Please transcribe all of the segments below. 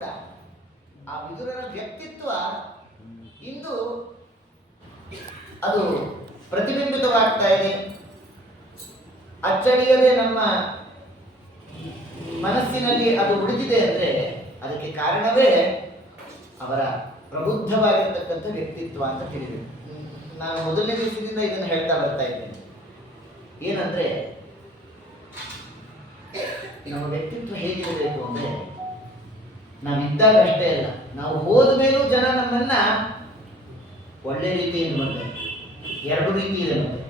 ಆ ವಿದುರನ ವ್ಯಕ್ತಿತ್ವ ಇಂದು ಅದು ಪ್ರತಿಬಿಂಬಿತವಾಗ್ತಾ ಇದೆ. ಅಚ್ಚಳಿಯದೆ ನಮ್ಮ ಮನಸ್ಸಿನಲ್ಲಿ ಅದು ಉಳಿದಿದೆ ಅಂದ್ರೆ ಅದಕ್ಕೆ ಕಾರಣವೇ ಅವರ ಪ್ರಬುದ್ಧವಾಗಿರ್ತಕ್ಕಂಥ ವ್ಯಕ್ತಿತ್ವ ಅಂತ ತಿಳಿದಿದೆ. ನಾನು ಮೊದಲನೇ ದಿವಸದಿಂದ ಇದನ್ನು ಹೇಳ್ತಾ ಬರ್ತಾ ಇದ್ದೇನೆ. ಏನಂದ್ರೆ ನಮ್ಮ ವ್ಯಕ್ತಿತ್ವ ಹೇಗಿರಬೇಕು ಅಂದ್ರೆ, ನಾವಿದ್ದಾಗ ಅಷ್ಟೇ ಅಲ್ಲ, ನಾವು ಹೋದ ಮೇಲೂ ಜನ ನಮ್ಮನ್ನ ಒಳ್ಳೆ ರೀತಿಯಿಂದ ನೋಡ್ತಾರೆ. ಎರಡು ರೀತಿ ಇದೆ ಮತ್ತೆ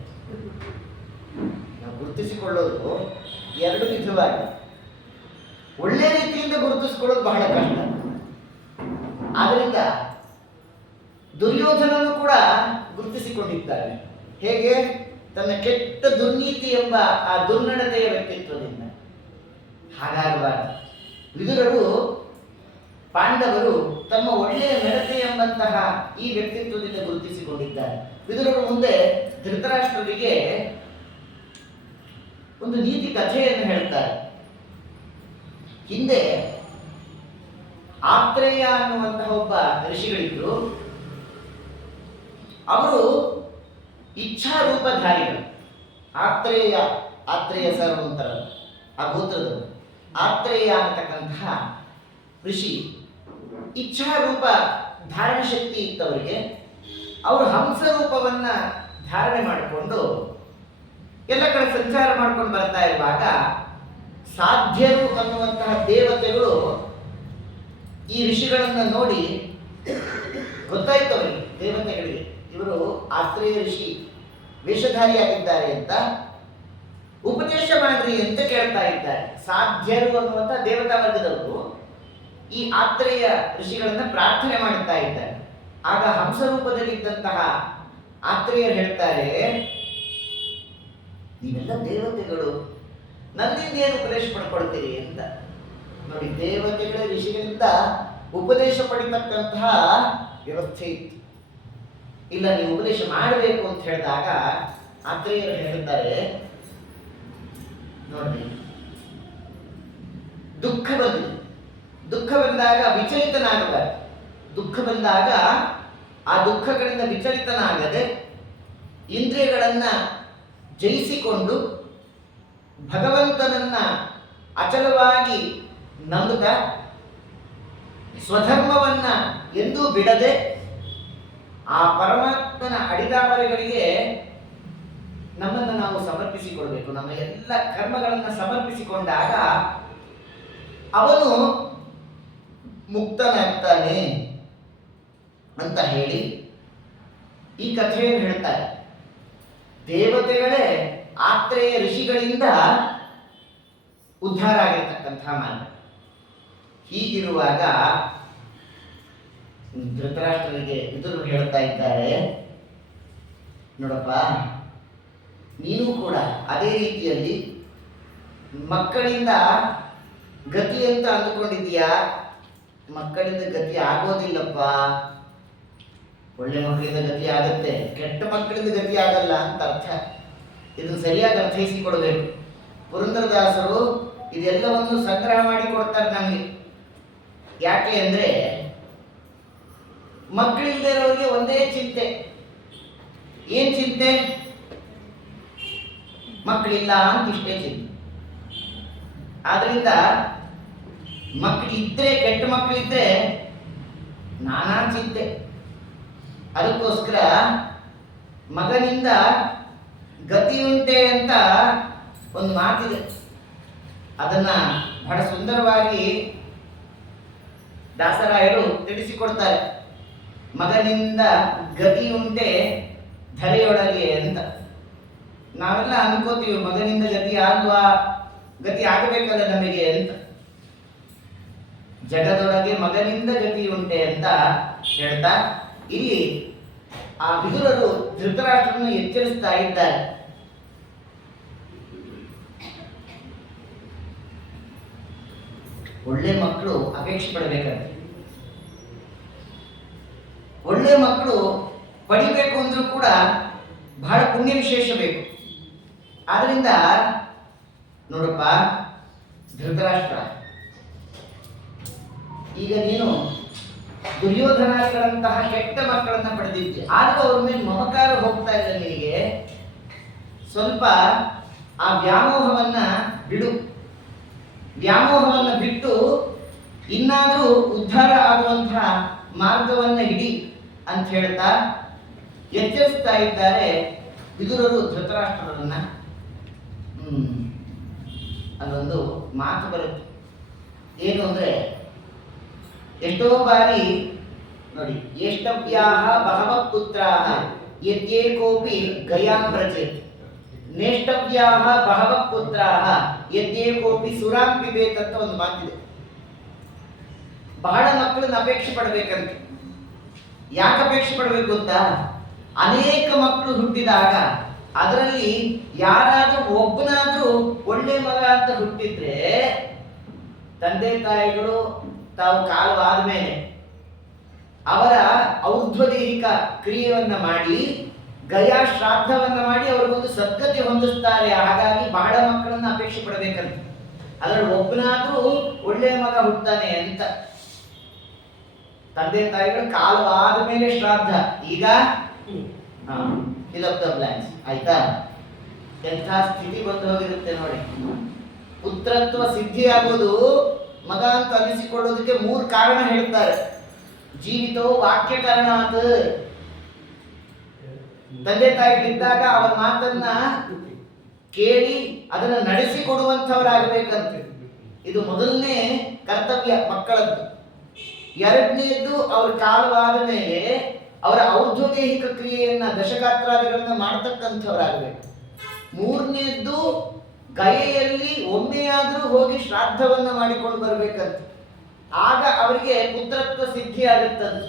ನಾವು ಗುರುತಿಸಿಕೊಳ್ಳೋದು ಎರಡು ವಿಧವಾಗಿ. ಒಳ್ಳೆ ರೀತಿಯಿಂದ ಗುರುತಿಸಿಕೊಳ್ಳೋದು ಬಹಳ ಕಷ್ಟ. ಆದ್ರಿಂದ ದುರ್ಯೋಧನನು ಕೂಡ ಗುರುತಿಸಿಕೊಂಡಿದ್ದಾನೆ. ಹೇಗೆ? ತನ್ನ ಕೆಟ್ಟ ದುರ್ನೀತಿ ಎಂಬ ಆ ದುರ್ನಡತೆಯ ವ್ಯಕ್ತಿತ್ವದಿಂದ. ಹಾಗಾಗಬಾರದು. ವಿದುರರು, ಪಾಂಡವರು ತಮ್ಮ ಒಳ್ಳೆಯ ನಡತೆ ಎಂಬಂತಹ ಈ ವ್ಯಕ್ತಿತ್ವದಿಂದ ಗುರುತಿಸಿಕೊಂಡಿದ್ದಾರೆ. ವಿದುರರು ಮುಂದೆ ಧೃತರಾಷ್ಟ್ರರಿಗೆ ಒಂದು ನೀತಿ ಕಥೆಯನ್ನು ಹೇಳ್ತಾರೆ. ಹಿಂದೆ ಆತ್ರೇಯ ಅನ್ನುವಂತಹ ಒಬ್ಬ ಋಷಿಗಳಿದ್ರು. ಅವರು ಇಚ್ಛಾರೂಪಧಾರಿಗಳು. ಆತ್ರೇಯ ಸರ್ ಅಂತಾರ ಆ ಗೋತ್ರದವರು. ಆತ್ರೇಯ ಅನ್ನತಕ್ಕಂತಹ ಋಷಿ ಇಚ್ಛಾರೂಪ ಧಾರಣ ಶಕ್ತಿ ಇತ್ತವರಿಗೆ. ಅವರು ಹಂಸ ರೂಪವನ್ನ ಧಾರಣೆ ಮಾಡಿಕೊಂಡು ಎಲ್ಲ ಕಡೆ ಸಂಚಾರ ಮಾಡ್ಕೊಂಡು ಬರ್ತಾ ಇರುವಾಗ ಸಾಧ್ಯರು ಅನ್ನುವಂತಹ ದೇವತೆಗಳು ಈ ಋಷಿಗಳನ್ನ ನೋಡಿ ಗೊತ್ತಾಯ್ತು ಅವರಿಗೆ, ದೇವತೆಗಳಿಗೆ ಇವರು ಆತ್ರೇಯ ಋಷಿ ವೇಷಧಾರಿಯಾಗಿದ್ದಾರೆ ಅಂತ ಉಪದೇಶ ಮಾಡ್ರಿ ಅಂತ ಕೇಳ್ತಾ ಇದ್ದಾರೆ. ಸಾಧ್ಯರು ಅನ್ನುವಂಥ ದೇವತಾ ವರ್ಗದವರು ಈ ಆತ್ರೇಯ ಋಷಿಗಳನ್ನ ಪ್ರಾರ್ಥನೆ ಮಾಡುತ್ತಾ ಇದ್ದಾರೆ. ಆಗ ಹಂಸರೂಪದಲ್ಲಿದ್ದಂತಹ ಆತ್ರೇಯರು ಹೇಳ್ತಾರೆ, ನೀವೆಲ್ಲ ದೇವತೆಗಳು, ನನ್ನಿಂದ ಏನು ಉಪದೇಶ ಪಡ್ಕೊಳ್ತೀರಿ ಅಂತ. ನೋಡಿ, ದೇವತೆಗಳ ಋಷಿಗಳಿಂದ ಉಪದೇಶ ಪಡಿತಕ್ಕಂತಹ ವ್ಯವಸ್ಥೆ ಇತ್ತು. ಇಲ್ಲ, ನೀವು ಉಪದೇಶ ಮಾಡಬೇಕು ಅಂತ ಹೇಳಿದಾಗ ಆತ್ರೇಯರು ಹೇಳ್ತಾರೆ, ನೋಡಿ, ದುಃಖ ಬಂದಾಗ ವಿಚಲಿತನಾಗಬಾರದು. ದುಃಖ ಬಂದಾಗ ಆ ದುಃಖಗಳಿಂದ ವಿಚಲಿತನಾಗದೆ ಇಂದ್ರಿಯಗಳನ್ನ ಜಯಿಸಿಕೊಂಡು ಭಗವಂತನನ್ನ ಅಚಲವಾಗಿ ನಂಬುತ್ತಾ ಸ್ವಧರ್ಮವನ್ನ ಎಂದೂ ಬಿಡದೆ ಆ ಪರಮಾತ್ಮನ ಅಡಿದಾವರೆಗಳಿಗೆ ನಮ್ಮನ್ನು ನಾವು ಸಮರ್ಪಿಸಿಕೊಳ್ಬೇಕು. ನಮ್ಮ ಎಲ್ಲ ಕರ್ಮಗಳನ್ನು ಸಮರ್ಪಿಸಿಕೊಂಡಾಗ ಅವನು ಮುಕ್ತನಾಗ್ತಾನೆ ಅಂತ ಹೇಳಿ ಈ ಕಥೆಯನ್ನು ಹೇಳ್ತಾರೆ. ದೇವತೆಗಳೇ ಆತ್ರೇಯ ಋಷಿಗಳಿಂದ ಉದ್ಧಾರ ಆಗಿರ್ತಕ್ಕಂಥ ಮಾರ್ಗ. ಹೀಗಿರುವಾಗ ಧೃತರಾಷ್ಟ್ರರಿಗೆ ವಿದುರರು ಹೇಳ್ತಾ ಇದ್ದಾರೆ, ನೋಡಪ್ಪ, ನೀನು ಕೂಡ ಅದೇ ರೀತಿಯಲ್ಲಿ ಮಕ್ಕಳಿಂದ ಗತಿ ಅಂತ ಅಂದುಕೊಂಡಿದ್ದೀಯಾ. ಮಕ್ಕಳಿಂದ ಗತಿ ಆಗೋದಿಲ್ಲಪ್ಪ. ಒಳ್ಳೆ ಮಕ್ಕಳಿಂದ ಗತಿ ಆಗುತ್ತೆ, ಕೆಟ್ಟ ಮಕ್ಕಳಿಂದ ಗತಿ ಆಗಲ್ಲ ಅಂತ ಅರ್ಥ. ಇದನ್ನು ಸರಿಯಾಗಿ ಅರ್ಥೈಸಿಕೊಡ್ಬೇಕು. ಪುರಂದರದಾಸರು ಇದೆಲ್ಲವನ್ನು ಸಂಗ್ರಹ ಮಾಡಿ ಕೊಡ್ತಾರೆ ನಮಗೆ. ಯಾಕೆ ಅಂದ್ರೆ, ಮಕ್ಕಳಿಲ್ಲದೆ ಇರೋರಿಗೆ ಒಂದೇ ಚಿಂತೆ. ಏನ್ ಚಿಂತೆ? ಮಕ್ಕಳಿಲ್ಲ ಅಂತ ಇಷ್ಟೇ ಚಿಂತೆ. ಆದ್ರಿಂದ ಮಕ್ಕಳಿದ್ರೆ, ಕೆಟ್ಟ ಮಕ್ಕಳಿದ್ರೆ ನಾನಾ ಚಿಂತೆ. ಅದಕ್ಕೋಸ್ಕರ ಮಗನಿಂದ ಗತಿಯುಂಟೆ ಅಂತ ಒಂದು ಮಾತಿದೆ. ಅದನ್ನ ಬಹಳ ಸುಂದರವಾಗಿ ದಾಸರಾಯರು ತಿಳಿಸಿಕೊಡ್ತಾರೆ. ಮಗನಿಂದ ಗತಿಯುಂಟೆ ಧರೆಯೊಳಗೆ ಅಂತ. ನಾವೆಲ್ಲ ಅನ್ಕೋತೀವಿ ಮಗನಿಂದ ಗತಿ ಆಗಬೇಕಲ್ಲ ನಮಗೆ ಅಂತ. ಜಗದೊಳಗೆ ಮಗನಿಂದ ಗತಿ ಉಂಟೆ ಅಂತ ಹೇಳ್ತಾ ಇಲ್ಲಿ ಆ ವಿದುರರು ಧೃತರಾಷ್ಟ್ರವನ್ನು ಎಚ್ಚರಿಸ್ತಾ ಇದ್ದಾರೆ. ಒಳ್ಳೆ ಮಕ್ಕಳು ಅಪೇಕ್ಷೆ ಪಡಬೇಕಂತೆ. ಒಳ್ಳೆ ಮಕ್ಕಳು ಪಡಿಬೇಕು ಅಂದ್ರೂ ಕೂಡ ಬಹಳ ಪುಣ್ಯ ವಿಶೇಷ ಬೇಕು. ಆದ್ರಿಂದ ನೋಡಪ್ಪ ಧೃತರಾಷ್ಟ್ರ, ಈಗ ನೀನು ದುರ್ಯೋಧನಾದಿಗಳಂತಹ ಕೆಟ್ಟ ಮಕ್ಕಳನ್ನ ಪಡೆದಿದ್ದೆ, ಆದರೂ ಅವ್ರ ಮೇಲೆ ಮಮಕಾರ ಹೋಗ್ತಾ ಇಲ್ಲ ನಿನಗೆ. ಸ್ವಲ್ಪ ಆ ವ್ಯಾಮೋಹವನ್ನ ಬಿಡು. ವ್ಯಾಮೋಹವನ್ನ ಬಿಟ್ಟು ಇನ್ನಾದರೂ ಉದ್ಧಾರ ಆಗುವಂತಹ ಮಾರ್ಗವನ್ನ ಹಿಡಿ ಅಂತ ಹೇಳ್ತಾ ಎಚ್ಚರಿಸ್ತಾ ಇದ್ದಾರೆ ವಿದುರರು ಧೃತರಾಷ್ಟ್ರರನ್ನ. ಅದೊಂದು ಮಾತು ಬರುತ್ತೆ, ಏನು ಅಂದ್ರೆ, ಎಷ್ಟೋ ಬಾರಿ ನೋಡಿ, ಏಷ್ಟವ್ಯಾಹ ಬಹವ ಪುತ್ರಾಹ ಯದ್ಯೇಕೋಪಿ ಗಯಾಂ ವ್ರಜೇತ್, ನೇಷ್ಟವ್ಯಾಹ ಬಹವ ಪುತ್ರಾಹ ಯದ್ಯೇಕೋಪಿ ಸುರಾಂ ಪಿಬೇತ್ ಅಂತ ಒಂದು ಮಾತಿದೆ. ಬಹಳ ಮಕ್ಕಳನ್ನ ಅಪೇಕ್ಷೆ ಪಡಬೇಕಂತ. ಯಾಕೆ ಅಪೇಕ್ಷೆ ಪಡಬೇಕು ಅಂತ, ಅನೇಕ ಮಕ್ಕಳು ಹುಟ್ಟಿದಾಗ ಅದರಲ್ಲಿ ಯಾರಾದ್ರೂ ಒಬ್ಬನಾದ್ರೂ ಒಳ್ಳೆ ಮಗ ಅಂತ ಹುಟ್ಟಿದ್ರೆ ತಂದೆ ತಾಯಿಗಳು ತಾವು ಕಾಲವಾದ ಮೇಲೆ ಅವರ ಔರ್ಧ್ವದೇಹಿಕ ಕ್ರಿಯೆಯನ್ನ ಮಾಡಿ ಗಯಾ ಶ್ರಾದ್ದವನ್ನ ಮಾಡಿ ಅವ್ರಿಗೊಂದು ಸದ್ಗತಿ ಹೊಂದಿಸ್ತಾರೆ. ಹಾಗಾಗಿ ಬಹಳ ಮಕ್ಕಳನ್ನ ಅಪೇಕ್ಷೆ ಪಡಬೇಕಂತ. ಅದರಲ್ಲಿ ಒಬ್ಬನಾದ್ರೂ ಒಳ್ಳೆಯ ಮಗ ಹುಟ್ಟಾನೆ ಅಂತ ತಂದೆ ತಾಯಿಗಳು ಕಾಲವಾದ ಮೇಲೆ ಶ್ರಾದ್ದ. ಈಗ ಫಿಲ್ ಅಪ್ ದ ಬ್ಲಾಂಕ್ಸ್, ಆಯ್ತಾ? ಎಂಥ ಸ್ಥಿತಿ ಬಂದು ಹೋಗಿರುತ್ತೆ ನೋಡಿ. ಪುತ್ರತ್ವ ಸಿದ್ಧಿಯಾಗುವುದು ಮಗ ಅಂತ ಅನಿಸಿಕೊಳ್ಳೋದಕ್ಕೆ 3 ಕಾರಣ ಹೇಳ್ತಾರೆ. ಜೀವಿತೋ ವಾಕ್ಯ ಕಾರಣಾತ್, ತಂದೆ ತಾಯಿಗಳಿದ್ದಾಗ ಅವರ ಮಾತನ್ನ ಕೇಳಿ ಅದನ್ನ ನಡೆಸಿಕೊಡುವಂಥವರಾಗಬೇಕಂತ. ಇದು ಮೊದಲನೇ ಕರ್ತವ್ಯ ಮಕ್ಕಳದ್ದು. ಎರಡನೇದ್ದು, ಅವ್ರ ಕಾಲವಾದ ಮೇಲೆ ಅವರ ಔರ್ಧ್ವದೇಹಿಕ ಕ್ರಿಯೆಯನ್ನ ದಶಗಾತ್ರಾದಿಗಳನ್ನ ಮಾಡತಕ್ಕಂಥವರಾಗಬೇಕು. ಮೂರನೇದ್ದು, ಗಯೆಯಲ್ಲಿ ಒಮ್ಮೆಯಾದ್ರೂ ಹೋಗಿ ಶ್ರಾದ್ದವನ್ನ ಮಾಡಿಕೊಂಡು ಬರ್ಬೇಕಂತ. ಆಗ ಅವರಿಗೆ ಪುತ್ರತ್ವ ಸಿದ್ಧಿ ಆಗುತ್ತಂತ.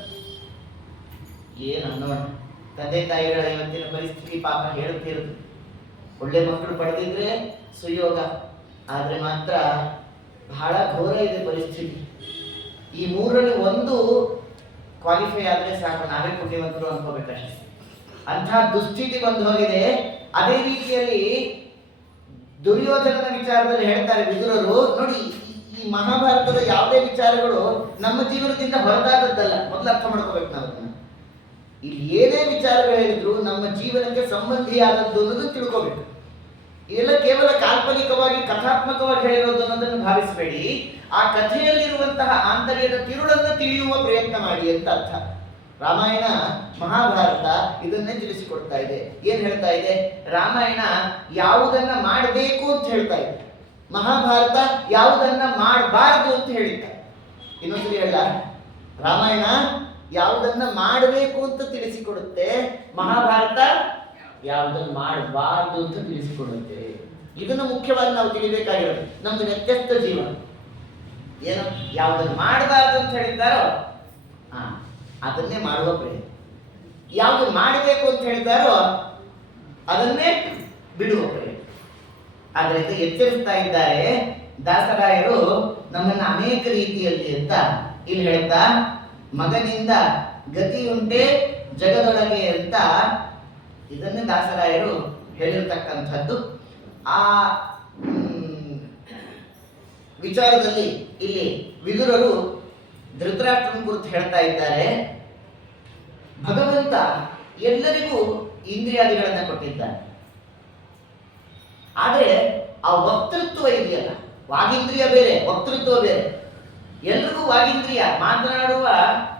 ಏನನ್ನೋಣ, ತಂದೆ ತಾಯಿಗಳ ಇವತ್ತಿನ ಪರಿಸ್ಥಿತಿ ಪಾಪ ಹೇಳುತ್ತಿರುವುದು. ಒಳ್ಳೆ ಮಕ್ಕಳು ಪಡೆದಿದ್ರೆ ಸುಯೋಗ, ಆದ್ರೆ ಮಾತ್ರ ಬಹಳ ಘೋರ ಇದೆ ಪರಿಸ್ಥಿತಿ. ಈ 3ರಲ್ಲಿ ಒಂದು ಕ್ವಾಲಿಫೈ ಆದ್ರೆ ಸಾಕು, ನಾವೇ ಪುಣ್ಯವಂತರು ಅನ್ಕೋಬೇಕಷ್ಟೇ. ಅಂತಹ ದುಸ್ಥಿತಿ ಬಂದು ಹೋಗಿದೆ. ಅದೇ ರೀತಿಯಲ್ಲಿ ದುರ್ಯೋಧನನ ವಿಚಾರದಲ್ಲಿ ಹೇಳ್ತಾರೆ ವಿದುರರು. ನೋಡಿ, ಈ ಮಹಾಭಾರತದ ಯಾವುದೇ ವಿಚಾರಗಳು ನಮ್ಮ ಜೀವನದಿಂದ ಹೊರತಾದದ್ದಲ್ಲ, ಮೊದಲು ಅರ್ಥ ಮಾಡ್ಕೋಬೇಕು ನಾವು ಅದನ್ನ. ಇಲ್ಲಿ ಏನೇ ವಿಚಾರಗಳು ಹೇಳಿದ್ರು ನಮ್ಮ ಜೀವನಕ್ಕೆ ಸಂಬಂಧಿಯಾದದ್ದು ಅನ್ನೋದು ತಿಳ್ಕೋಬೇಕು. ಇದೆಲ್ಲ ಕೇವಲ ಕಾಲ್ಪನಿಕವಾಗಿ ಕಥಾತ್ಮಕವಾಗಿ ಹೇಳಿರೋದು ಅನ್ನೋದನ್ನು ಭಾವಿಸಬೇಡಿ. ಆ ಕಥೆಯಲ್ಲಿರುವಂತಹ ಆಂತರ್ಯದ ತಿರುಳನ್ನು ತಿಳಿಯುವ ಪ್ರಯತ್ನ ಮಾಡಿ ಅಂತ ಅರ್ಥ. ರಾಮಾಯಣ ಮಹಾಭಾರತ ಇದನ್ನೇ ತಿಳಿಸಿಕೊಡ್ತಾ ಇದೆ. ಏನ್ ಹೇಳ್ತಾ ಇದೆ? ರಾಮಾಯಣ ಯಾವುದನ್ನ ಮಾಡಬೇಕು ಅಂತ ಹೇಳ್ತಾ ಇದೆ, ಮಹಾಭಾರತ ಯಾವುದನ್ನ ಮಾಡಬಾರದು ಅಂತ ಹೇಳಿದ್ದ. ಇನ್ನೊಂದ್ಸರಿ ಹೇಳ, ರಾಮಾಯಣ ಯಾವುದನ್ನ ಮಾಡಬೇಕು ಅಂತ ತಿಳಿಸಿಕೊಡುತ್ತೆ, ಮಹಾಭಾರತ ಯಾವುದನ್ನು ಮಾಡಬಾರದು ಅಂತ ತಿಳಿಸಿಕೊಡುತ್ತೆ. ಇದನ್ನು ಮುಖ್ಯವಾಗಿ ನಾವು ತಿಳಿಬೇಕಾಗಿರೋದು. ನಮ್ದು ವ್ಯತ್ಯಸ್ತ ಜೀವನ. ಏನು ಯಾವುದನ್ನು ಮಾಡಬಾರದು ಅಂತ ಹೇಳಿದ್ದಾರೋ ಅದನ್ನೇ ಮಾಡುವ ಪ್ರಯತ್ನ, ಯಾವುದು ಮಾಡಬೇಕು ಅಂತ ಹೇಳಿದ್ದಾರೋ ಅದನ್ನೇ ಬಿಡುವ ಪ್ರಯತ್ನ. ಆದ್ದರಿಂದ ಎಚ್ಚರಿಸ್ತಾ ಇದ್ದಾರೆ ದಾಸರಾಯರು ನಮ್ಮನ್ನ ಅನೇಕ ರೀತಿಯಲ್ಲಿ ಅಂತ ಇಲ್ಲಿ ಹೇಳ್ತಾ, ಮಗನಿಂದ ಗತಿಯುಂಟೆ ಜಗದೊಳಗೆ ಅಂತ ಇದನ್ನೇ ದಾಸರಾಯರು ಹೇಳಿರ್ತಕ್ಕಂಥದ್ದು. ಆ ವಿಚಾರದಲ್ಲಿ ಇಲ್ಲಿ ವಿದುರರು ಧೃತರಾಷ್ಟ್ರನ ಕುರಿತು ಹೇಳ್ತಾ ಇದ್ದಾರೆ. ಭಗವಂತ ಎಲ್ಲರಿಗೂ ಇಂದ್ರಿಯಾದಿಗಳನ್ನ ಕೊಟ್ಟಿದ್ದಾನೆ, ಆದರೆ ಆ ವಕ್ತೃತ್ವ ಇದೆಯಲ್ಲ, ವಾಗೀಂದ್ರಿಯ ಬೇರೆ ವಕ್ತೃತ್ವ ಬೇರೆ. ಎಲ್ರಿಗೂ ವಾಗೀಂದ್ರಿಯ ಮಾತನಾಡುವ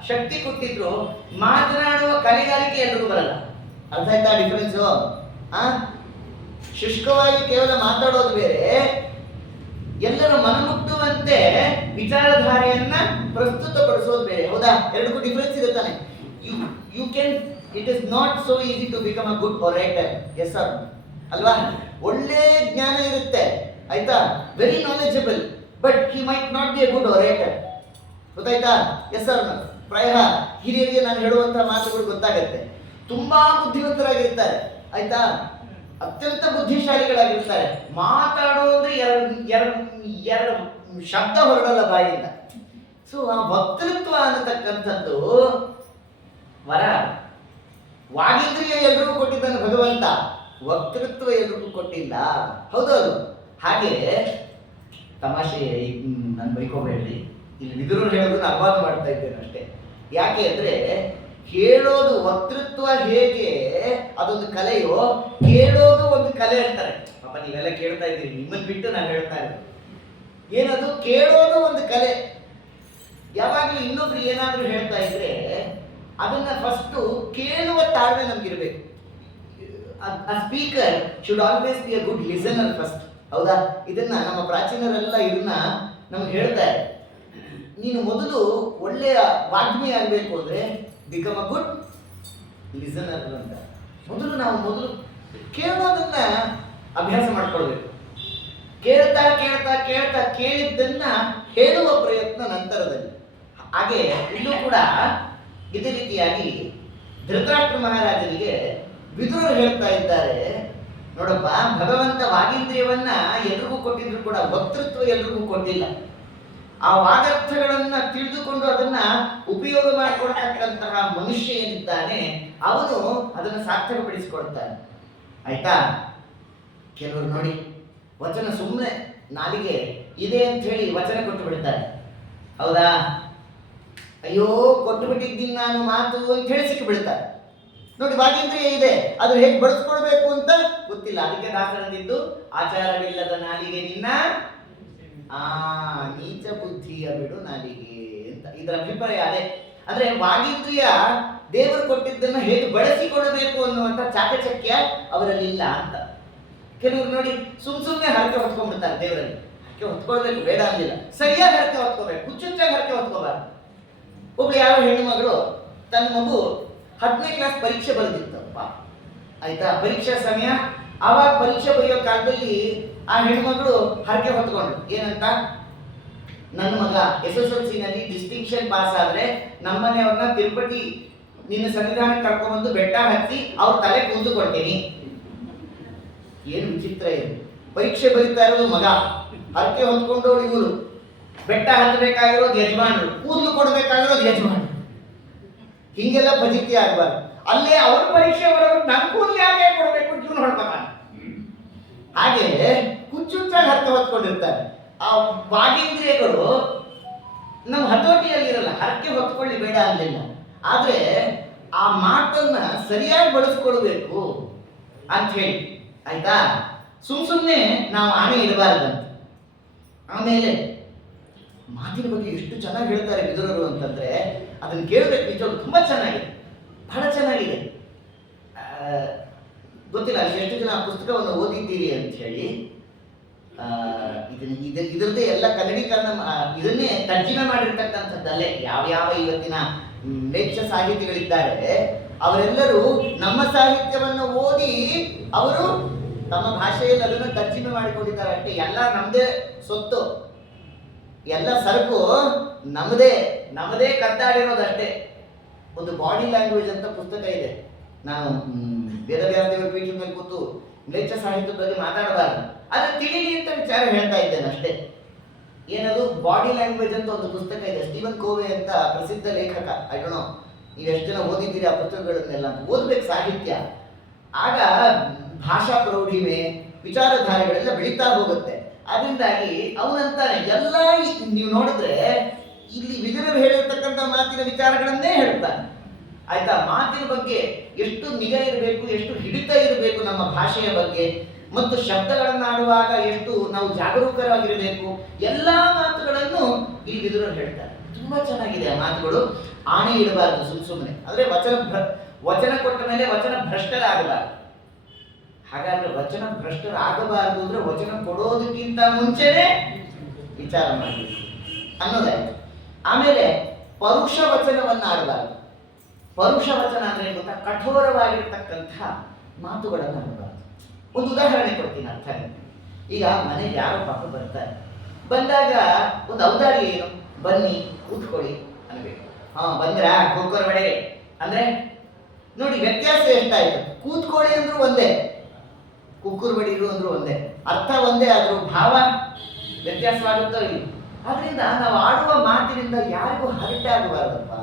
ಶಕ್ತಿ ಕೊಟ್ಟಿದ್ರು, ಮಾತನಾಡುವ ಕಲೆಗಾರಿಕೆ ಎಲ್ರಿಗೂ ಬರಲ್ಲ. ಅರ್ಥ ಆಯ್ತಾ ಡಿಫರೆನ್ಸು? ಶುಷ್ಕವಾಗಿ ಕೇವಲ ಮಾತಾಡೋದು ಬೇರೆ, ಎಲ್ಲರೂ ಮನಮುಟ್ಟುವಂತೆ ವಿಚಾರಧಾರೆಯನ್ನ ಪ್ರಸ್ತುತಪಡಿಸೋದು ಬೇರೆ. ಹೌದಾ? ಎರಡಕ್ಕೂ ಡಿಫರೆನ್ಸ್ ಇದೆ ತಾನೆ. You can, it is not so easy to become a good orator. Yes sir ಅಲ್ವಾ? ಒಳ್ಳೆ ಜ್ಞಾನ ಇರುತ್ತೆ, ಆಯ್ತಾ, very knowledgeable, but he might not be a good orator. ಗೊತ್ತಾಯ್ತಾ? Yes sir. ಪ್ರಾಯ ಹಿರಿಯರಿಗೆ ನಾನು ಹೇಳುವಂತಹ ಮಾತುಗಳು ಗೊತ್ತಾಗತ್ತೆ. ತುಂಬಾ ಬುದ್ಧಿವಂತರಾಗಿರ್ತಾರೆ, ಆಯ್ತಾ, ಅತ್ಯಂತ ಬುದ್ಧಿಶಾಲಿಗಳಾಗಿರ್ತಾರೆ. ಮಾತಾಡೋದ್ರೆ ಎರಡು ಶಬ್ದ ಹೊರಡಲ್ಲ ಬಾಯಿಂದ. ಸೊ ಆ ವಕ್ತೃತ್ವ ಅನ್ನತಕ್ಕಂಥದ್ದು ವರ. ವಾಗೀಂದ್ರಿಯ ಎಲ್ರಿಗೂ ಕೊಟ್ಟಿದ್ದಾನೆ ಭಗವಂತ, ವಕ್ತೃತ್ವ ಎಲ್ರಿಗೂ ಕೊಟ್ಟಿಲ್ಲ. ಹೌದೌದು. ಹಾಗೆ ತಮಾಷೆ ನಾನು ಬೈಕೋಬೇಡ್ರಿ, ಇಲ್ಲಿ ವಿದುರರು ಹೇಳೋದನ್ನ ಅಪವಾದ ಮಾಡ್ತಾ ಇದ್ದೇನೆ ಅಷ್ಟೇ. ಯಾಕೆ ಅಂದ್ರೆ ಹೇಳೋದು ವಕ್ತೃತ್ವ ಹೇಗೆ ಅದೊಂದು ಕಲೆಯೋ, ಕೇಳೋದು ಒಂದು ಕಲೆ ಅಂತಾರೆ. ಪಾಪ ನೀವೆಲ್ಲ ಕೇಳ್ತಾ ಇದ್ದೀರಿ, ನಿಮ್ಮನ್ನು ಬಿಟ್ಟು ನಾನು ಹೇಳ್ತಾ ಇರೋದು. ಏನದು ಕೇಳೋದು ಒಂದು ಕಲೆ. ಯಾವಾಗಲೂ ಇನ್ನೊಬ್ರು ಏನಾದ್ರೂ ಹೇಳ್ತಾ ಇದ್ರೆ ಅದನ್ನ ಫಸ್ಟು ಕೇಳುವ ತಾಳ್ಮೆ ನಮ್ಗಿರ್ಬೇಕು. Speaker should always be a good listener first. ಹೌದಾ? ಇದನ್ನ ನಮ್ಮ ಪ್ರಾಚೀನರೆಲ್ಲ ಇದನ್ನ ನಮ್ಗೆ ಹೇಳ್ತಾರೆ. ನೀನು ಮೊದಲು ಒಳ್ಳೆಯ ವಾಗ್ಮಿ ಆಗಬೇಕು ಅಂದ್ರೆ ಬಿಕಮ್ ಅ ಗುಡ್ ಲಿಸನರ್ ಅಂತ. ಮೊದಲು ಕೇಳೋದನ್ನ ಅಭ್ಯಾಸ ಮಾಡ್ಕೊಳ್ಬೇಕು. ಕೇಳ್ತಾ ಕೇಳ್ತಾ ಕೇಳ್ತಾ ಕೇಳಿದ್ದನ್ನ ಹೇಳುವ ಪ್ರಯತ್ನ ನಂತರದಲ್ಲಿ. ಹಾಗೆ ಇಲ್ಲೂ ಕೂಡ ಇದೇ ರೀತಿಯಾಗಿ ಧೃತರಾಷ್ಟ್ರ ಮಹಾರಾಜನಿಗೆ ವಿದುರರು ಹೇಳ್ತಾ ಇದ್ದಾರೆ, ನೋಡಪ್ಪ, ಭಗವಂತ ವಾಗೀಂದ್ರಿಯವನ್ನ ಎಲ್ರಿಗೂ ಕೊಟ್ಟಿದ್ರು ಕೂಡ ವಕ್ತೃತ್ವ ಎಲ್ರಿಗೂ ಕೊಟ್ಟಿಲ್ಲ. ಆ ವಾಗರ್ಥಗಳನ್ನ ತಿಳಿದುಕೊಂಡು ಅದನ್ನ ಉಪಯೋಗ ಮಾಡಿಕೊಡ್ತಕ್ಕಂತಹ ಮನುಷ್ಯ ಏನಿದ್ದಾನೆ ಅವನು ಅದನ್ನು ಸಾರ್ಥಕಪಡಿಸಿಕೊಡ್ತಾನೆ. ಆಯ್ತಾ? ಕೆಲವರು ನೋಡಿ ವಚನ ಸುಮ್ಮನೆ ನಾಲಿಗೆ ಇದೆ ಅಂತ ಹೇಳಿ ವಚನ ಕೊಟ್ಟು ಬಿಡ್ತಾರೆ. ಹೌದಾ? ಅಯ್ಯೋ ಕೊಟ್ಟು ಬಿಟ್ಟಿದ್ದೀನಿ ನಾನು ಮಾತು ಅಂತ ಹೇಳಿ ಸಿಕ್ಕಿ ಬಿಡ್ತಾರೆ. ನೋಡಿ, ವಾಗೀಂದ್ರಿಯ ಇದೆ, ಅದು ಹೇಗೆ ಬಳಸ್ಕೊಳ್ಬೇಕು ಅಂತ ಗೊತ್ತಿಲ್ಲ. ಅದಕ್ಕೆ ದಾಸರಂದಿದ್ದು ಆಚಾರವಿಲ್ಲದ ನಾಲಿಗೆ ನಿನ್ನ ನೀಚ ಬುದ್ಧಿಯ ಬಿಡು ನಾಲಿಗೆ ಅಂತ. ಇದರ ಅಭಿಪ್ರಾಯ ಅದೇ. ಅಂದ್ರೆ ವಾಗೀಂದ್ರಿಯ ದೇವರು ಕೊಟ್ಟಿದ್ದನ್ನು ಹೇಗೆ ಬಳಸಿಕೊಡಬೇಕು ಅನ್ನುವಂಥ ಚಾಕಚಕ್ಯ ಅವರಲ್ಲಿಲ್ಲ ಅಂತ. ಕೆಲವರು ನೋಡಿ ಸುಮ್ಮನೆ ಹರಕೆ ಹೊತ್ಕೊಂಡ್ಬಿಡ್ತಾರೆ ದೇವರಲ್ಲಿ. ಹರಕೆ ಹೊತ್ಕೊಳ್ಬೇಕು, ಬೇಡ ಅಂದಿಲ್ಲ, ಸರಿಯಾಗಿ ಹರಕೆ ಹೊತ್ಕೋಬೇಕು, ಹುಚ್ಚುಚ್ಚಾಗಿ ಹರಕೆ ಹೊತ್ಕೋಬಾರ್ದು. ಒಬ್ಳು ಯಾರೋ ಹೆಣ್ಣು ಮಗಳು ತನ್ನ ಮಗು 10ನೇ ಕ್ಲಾಸ್ ಪರೀಕ್ಷೆ ಬರೆದಿತ್ತಪ್ಪ. ಆಯ್ತಾ? ಪರೀಕ್ಷಾ ಸಮಯ. ಆವಾಗ ಪರೀಕ್ಷೆ ಬರೆಯೋ ಕಾಲದಲ್ಲಿ ಆ ಹೆಣ್ಮಗಳು ಹರಕೆ ಹೊತ್ಕೊಂಡ್ರು. ಏನಂತ? ನನ್ನ ಮಗ SSLC ನಲ್ಲಿ ಡಿಸ್ಟಿಂಕ್ಷನ್ ಪಾಸ್ ಆದ್ರೆ ನಮ್ಮನೆಯವ್ರನ್ನ ತಿರುಪತಿ ನಿನ್ನ ಸನ್ನಿಧಾನಕ್ಕೆ ಕರ್ಕೊಂಡ್ಬಂದು ಬೆಟ್ಟ ಹತ್ತಿ ಅವ್ರ ತಲೆ ಕೂದಲು ಕೊಡ್ತೀನಿ. ಏನು ವಿಚಿತ್ರ ಇದು! ಪರೀಕ್ಷೆ ಬರೀತಾ ಇರೋದು ಮಗ, ಹರಕೆ ಹೊತ್ಕೊಂಡೋಳು ಇವರು, ಬೆಟ್ಟ ಹತ್ತಬೇಕಾಗಿರೋದು ಯಜಮಾನರು, ಕೂದಲು ಕೊಡಬೇಕಾಗಿರೋದು ಯಜಮಾನರು. ಹಿಂಗೆಲ್ಲ ಫಜಿತಿ ಆಗಬಾರ್ದು. ಅಲ್ಲೇ ಅವ್ರ ಪರೀಕ್ಷೆ ಬರೋದು ನನ್ನ ಕೂದಲು ಯಾಕೆ ಕೊಡಬೇಕು ಜೂನ್ ಹೊಡ್ಕೊತಾನೆ. ಹಾಗೆ ಹುಚ್ಚುಚ್ಚಾಗಿ ಹರಕೆ ಹೊತ್ಕೊಂಡಿರ್ತಾರೆ. ಆ ವಾಗೀಂದ್ರಿಯಗಳು ನಮ್ಮ ಹತೋಟಿಯಲ್ಲಿರಲ್ಲ. ಹರಕೆ ಹೊತ್ಕೊಳ್ಳಿ ಬೇಡ ಅಂದಿಲ್ಲ, ಆದ್ರೆ ಆ ಮಾತನ್ನ ಸರಿಯಾಗಿ ಬಳಸ್ಕೊಳ್ಬೇಕು ಅಂತ ಹೇಳಿ. ಆಯ್ತಾ? ಸುಮ್ಮನೆ ನಾವು ಆಣೆ ಇಡಬಾರ್ದಂತ. ಆಮೇಲೆ ಮಾತಿನ ಬಗ್ಗೆ ಎಷ್ಟು ಚೆನ್ನಾಗಿ ಹೇಳ್ತಾರೆ ವಿದುರರು ಅಂತಂದ್ರೆ ಅದನ್ನು ಕೇಳಬೇಕು. ನಿಜವಾಗ್ಲೂ ತುಂಬಾ ಚೆನ್ನಾಗಿದೆ, ಬಹಳ ಚೆನ್ನಾಗಿದೆ. ಗೊತ್ತಿಲ್ಲ ಅಲ್ಲಿ ಎಷ್ಟು ಜನ ಪುಸ್ತಕವನ್ನು ಓದಿದ್ದೀರಿ ಅಂತ ಹೇಳಿ. ಇದರದ್ದೇ ಎಲ್ಲ ಕನ್ನಡೀಕರಣ, ಇದನ್ನೇ ತರ್ಜುಮೆ ಮಾಡಿರ್ತಕ್ಕಂಥದ್ದಲ್ಲೇ ಯಾವ ಇವತ್ತಿನ ಮ್ಲೇಚ್ಛ ಸಾಹಿತಿಗಳಿದ್ದಾರೆ ಅವರೆಲ್ಲರೂ ನಮ್ಮ ಸಾಹಿತ್ಯವನ್ನು ಓದಿ ಅವರು ತಮ್ಮ ಭಾಷೆಯಲ್ಲಿ ಅದನ್ನು ತರ್ಜುಮೆ ಮಾಡಿಕೊಂಡಿದ್ದಾರೆ ಅಷ್ಟೇ. ಎಲ್ಲ ನಮ್ಮದೇ ಸೊತ್ತು, ಎಲ್ಲ ಸರಕು ನಮ್ಮದೇ ಕದ್ದಾಡಿರೋದಷ್ಟೇ. ಒಂದು ಬಾಡಿ ಲ್ಯಾಂಗ್ವೇಜ್ ಅಂತ ಪುಸ್ತಕ ಇದೆ. ನಾನು ವೇದವ್ಯಾಸ ದೇವರ ಪೀಠದ ಮೇಲೆ ಕೂತು ಮ್ಲೇಚ್ಛ ಸಾಹಿತ್ಯದ ಬಗ್ಗೆ ಮಾತಾಡಬಾರ್ದು, ಆದರೆ ತಿಳಿಲಿ ಅಂತ ವಿಚಾರ ಹೇಳ್ತಾ ಇದ್ದೇನೆ ಅಷ್ಟೇ. ಏನದು ಬಾಡಿ ಲ್ಯಾಂಗ್ವೇಜ್ ಅಂತ ಒಂದು ಪುಸ್ತಕ ಇದೆ. ಸ್ಟೀವನ್ ಕೋವೆ ಅಂತ ಪ್ರಸಿದ್ಧ ಲೇಖಕ. ಐ ಡೋಂಟ್ ನೋ ನೀವು ಎಷ್ಟು ಜನ ಓದಿದ್ದೀರಿ ಆ ಪುಸ್ತಕಗಳನ್ನೆಲ್ಲ. ಓದ್ಬೇಕು ಸಾಹಿತ್ಯ, ಆಗ ಭಾಷಾ ಪ್ರೌಢಿಮೆ ವಿಚಾರಧಾರೆಗಳೆಲ್ಲ ಬೆಳೀತಾ ಹೋಗುತ್ತೆ. ಅದರಿಂದಾಗಿ ಅವನಂತಾನೆ ಎಲ್ಲ ನೀವು ನೋಡಿದ್ರೆ ಇಲ್ಲಿ ವಿದುರರು ಹೇಳಿರ್ತಕ್ಕಂಥ ಮಾತಿನ ವಿಚಾರಗಳನ್ನೇ ಹೇಳ್ತಾನೆ. ಆಯ್ತಾ? ಮಾತಿನ ಬಗ್ಗೆ ಎಷ್ಟು ನಿಗಾ ಇರಬೇಕು, ಎಷ್ಟು ಹಿಡಿತ ಇರಬೇಕು ನಮ್ಮ ಭಾಷೆಯ ಬಗ್ಗೆ, ಮತ್ತು ಶಬ್ದಗಳನ್ನಾಡುವಾಗ ಎಷ್ಟು ನಾವು ಜಾಗರೂಕರಾಗಿರಬೇಕು, ಎಲ್ಲ ಮಾತುಗಳನ್ನು ಇಲ್ಲಿ ವಿದುರರು ಹೇಳ್ತಾರೆ. ತುಂಬಾ ಚೆನ್ನಾಗಿದೆ ಆ ಮಾತುಗಳು. ಆಣೆ ಇಡಬಾರದು ಸುಮ್ಮನೆ. ಅಂದ್ರೆ ವಚನ ಕೊಟ್ಟ ಮೇಲೆ ವಚನ ಭ್ರಷ್ಟರಾಗಬಾರದು. ಹಾಗಾದ್ರೆ ವಚನ ಭ್ರಷ್ಟರಾಗಬಾರದು ಅಂದ್ರೆ ವಚನ ಕೊಡೋದಕ್ಕಿಂತ ಮುಂಚೆನೆ ವಿಚಾರ ಮಾಡಬೇಕು ಅನ್ನೋದಾಯ್ತು. ಆಮೇಲೆ ಪರುಷ ವಚನವನ್ನ ಆಡಬಾರದು. ಪರುಷ ವಚನ ಅಂದ್ರೆ ಏನು ಗೊತ್ತಾ? ಕಠೋರವಾಗಿರ್ತಕ್ಕಂಥ ಮಾತುಗಳನ್ನು ಆಡಬಾರದು. ಒಂದು ಉದಾಹರಣೆ ಕೊಡ್ತೀನಿ, ಅರ್ಥ ಆಗುತ್ತೆ. ಈಗ ಮನೆಗೆ ಯಾರೋ ಪಾಪ ಬರ್ತಾರೆ. ಬಂದಾಗ ಒಂದು ಔದಾರ್ಯ ಏನು? ಬನ್ನಿ ಕೂತ್ಕೊಳ್ಳಿ ಅನ್ಬೇಕು. ಬಂದ್ರಾ ಕುಕ್ಕರ್ ಬಡಿ ಅಂದ್ರೆ ನೋಡಿ ವ್ಯತ್ಯಾಸ ಎಷ್ಟಾಯ್ತು. ಕೂತ್ಕೊಳ್ಳಿ ಅಂದ್ರೂ ಒಂದೇ, ಕುಕ್ಕರ್ ಬಡಿರು ಅಂದ್ರೂ ಒಂದೇ, ಅರ್ಥ ಒಂದೇ, ಆದ್ರೂ ಭಾವ ವ್ಯತ್ಯಾಸವಾಗುತ್ತೋ ಇಲ್ಲ. ಆದ್ರಿಂದ ನಾವು ಆಡುವ ಮಾತಿನಿಂದ ಯಾರಿಗೂ ಹರ್ಟ್ ಆಗಬಾರ್ದಪ್ಪ.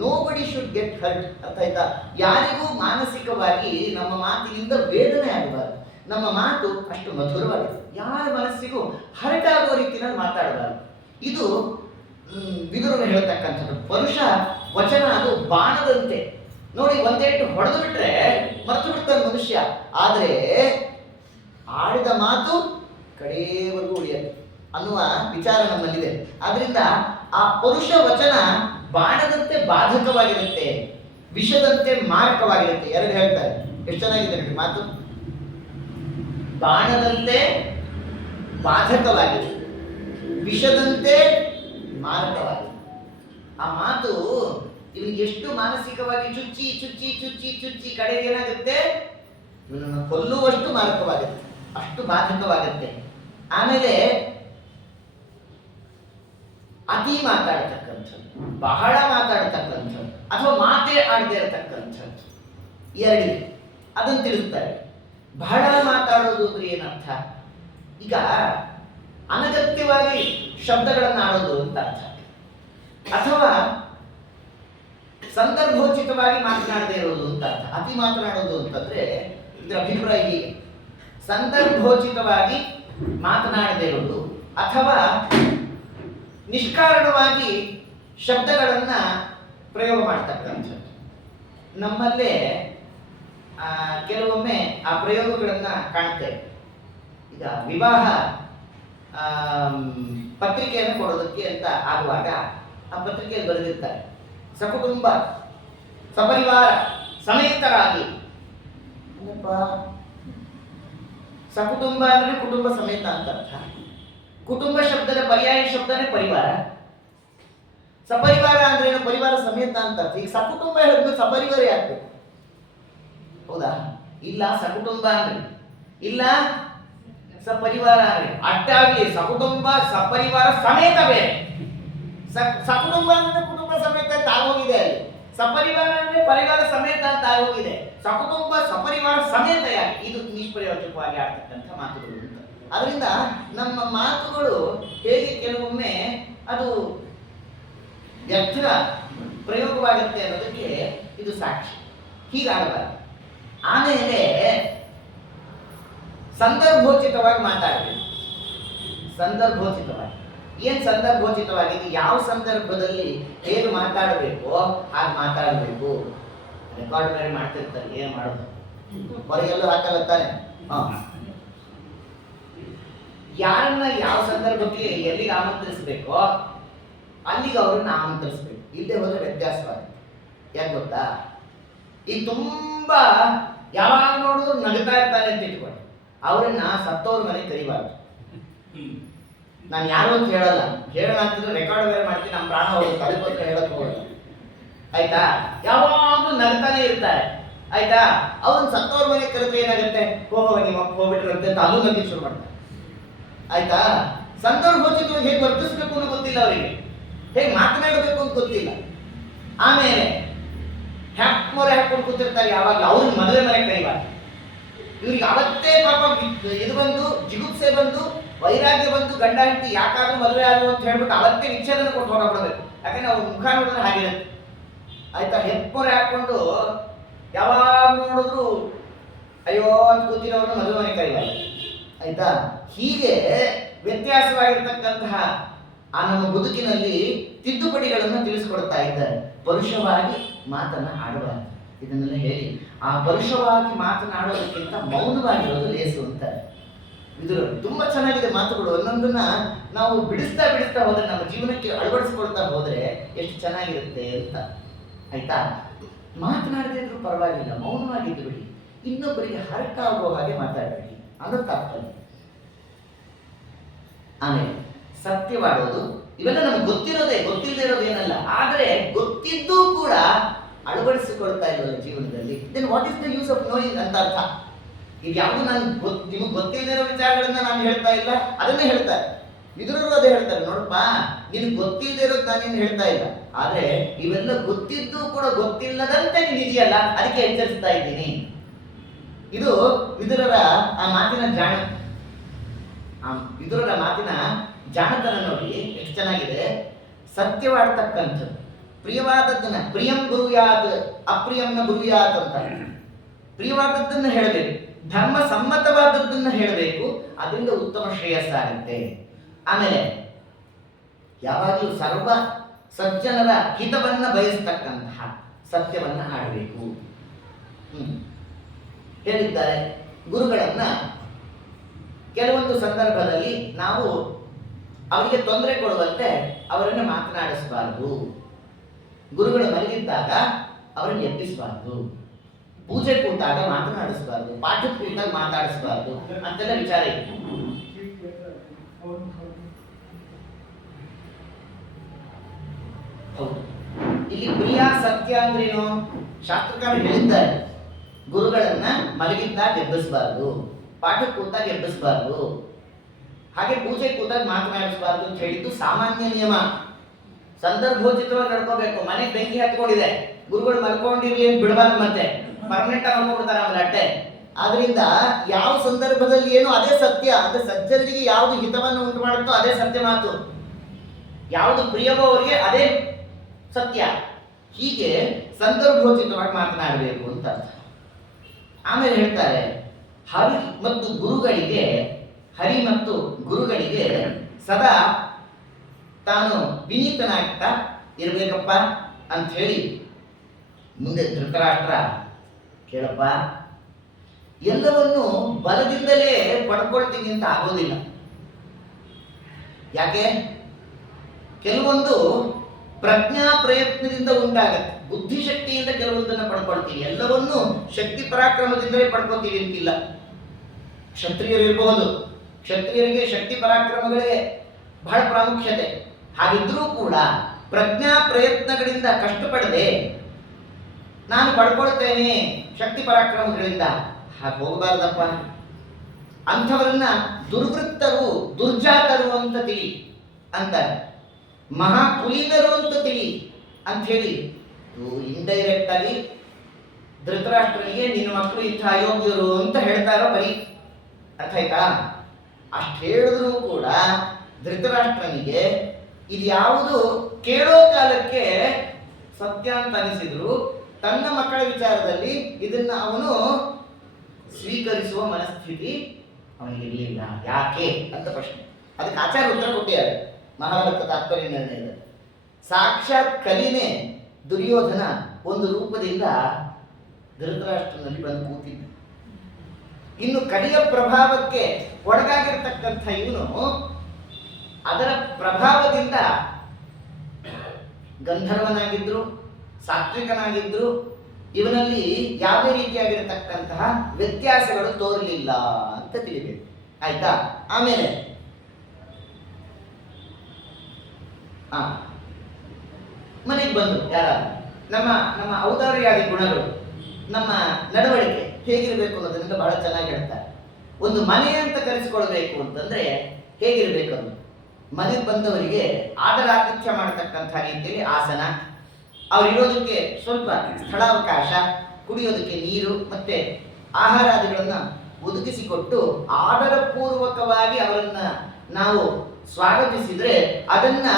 Nobody should get hurt. ಅರ್ಥ ಆಯ್ತಾ? ಯಾರಿಗೂ ಮಾನಸಿಕವಾಗಿ ನಮ್ಮ ಮಾತಿನಿಂದ ವೇದನೆ ಆಗಬಾರ್ದು. ನಮ್ಮ ಮಾತು ಅಷ್ಟು ಮಧುರವಾಗಿದೆ, ಯಾರ ಮನಸ್ಸಿಗೂ ಹರ್ಟ್ ಆಗುವ ರೀತಿಯಲ್ಲಿ ಮಾತಾಡಬಾರ್ದು. ಇದು ವಿದುರರು ಹೇಳ್ತಕ್ಕಂಥದ್ದು. ಪರುಷ ವಚನ ಅದು ಬಾಣದಂತೆ. ನೋಡಿ, ಒಂದೇಟು ಹೊಡೆದು ಬಿಟ್ರೆ ಮರ್ತು ಬಿಡ್ತಾನೆ ಮನುಷ್ಯ, ಆದರೆ ಆಡಿದ ಮಾತು ಕಡೆಯವರೆಗೂ ಉಳಿಯದು ಅನ್ನುವ ವಿಚಾರ ನಮ್ಮಲ್ಲಿದೆ. ಆದ್ರಿಂದ ಆ ಪರುಷ ವಚನ ಬಾಣದಂತೆ ಬಾಧಕವಾಗಿರುತ್ತೆ, ವಿಷದಂತೆ ಮಾರಕವಾಗಿರುತ್ತೆ. ಎರಡು ಹೇಳ್ತಾರೆ. ಎಷ್ಟು ಚೆನ್ನಾಗಿದೆ ನೋಡಿ ಮಾತು. ಬಾಣದಂತೆ ಬಾಧಕವಾಗಿದೆ, ವಿಷದಂತೆ ಮಾರಕವಾಗಿದೆ. ಆ ಮಾತು ಇವನಿಗೆ ಎಷ್ಟು ಮಾನಸಿಕವಾಗಿ ಚುಚ್ಚಿ ಚುಚ್ಚಿ ಚುಚ್ಚಿ ಚುಚ್ಚಿ ಕಡೆಗೆ ಏನಾಗುತ್ತೆ, ಇವನನ್ನು ಕೊಲ್ಲುವಷ್ಟು ಮಾರಕವಾಗುತ್ತೆ, ಅಷ್ಟು ಬಾಧಕವಾಗುತ್ತೆ. ಆಮೇಲೆ ಅತಿ ಮಾತಾಡ್ತಕ್ಕಂಥದ್ದು, ಬಹಳ ಮಾತಾಡ್ತಕ್ಕಂಥದ್ದು, ಅಥವಾ ಮಾತೇ ಆಡದೇ ಇರತಕ್ಕಂಥದ್ದು, ಎರಡಿದೆ. ಅದನ್ನು ತಿಳಿಸ್ತಾರೆ. ಬಹಳ ಮಾತಾಡೋದು ಅಂದ್ರೆ ಏನರ್ಥ? ಈಗ ಅನಗತ್ಯವಾಗಿ ಶಬ್ದಗಳನ್ನು ಆಡೋದು ಅಂತ ಅರ್ಥ, ಅಥವಾ ಸಂದರ್ಭೋಚಿತವಾಗಿ ಮಾತನಾಡದೇ ಇರೋದು ಅಂತ ಅರ್ಥ. ಅತಿ ಮಾತನಾಡೋದು ಅಂತಂದ್ರೆ ಇದರ ಅಭಿಪ್ರಾಯ ಹೀಗೆ: ಸಂದರ್ಭೋಚಿತವಾಗಿ ಮಾತನಾಡದೇ ಇರೋದು, ಅಥವಾ ನಿಷ್ಕಾರಣವಾಗಿ ಶಬ್ದಗಳನ್ನ ಪ್ರಯೋಗ ಮಾಡ್ತಕ್ಕಂಥದ್ದು. ನಮ್ಮಲ್ಲೇ ಕೆಲವೊಮ್ಮೆ ಆ ಪ್ರಯೋಗಗಳನ್ನ ಕಾಣ್ತೇವೆ. ಈಗ ವಿವಾಹ ಪತ್ರಿಕೆಯನ್ನು ಕೊಡೋದಕ್ಕೆ ಅಂತ ಆಗುವಾಗ ಆ ಪತ್ರಿಕೆಯಲ್ಲಿ ಬರೆದಿರ್ತಾರೆ, ಸಕುಟುಂಬ ಸಪರಿವಾರ ಸಮೇತರಾಗಿ. ಸಕುಟುಂಬ ಅಂದ್ರೆ ಕುಟುಂಬ ಸಮೇತ ಅಂತ ಅರ್ಥ. ಕುಟುಂಬ ಶಬ್ದದ ಪರ್ಯಾಯ ಶಬ್ದನೇ ಪರಿವಾರ. ಸಪರಿವಾರ ಅಂದ್ರೆ ಏನು? ಪರಿವಾರ ಸಮೇತ ಅಂತ ಅರ್ಥ. ಈಗ ಸಕುಟುಂಬ ಹೇಳಿದ್ರೆ ಸಪರಿವಾರ ಯಾಕಬೇಕು? ಹೌದಾ? ಇಲ್ಲ, ಸಕುಟುಂಬ ಅಂದ್ರೆ ಇಲ್ಲ, ಸಪರಿವಾರ ಅಂದ್ರೆ ಅಷ್ಟಾಗ್ಲಿ. ಸಕುಟುಂಬ ಸಪರಿವಾರ ಸಮೇತ ಬೇರೆ. ಸಕುಟುಂಬ ಅಂದ್ರೆ ಕುಟುಂಬ ಸಮೇತ ಅಂತ ಆಗೋಗಿದೆ ಅಲ್ಲಿ. ಸಪರಿವಾರ ಅಂದ್ರೆ ಪರಿವಾರ ಸಮೇತ ಅಂತ ಆಗೋಗಿದೆ. ಸಕುಟುಂಬ ಸಪರಿವಾರ ಸಮೇತ ಯಾಕೆ? ಇದು ನಿಷ್ಪ್ರಯೋಜಕವಾಗಿ ಆಡ್ತಕ್ಕಂಥ ಮಾತುಗಳು ಅಂತ. ಅದರಿಂದ ನಮ್ಮ ಮಾತುಗಳು ಹೇಗೆ ಕೆಲವೊಮ್ಮೆ ಅದು ವ್ಯರ್ಥ ಪ್ರಯೋಗವಾಗುತ್ತೆ ಅನ್ನೋದಕ್ಕೆ ಇದು ಸಾಕ್ಷಿ. ಹೀಗಾಗಬಾರದು. ಆಮೇಲೆ ಸಂದರ್ಭೋಚಿತವಾಗಿ ಮಾತಾಡಬೇಕು. ಸಂದರ್ಭೋಚಿತವಾಗಿ ಏನ್ ಸಂದರ್ಭೋಚಿತವಾಗಿದೆ? ಯಾವ ಸಂದರ್ಭದಲ್ಲಿ ಹೇಗೆ ಮಾತಾಡಬೇಕು ಹಾಗೆ ಮಾತಾಡಬೇಕು. ರೆಕಾರ್ಡ್ ಬೇರೆ ಮಾಡ್ತಿರ್ತಾರೆ, ಏನ್ ಮಾಡೋದು, ಹೊರಗೆಲ್ಲೂ ಹಾಕಲತ್ತಾನೆ. ಯಾರನ್ನ ಯಾವ ಸಂದರ್ಭಕ್ಕೆ ಎಲ್ಲಿಗೆ ಆಮಂತ್ರಿಸಬೇಕೋ ಅಲ್ಲಿಗೆ ಅವ್ರನ್ನ ಆಮಂತ್ರಿಸ್ಬೇಕು. ಇಲ್ಲದೆ ಹೋದ್ರೆ ವ್ಯತ್ಯಾಸವಾಗುತ್ತೆ. ಯಾಕೆ ಗೊತ್ತಾ? ಈಗ ತುಂಬಾ ಯಾವಾಗ ನೋಡಿದ್ರು ನಗ್ತಾ ಇರ್ತಾನೆ ಅಂತ ಇಟ್ಕೊಂಡು ಅವ್ರನ್ನ ಸತ್ತವ್ರ ಮನೆಗೆ ಕರಿಬಾರ್ದು. ನಾನು ಯಾರು ಅಂತ ಹೇಳಲ್ಲ, ಹೇಳೋಣ ಅಂತಿದ್ರೆ ರೆಕಾರ್ಡ್ ಬೇರೆ ಮಾಡ್ತೀನಿ, ನಮ್ಮ ಪ್ರಾಣ ಹೋಗುತ್ತೆ, ಅದಕ್ಕೋಸ್ಕರ ಹೇಳಕ್ ಹೋಗಲ್ಲ. ಆಯ್ತಾ? ಯಾವಾಗಲೂ ನಗ್ತಾನೆ ಇರ್ತಾರೆ. ಆಯ್ತಾ? ಅವ್ರನ್ನ ಸತ್ತವ್ರ ಮನೆಗೆ ಕರೆದ್ರೆ ಏನಾಗುತ್ತೆ? ನಿಮ್ಮ ಅಪ್ಪ ಹೋಗ್ಬಿಟ್ರಂತೆ ಅಂತ ಅಲ್ಲೂ ನಗ್ಗಿ ಶುರು ಮಾಡ್ತಾರೆ. ಆಯ್ತಾ? ಸಂದರ್ಭೋಚಿತವಾಗಿ ಹೇಗೆ ವರ್ತಿಸ್ಬೇಕು ಅನ್ನೋ ಗೊತ್ತಿಲ್ಲ ಅವರಿಗೆ, ಹೇಗೆ ಮಾತನಾಡಬೇಕು ಅಂತ ಗೊತ್ತಿಲ್ಲ. ಆಮೇಲೆ ಹ್ಯಾಪ್ ಮೊರೆ ಹಾಕೊಂಡು ಕೂತಿರ್ತಾರೆ ಯಾವಾಗಲೂ. ಅವ್ರನ್ನ ಮದುವೆ ಮನೆಗೆ ಕರಿಬಾರ್ದು. ಇವ್ರಿಗೆ ಅವತ್ತೇ ಪಾಪ ಇದು ಬಂದು ಜಿಗುಪ್ಸೆ ಬಂದು ವೈರಾಗ್ಯ ಬಂದು ಗಂಡ ಹೆಂಡತಿ ಯಾಕಾದ್ರೂ ಮದುವೆ ಆದ್ರು ಅಂತ ಹೇಳ್ಬಿಟ್ಟು ಅವತ್ತೇ ವಿಚ್ಛೇದನ ಕೊಟ್ಟು ಹೊರಬಿಡಬೇಕು. ಯಾಕಂದ್ರೆ ಅವ್ರ ಮುಖ ನೋಡಿದ್ರೆ ಹಾಗಿರುತ್ತೆ. ಆಯ್ತಾ? ಹೆಪ್ಪೊರೆ ಹಾಕೊಂಡು ಯಾವಾಗ ನೋಡಿದ್ರು ಅಯ್ಯೋ ಅಂತ ಕೂತಿರೋರನ್ನ ಮದುವೆ ಮನೆ ಕರಿಬಾರ್ದು. ಆಯ್ತಾ? ಹೀಗೆ ವ್ಯತ್ಯಾಸವಾಗಿರ್ತಕ್ಕಂತಹ ಆ ನಮ್ಮ ಬದುಕಿನಲ್ಲಿ ತಿದ್ದುಪಡಿಗಳನ್ನು ತಿಳಿಸ್ಕೊಡ್ತಾ ಇದ್ದಾರೆ. ಪರುಷವಾಗಿ ಮಾತನ್ನ ಆಡಬಾರದು. ಇದನ್ನೆಲ್ಲ ಹೇಳಿ ಆ ಪರುಷವಾಗಿ ಮಾತನಾಡೋದಕ್ಕಿಂತ ಮೌನವಾಗಿರೋದು ಲೇಸು ಅಂತಾರೆ ವಿದುರರು. ತುಂಬಾ ಚೆನ್ನಾಗಿದೆ ಮಾತುಗಳು. ಒಂದೊಂದನ್ನ ನಾವು ಬಿಡಿಸ್ತಾ ಹೋದ್ರೆ, ನಮ್ಮ ಜೀವನಕ್ಕೆ ಅಳವಡಿಸ್ಕೊಳ್ತಾ ಹೋದ್ರೆ ಎಷ್ಟು ಚೆನ್ನಾಗಿರುತ್ತೆ ಅಂತ. ಆಯ್ತಾ? ಮಾತನಾಡದೇ ಇದ್ರೂ ಪರವಾಗಿಲ್ಲ, ಮೌನವಾಗಿದ್ದು ಬಿಡಿ. ಇನ್ನೊಬ್ಬರಿಗೆ ಹರಟ ಆಗುವ ಹಾಗೆ ಮಾತಾಡಬೇಡಿ ಅನ್ನೋದು ತಪ್ಪಲ್ಲ. ಆಮೇಲೆ ಸತ್ಯವಾಡೋದು ಇವೆಲ್ಲ ನಮ್ಗೆ ಗೊತ್ತಿರೋದೇ, ಗೊತ್ತಿಲ್ಲದೆ ಇರೋದೇನಲ್ಲ. ಆದರೆ ಗೊತ್ತಿದ್ದೂ ಕೂಡ ಅಳವಡಿಸಿಕೊಳ್ತಾ ಇರೋಲ್ಲ ಜೀವನದಲ್ಲಿ. Then what is the use of knowing ಅಂತ ಅರ್ಥ. ಈಗ ಯಾವುದು ನಿಮಗೆ ಗೊತ್ತಿಲ್ಲದೆ ಇರೋ ವಿಚಾರಗಳನ್ನ ನಾನು ಹೇಳ್ತಾ ಇಲ್ಲ, ಅದನ್ನೇ ಹೇಳ್ತಾರೆ ವಿದುರರು. ಅದೇ ಹೇಳ್ತಾರೆ, ನೋಡಪ್ಪ ನಿನಗೆ ಗೊತ್ತಿಲ್ಲದೆ ಇರೋದು ನಾನೇನು ಹೇಳ್ತಾ ಇಲ್ಲ, ಆದ್ರೆ ಇವೆಲ್ಲ ಗೊತ್ತಿದ್ದು ಕೂಡ ಗೊತ್ತಿಲ್ಲದಂತೆ ನೀನು ಇದೆಯಲ್ಲ, ಅದಕ್ಕೆ ಎಚ್ಚರಿಸ್ತಾ ಇದ್ದೀನಿ. ಇದು ವಿದುರರ ಆ ಮಾತಿನ ಜಾಣ, ಆ ವಿದುರರ ಮಾತಿನ ಜಾಣತನ ನೋಡಿ ಎಷ್ಟು ಚೆನ್ನಾಗಿದೆ. ಸತ್ಯವಾಡ್ತಕ್ಕಂಥದ್ದು, ಪ್ರಿಯವಾದದ್ದನ್ನ ಪ್ರಿಯಂ ಬ್ರೂಯಾತ್ ಅಪ್ರಿಯಂನ ಬ್ರೂಯಾತ್ ಅಂತ. ಪ್ರಿಯವಾದದ್ದನ್ನ ಹೇಳಬೇಕು, ಧರ್ಮ ಸಮ್ಮತವಾದದ್ದನ್ನ ಹೇಳಬೇಕು, ಅದರಿಂದ ಉತ್ತಮ ಶ್ರೇಯಸ್ಸಾಗುತ್ತೆ. ಆಮೇಲೆ ಯಾವಾಗಲೂ ಸರ್ವ ಸಜ್ಜನರ ಹಿತವನ್ನ ಬಯಸ್ತಕ್ಕಂತಹ ಸತ್ಯವನ್ನ ಆಡಬೇಕು. ಹೇಳಿದ್ದಾರೆ. ಗುರುಗಳನ್ನ ಕೆಲವೊಂದು ಸಂದರ್ಭದಲ್ಲಿ ನಾವು ಅವರಿಗೆ ತೊಂದರೆ ಕೊಡುವಂತೆ ಅವರನ್ನು ಮಾತನಾಡಿಸಬಾರದು. ಗುರುಗಳು ಮಲಗಿದ್ದಾಗ ಅವರನ್ನು ಎಬ್ಬಿಸಬಾರ್ದು, ಪೂಜೆ ಕೂತಾಗ ಮಾತನಾಡಿಸಬಾರ್ದು, ಪಾಠ ಕೂತಾಗ ಮಾತಾಡಿಸಬಾರ್ದು ಅಂತೆಲ್ಲ ವಿಚಾರ ಇದೆ. ಹೌದು, ಇಲ್ಲಿ ಪ್ರಿಯ ಸತ್ಯ ಅಂದ್ರೇನು? ಶಾಸ್ತ್ರಕಾರರು ಹೇಳಿದ್ದಾರೆ, ಗುರುಗಳನ್ನ ಮಲಗಿದ್ದಾಗ ಎಬ್ಬಿಸಬಾರ್ದು, ಪಾಠ ಕೂತಾಗ ಎಬ್ಬಿಸಬಾರ್ದು, ಹಾಗೆ ಪೂಜೆ ಕೂತಾಗ ಮಾತನಾಡಿಸಬಾರ್ದು ಅಂತ ಹೇಳಿದ್ದು ಸಾಮಾನ್ಯ ನಿಯಮ. ಸಂದರ್ಭೋಚಿತವಾಗಿ ನಡ್ಕೋಬೇಕು. ಮನೆಗೆ ಬೆಂಕಿ ಹತ್ಕೊಂಡಿದೆ, ಗುರುಗಳು ಮಲ್ಕೊಂಡಿರ್ಲಿ ಅಂತ ಬಿಡಬಾರ್ದು, ಮತ್ತೆ ಪರ್ಮನೆಂಟ್ ಆಗಿ ಮಲ್ಕೊಂಡ್ಬಿಡ್ತಾರೆ ಆಮೇಲೆ ಅಟ್ಟೆ. ಆದ್ರಿಂದ ಯಾವ ಸಂದರ್ಭದಲ್ಲಿ ಏನು ಅದೇ ಸತ್ಯ. ಅಂದ್ರೆ ಸಜ್ಜನಿಗೆ ಯಾವುದು ಹಿತವನ್ನು ಉಂಟು ಮಾಡುತ್ತೋ ಅದೇ ಸತ್ಯ ಮಾತು, ಯಾವುದು ಪ್ರಿಯವೋ ಅವರಿಗೆ ಅದೇ ಸತ್ಯ. ಹೀಗೆ ಸಂದರ್ಭೋಚಿತವಾಗಿ ಮಾತನಾಡಬೇಕು ಅಂತ ಅರ್ಥ. ಆಮೇಲೆ ಹೇಳ್ತಾರೆ, ಹರಿ ಮತ್ತು ಗುರುಗಳಿಗೆ ಸದಾ ತಾನು ವಿನೀತನಾಗ್ತಾ ಇರಬೇಕಪ್ಪ ಅಂತ ಹೇಳಿ ಮುಂದೆ ಧೃತರಾಷ್ಟ್ರ, ಕೇಳಪ್ಪ, ಎಲ್ಲವನ್ನೂ ಬಲದಿಂದಲೇ ಪಡ್ಕೊಳ್ತೀನಿ ಅಂತ ಆಗೋದಿಲ್ಲ. ಯಾಕೆ? ಕೆಲವೊಂದು ಪ್ರಜ್ಞಾ ಪ್ರಯತ್ನದಿಂದ ಉಂಟಾಗತ್ತೆ, ಬುದ್ಧಿಶಕ್ತಿಯಿಂದ ಕೆಲವೊಂದನ್ನು ಪಡ್ಕೊಳ್ತೀವಿ. ಎಲ್ಲವನ್ನೂ ಶಕ್ತಿ ಪರಾಕ್ರಮದಿಂದಲೇ ಪಡ್ಕೊತೀವಿ ಅಂತಿಲ್ಲ. ಕ್ಷತ್ರಿಯರು ಇರಬಹುದು, ಕ್ಷತ್ರಿಯರಿಗೆ ಶಕ್ತಿ ಪರಾಕ್ರಮಗಳಿಗೆ ಬಹಳ ಪ್ರಾಮುಖ್ಯತೆ. ಹಾಗಿದ್ರೂ ಕೂಡ ಪ್ರಜ್ಞಾ ಪ್ರಯತ್ನಗಳಿಂದ ಕಷ್ಟಪಡದೆ ನಾನು ಪಡ್ಕೊಳ್ತೇನೆ ಶಕ್ತಿ ಪರಾಕ್ರಮಗಳಿಂದ, ಹಾಗೆ ಹೋಗಬಾರ್ದಪ್ಪ. ಅಂಥವರನ್ನ ದುರ್ವೃತ್ತರು, ದುರ್ಜಾತರು ಅಂತ ತಿಳಿ ಅಂತಾರೆ, ಮಹಾಕುಲೀನರು ಅಂತ ತಿಳಿ ಅಂತ ಹೇಳಿ ಇಂಡೈರೆಕ್ಟ್ ಆಗಿ ಧೃತರಾಷ್ಟ್ರನಿಗೆ ನಿನ್ನ ಮಕ್ಕಳು ಇಂಥ ಅಯೋಗ್ಯರು ಅಂತ ಹೇಳ್ತಾರೋ ಬರೀ. ಅರ್ಥ ಆಯ್ತಾ? ಅಷ್ಟು ಹೇಳಿದ್ರು ಕೂಡ ಧೃತರಾಷ್ಟ್ರನಿಗೆ ಇದು ಯಾವುದು ಕೇಳೋ ಕಾಲಕ್ಕೆ ಸತ್ಯ ಅಂತ ಅನಿಸಿದ್ರು, ತನ್ನ ಮಕ್ಕಳ ವಿಚಾರದಲ್ಲಿ ಇದನ್ನ ಅವನು ಸ್ವೀಕರಿಸುವ ಮನಸ್ಥಿತಿ ಅವನಿಗೆ ಇರಲಿಲ್ಲ. ಯಾಕೆ ಅಂತ ಪ್ರಶ್ನೆ. ಅದಕ್ಕೆ ಆಚಾರ್ಯ ಉತ್ತರ ಕೊಟ್ಟಿದ್ದಾರೆ ಮಹಾಭಾರತ ತಾತ್ಪರ್ಯ ನಿರ್ಣಯದಲ್ಲಿ. ಸಾಕ್ಷಾತ್ ಕಲಿನೇ ದುರ್ಯೋಧನ ಒಂದು ರೂಪದಿಂದ ಧೃತರಾಷ್ಟ್ರನಲ್ಲಿ ಬಂದು ಕೂತಿದ್ದ. ಇನ್ನು ಕಲಿಯ ಪ್ರಭಾವಕ್ಕೆ ಒಳಗಾಗಿರ್ತಕ್ಕಂಥ ಇವನು ಅದರ ಪ್ರಭಾವದಿಂದ ಗಂಧರ್ವನಾಗಿದ್ರು, ಸಾತ್ವಿಕನಾಗಿದ್ರು, ಇವನಲ್ಲಿ ಯಾವುದೇ ರೀತಿಯಾಗಿರತಕ್ಕಂತಹ ವ್ಯತ್ಯಾಸಗಳು ತೋರಲಿಲ್ಲ ಅಂತ ತಿಳಿಬೇಕು. ಆಯ್ತಾ? ಆಮೇಲೆ ಮನೆಗೆ ಬಂದು ಯಾರಾದ್ರು ನಮ್ಮ ಔದಾರ್ಯಾದಿ ಗುಣಗಳು, ನಮ್ಮ ನಡವಳಿಕೆ ಹೇಗಿರಬೇಕು ಅನ್ನೋದನ್ನ ಬಹಳ ಚೆನ್ನಾಗಿ ಹೇಳ್ತಾರೆ. ಒಂದು ಮನೆ ಅಂತ ಕರೆಸಿಕೊಳ್ಬೇಕು ಅಂತಂದ್ರೆ ಹೇಗಿರ್ಬೇಕು ಅದು? ಮನೆಗೆ ಬಂದವರಿಗೆ ಆದರಾತಿಥ್ಯ ಮಾಡತಕ್ಕಂಥ ರೀತಿಯಲ್ಲಿ ಆಸನ, ಅವರಿರೋದಕ್ಕೆ ಸ್ವಲ್ಪ ಸ್ಥಳಾವಕಾಶ, ಕುಡಿಯೋದಕ್ಕೆ ನೀರು ಮತ್ತೆ ಆಹಾರಾದಿಗಳನ್ನ ಒದಗಿಸಿಕೊಟ್ಟು ಆದರಪೂರ್ವಕವಾಗಿ ಅವರನ್ನ ನಾವು ಸ್ವಾಗತಿಸಿದ್ರೆ ಅದನ್ನ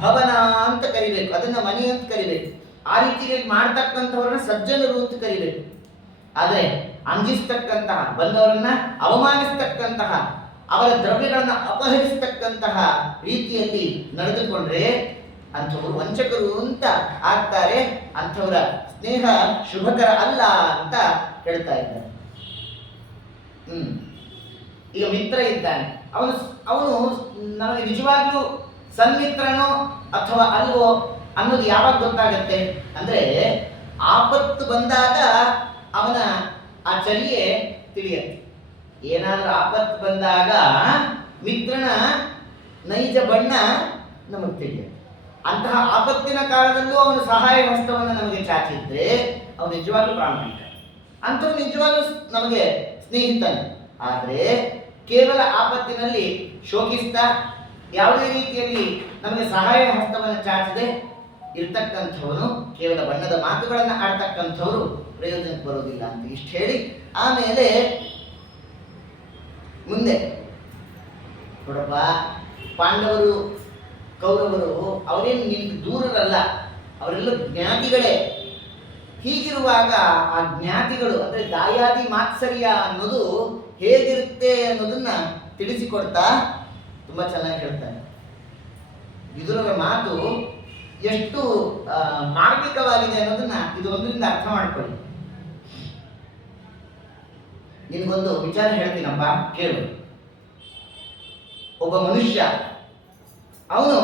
ಭವನ ಅಂತ ಕರಿಬೇಕು, ಅದನ್ನ ಮನೆ ಅಂತ ಕರಿಬೇಕು. ಆ ರೀತಿಯಲ್ಲಿ ಮಾಡ್ತಕ್ಕಂಥವ್ರನ್ನ ಸಜ್ಜನರು ಅಂತ ಕರಿಬೇಕು. ಆದರೆ ಅಂಜಿಸ್ತಕ್ಕಂತಹ, ಬಂದವರನ್ನ ಅವಮಾನಿಸ್ತಕ್ಕಂತಹ, ಅವರ ದ್ರವ್ಯಗಳನ್ನ ಅಪಹರಿಸ್ತಕ್ಕಂತಹ ರೀತಿಯಲ್ಲಿ ನಡೆದುಕೊಂಡ್ರೆ ಅಂಥವರು ವಂಚಕರು ಅಂತ ಆಗ್ತಾರೆ. ಅಂಥವರ ಸ್ನೇಹ ಶುಭಕರ ಅಲ್ಲ ಅಂತ ಹೇಳ್ತಾ ಇದ್ದಾರೆ. ಈಗ ಮಿತ್ರ ಇದ್ದಾನೆ, ಅವನು ನಮಗೆ ನಿಜವಾಗ್ಲೂ ಸನ್ಮಿತ್ರನೋ ಅಥವಾ ಅಲ್ವೋ ಅನ್ನೋದು ಯಾವಾಗ ಗೊತ್ತಾಗತ್ತೆ ಅಂದ್ರೆ ಆಪತ್ತು ಬಂದಾಗ ಅವನ ಆ ಚರ್ಯೆ ತಿಳಿಯತ್ತೆ. ಏನಾದ್ರೂ ಆಪತ್ತು ಬಂದಾಗ ಮಿತ್ರನ ನೈಜ ಬಣ್ಣ ನಮಗೆ ತಿಳಿಯತ್ತೆ. ಅಂತಹ ಆಪತ್ತಿನ ಕಾಲದಲ್ಲೂ ಅವನು ಸಹಾಯ ಹಸ್ತವನ್ನು ನಮಗೆ ಚಾಚಿದ್ರೆ ಅವನು ನಿಜವಾಗ್ಲೂ ಪ್ರಾಮಾಣಿಕ, ಅಂಥವು ನಿಜವಾಗ್ಲೂ ನಮಗೆ ಸ್ನೇಹಿತನು. ಆದರೆ ಕೇವಲ ಆಪತ್ತಿನಲ್ಲಿ ಶೋಕಿಸ್ತಾ ಯಾವುದೇ ರೀತಿಯಲ್ಲಿ ನಮಗೆ ಸಹಾಯ ಹಸ್ತವನ್ನು ಚಾಚದೆ ಇರ್ತಕ್ಕಂಥವನು, ಕೇವಲ ಬಣ್ಣದ ಮಾತುಗಳನ್ನು ಆಡ್ತಕ್ಕಂಥವ್ರು ಪ್ರಯೋಜನಕ್ಕೆ ಬರೋದಿಲ್ಲ ಅಂತ ಇಷ್ಟು ಹೇಳಿ ಆಮೇಲೆ ಮುಂದೆ ನೋಡಪ್ಪ, ಪಾಂಡವರು ಕೌರವರು ಅವರೇನು ನಿಮ್ಗೆ ದೂರರಲ್ಲ, ಅವರೆಲ್ಲ ಜ್ಞಾತಿಗಳೇ. ಹೀಗಿರುವಾಗ ಆ ಜ್ಞಾತಿಗಳು ಅಂದ್ರೆ ದಾಯಾದಿ ಮಾತ್ಸರ್ಯ ಅನ್ನೋದು ಹೇಗಿರುತ್ತೆ ಅನ್ನೋದನ್ನ ತಿಳಿಸಿಕೊಡ್ತಾ ತುಂಬಾ ಚೆನ್ನಾಗಿ ಹೇಳ್ತಾರೆ. ವಿದುರರ ಮಾತು ಎಷ್ಟು ಮಾರ್ಮಿಕವಾಗಿದೆ ಅನ್ನೋದನ್ನ ಇದು ಒಂದರಿಂದ ಅರ್ಥ ಮಾಡ್ಕೊಳ್ಳಿ. ನಿನ್ಗೊಂದು ವಿಚಾರ ಹೇಳ್ತೀನಪ್ಪ, ಕೇಳು. ಒಬ್ಬ ಮನುಷ್ಯ, ಅವನು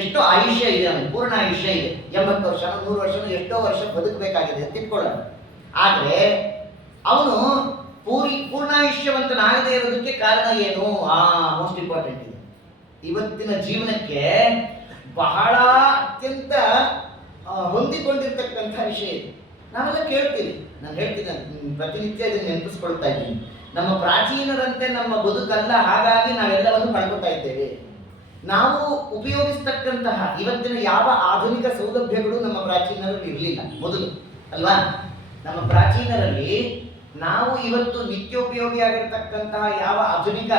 ಎಷ್ಟೋ ಆಯುಷ್ಯ ಇದೆ, ಅವನು ಪೂರ್ಣ ಆಯುಷ್ಯ ಇದೆ, 80 ವರ್ಷ 100 ವರ್ಷ ಎಷ್ಟೋ ವರ್ಷ ಬದುಕಬೇಕಾಗಿದೆ ಅಂತ ಇಟ್ಕೊಳ್ಳೋಣ. ಆದರೆ ಅವನು ಪೂರ್ಣಾಯುಷ್ಯವಂತನಾಗದೇ ಇರೋದಕ್ಕೆ ಕಾರಣ ಏನು? ಮೋಸ್ಟ್ ಇಂಪಾರ್ಟೆಂಟ್ ಇದೆ. ಇವತ್ತಿನ ಜೀವನಕ್ಕೆ ಬಹಳ ಅತ್ಯಂತ ಹೊಂದಿಕೊಂಡಿರ್ತಕ್ಕಂಥ ವಿಷಯ ಇದೆ. ನಾವೆಲ್ಲ ಕೇಳ್ತೀವಿ, ನಾನು ಹೇಳ್ತೀನಿ, ಪ್ರತಿನಿತ್ಯ ಇದನ್ನು ನೆನಪಿಸ್ಕೊಳ್ತಾ ಇದ್ದೀನಿ. ನಮ್ಮ ಪ್ರಾಚೀನರಂತೆ ನಮ್ಮ ಬದುಕಲ್ಲ, ಹಾಗಾಗಿ ನಾವೆಲ್ಲವನ್ನು ಕಳ್ಕೊತಾ ಇದ್ದೇವೆ. ನಾವು ಉಪಯೋಗಿಸ್ತಕ್ಕಂತಹ ಇವತ್ತಿನ ಯಾವ ಆಧುನಿಕ ಸೌಲಭ್ಯಗಳು ನಮ್ಮ ಪ್ರಾಚೀನರಲ್ಲಿ ಇರಲಿಲ್ಲ ಮೊದಲು, ಅಲ್ವಾ? ನಮ್ಮ ಪ್ರಾಚೀನರಲ್ಲಿ ನಾವು ಇವತ್ತು ನಿತ್ಯೋಪಯೋಗಿಯಾಗಿರ್ತಕ್ಕಂತಹ ಯಾವ ಆಧುನಿಕ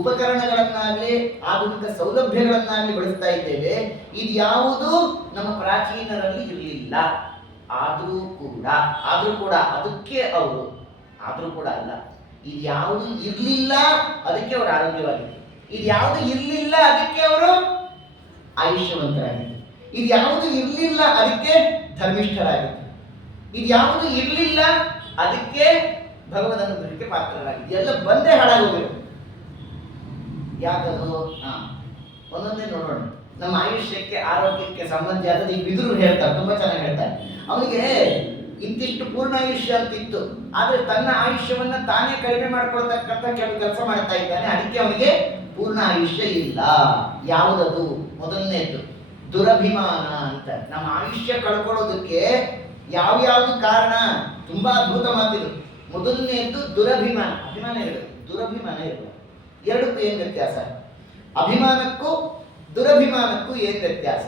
ಉಪಕರಣಗಳನ್ನಾಗಲಿ ಆಧುನಿಕ ಸೌಲಭ್ಯಗಳನ್ನಾಗಲಿ ಬಳಸ್ತಾ ಇದ್ದೇವೆ, ಇದು ಯಾವುದು ನಮ್ಮ ಪ್ರಾಚೀನರಲ್ಲಿ ಇರಲಿಲ್ಲ. ಆದರೂ ಕೂಡ ಅದಕ್ಕೆ ಅವರು ಆದರೂ ಕೂಡ ಅಲ್ಲ, ಇದು ಯಾವುದು ಇರಲಿಲ್ಲ ಅದಕ್ಕೆ ಅವರು ಆರೋಗ್ಯವಾಗಿತ್ತು. ಇದು ಯಾವುದು ಇರಲಿಲ್ಲ ಅದಕ್ಕೆ ಅವರು ಆಯುಷ್ಯವಂತರಾಗಿತ್ತು. ಇದು ಯಾವುದು ಇರಲಿಲ್ಲ ಅದಕ್ಕೆ ಧರ್ಮಿಷ್ಠರಾಗಿತ್ತು. ಇದು ಯಾವುದು ಇರಲಿಲ್ಲ ಅದಕ್ಕೆ ಭಗವದ್ ಅನುಗ್ರಹಕ್ಕೆ ಪಾತ್ರರಾಗಿತ್ತು. ಎಲ್ಲ ಬಂದೇ ಹಾಳಾಗೋಗಿರು. ಯಾಕದು? ಒಂದೊಂದೇ ನೋಡೋಣ. ನಮ್ಮ ಆಯುಷ್ಯಕ್ಕೆ ಆರೋಗ್ಯಕ್ಕೆ ಸಂಬಂಧ ಆದದ್ದು ಈ ವಿದುರರು ಹೇಳ್ತಾರೆ, ತುಂಬಾ ಚೆನ್ನಾಗಿ ಹೇಳ್ತಾರೆ. ಅವನಿಗೆ ಇಂತಿಷ್ಟು ಪೂರ್ಣಾಯುಷ್ಯ ಅಂತಿತ್ತು, ಆದ್ರೆ ತನ್ನ ಆಯುಷ್ಯವನ್ನ ತಾನೇ ಕಡಿಮೆ ಮಾಡ್ಕೊಳ್ತಕ್ಕಂಥ ಕೆಲಸ ಮಾಡ್ತಾ ಇದ್ದಾನೆ. ಅದಕ್ಕೆ ಅವನಿಗೆ ಪೂರ್ಣ ಆಯುಷ್ಯ ಇಲ್ಲ. ಯಾವುದದು? ಮೊದಲನೇದ್ದು ದುರಭಿಮಾನ ಅಂತ. ನಮ್ಮ ಆಯುಷ್ಯ ಕಳ್ಕೊಳ್ಳೋದಕ್ಕೆ ಯಾವ್ಯಾವ್ದು ಕಾರಣ? ತುಂಬಾ ಅದ್ಭುತ ಮಾತಿದು. ಮೊದಲನೇದ್ದು ದುರಭಿಮಾನ. ಅಭಿಮಾನ ಇರಬೇಕು, ದುರಭಿಮಾನ ಇರಬೇಕು. ಎರಡಕ್ಕೂ ಏನ್ ವ್ಯತ್ಯಾಸ? ಅಭಿಮಾನಕ್ಕೂ ದುರಭಿಮಾನಕ್ಕೂ ಏನ್ ವ್ಯತ್ಯಾಸ?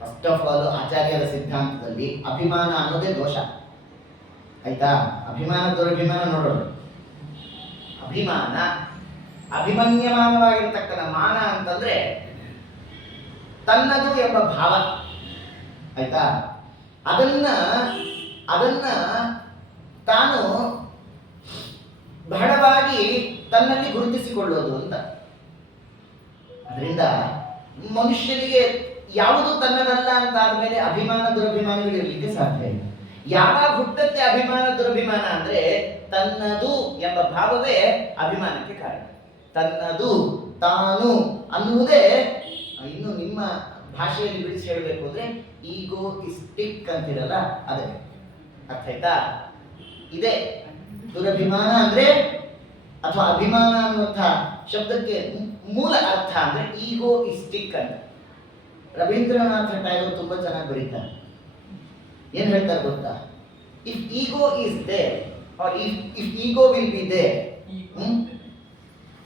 ಫಸ್ಟ್ ಆಫ್ ಆಲ್, ಆಚಾರ್ಯರ ಸಿದ್ಧಾಂತದಲ್ಲಿ ಅಭಿಮಾನ ಅನ್ನೋದೇ ದೋಷ, ಆಯ್ತಾ? ಅಭಿಮಾನ ದುರಭಿಮಾನ ನೋಡೋಣ. ಅಭಿಮಾನ ಅಭಿಮನ್ಯಮಾನವಾಗಿರ್ತಕ್ಕಂಥ ಮಾನ ಅಂತಂದ್ರೆ ತನ್ನದು ಎಂಬ ಭಾವ, ಆಯ್ತಾ? ಅದನ್ನ ತಾನು ಬಹಳವಾಗಿ ತನ್ನಲ್ಲಿ ಗುರುತಿಸಿಕೊಳ್ಳೋದು ಅಂತ. ಅದರಿಂದ ಮನುಷ್ಯನಿಗೆ ಯಾವುದು ತನ್ನದಲ್ಲ ಅಂತ ಆದ್ಮೇಲೆ ಅಭಿಮಾನ ದುರಭಿಮಾನಗಳು ಇರಲಿಕ್ಕೆ ಸಾಧ್ಯ ಇಲ್ಲ. ಯಾವಾಗ ಹುಟ್ಟತ್ತೆ ಅಭಿಮಾನ ದುರಭಿಮಾನ ಅಂದ್ರೆ ತನ್ನದು ಎಂಬ ಭಾವವೇ ಅಭಿಮಾನಕ್ಕೆ ಕಾರಣ. ತನ್ನದು, ತಾನು ಅನ್ನುವುದೇ, ಇನ್ನು ನಿಮ್ಮ ಭಾಷೆಯಲ್ಲಿ ಬಿಡಿಸಿ ಹೇಳಬೇಕು ಅಂದ್ರೆ ಈಗೋಯಿಸ್ಟಿಕ್ ಅಂತಿರಲ್ಲ, ಅದೇ ಅರ್ಥ ಆಯ್ತಾ? ಇದೇ ದುರಭಿಮಾನ ಅಂದ್ರೆ, ಅಥವಾ ಅಭಿಮಾನ ಅನ್ನುವಂತಹ ಶಬ್ದಕ್ಕೆ ಮೂಲ ಅರ್ಥ ಅಂದ್ರೆ ಈಗೋಯಿಸ್ಟಿಕ್ ಅಂತ. ರವೀಂದ್ರನಾಥ ಟ್ಯಾಗೋರ್ ತುಂಬಾ ಚೆನ್ನಾಗಿ ಬರೀತಾರೆ. ಏನ್ ಹೇಳ್ತಾರೆ ಗೊತ್ತಾ? If ego is there, or if ego will be there,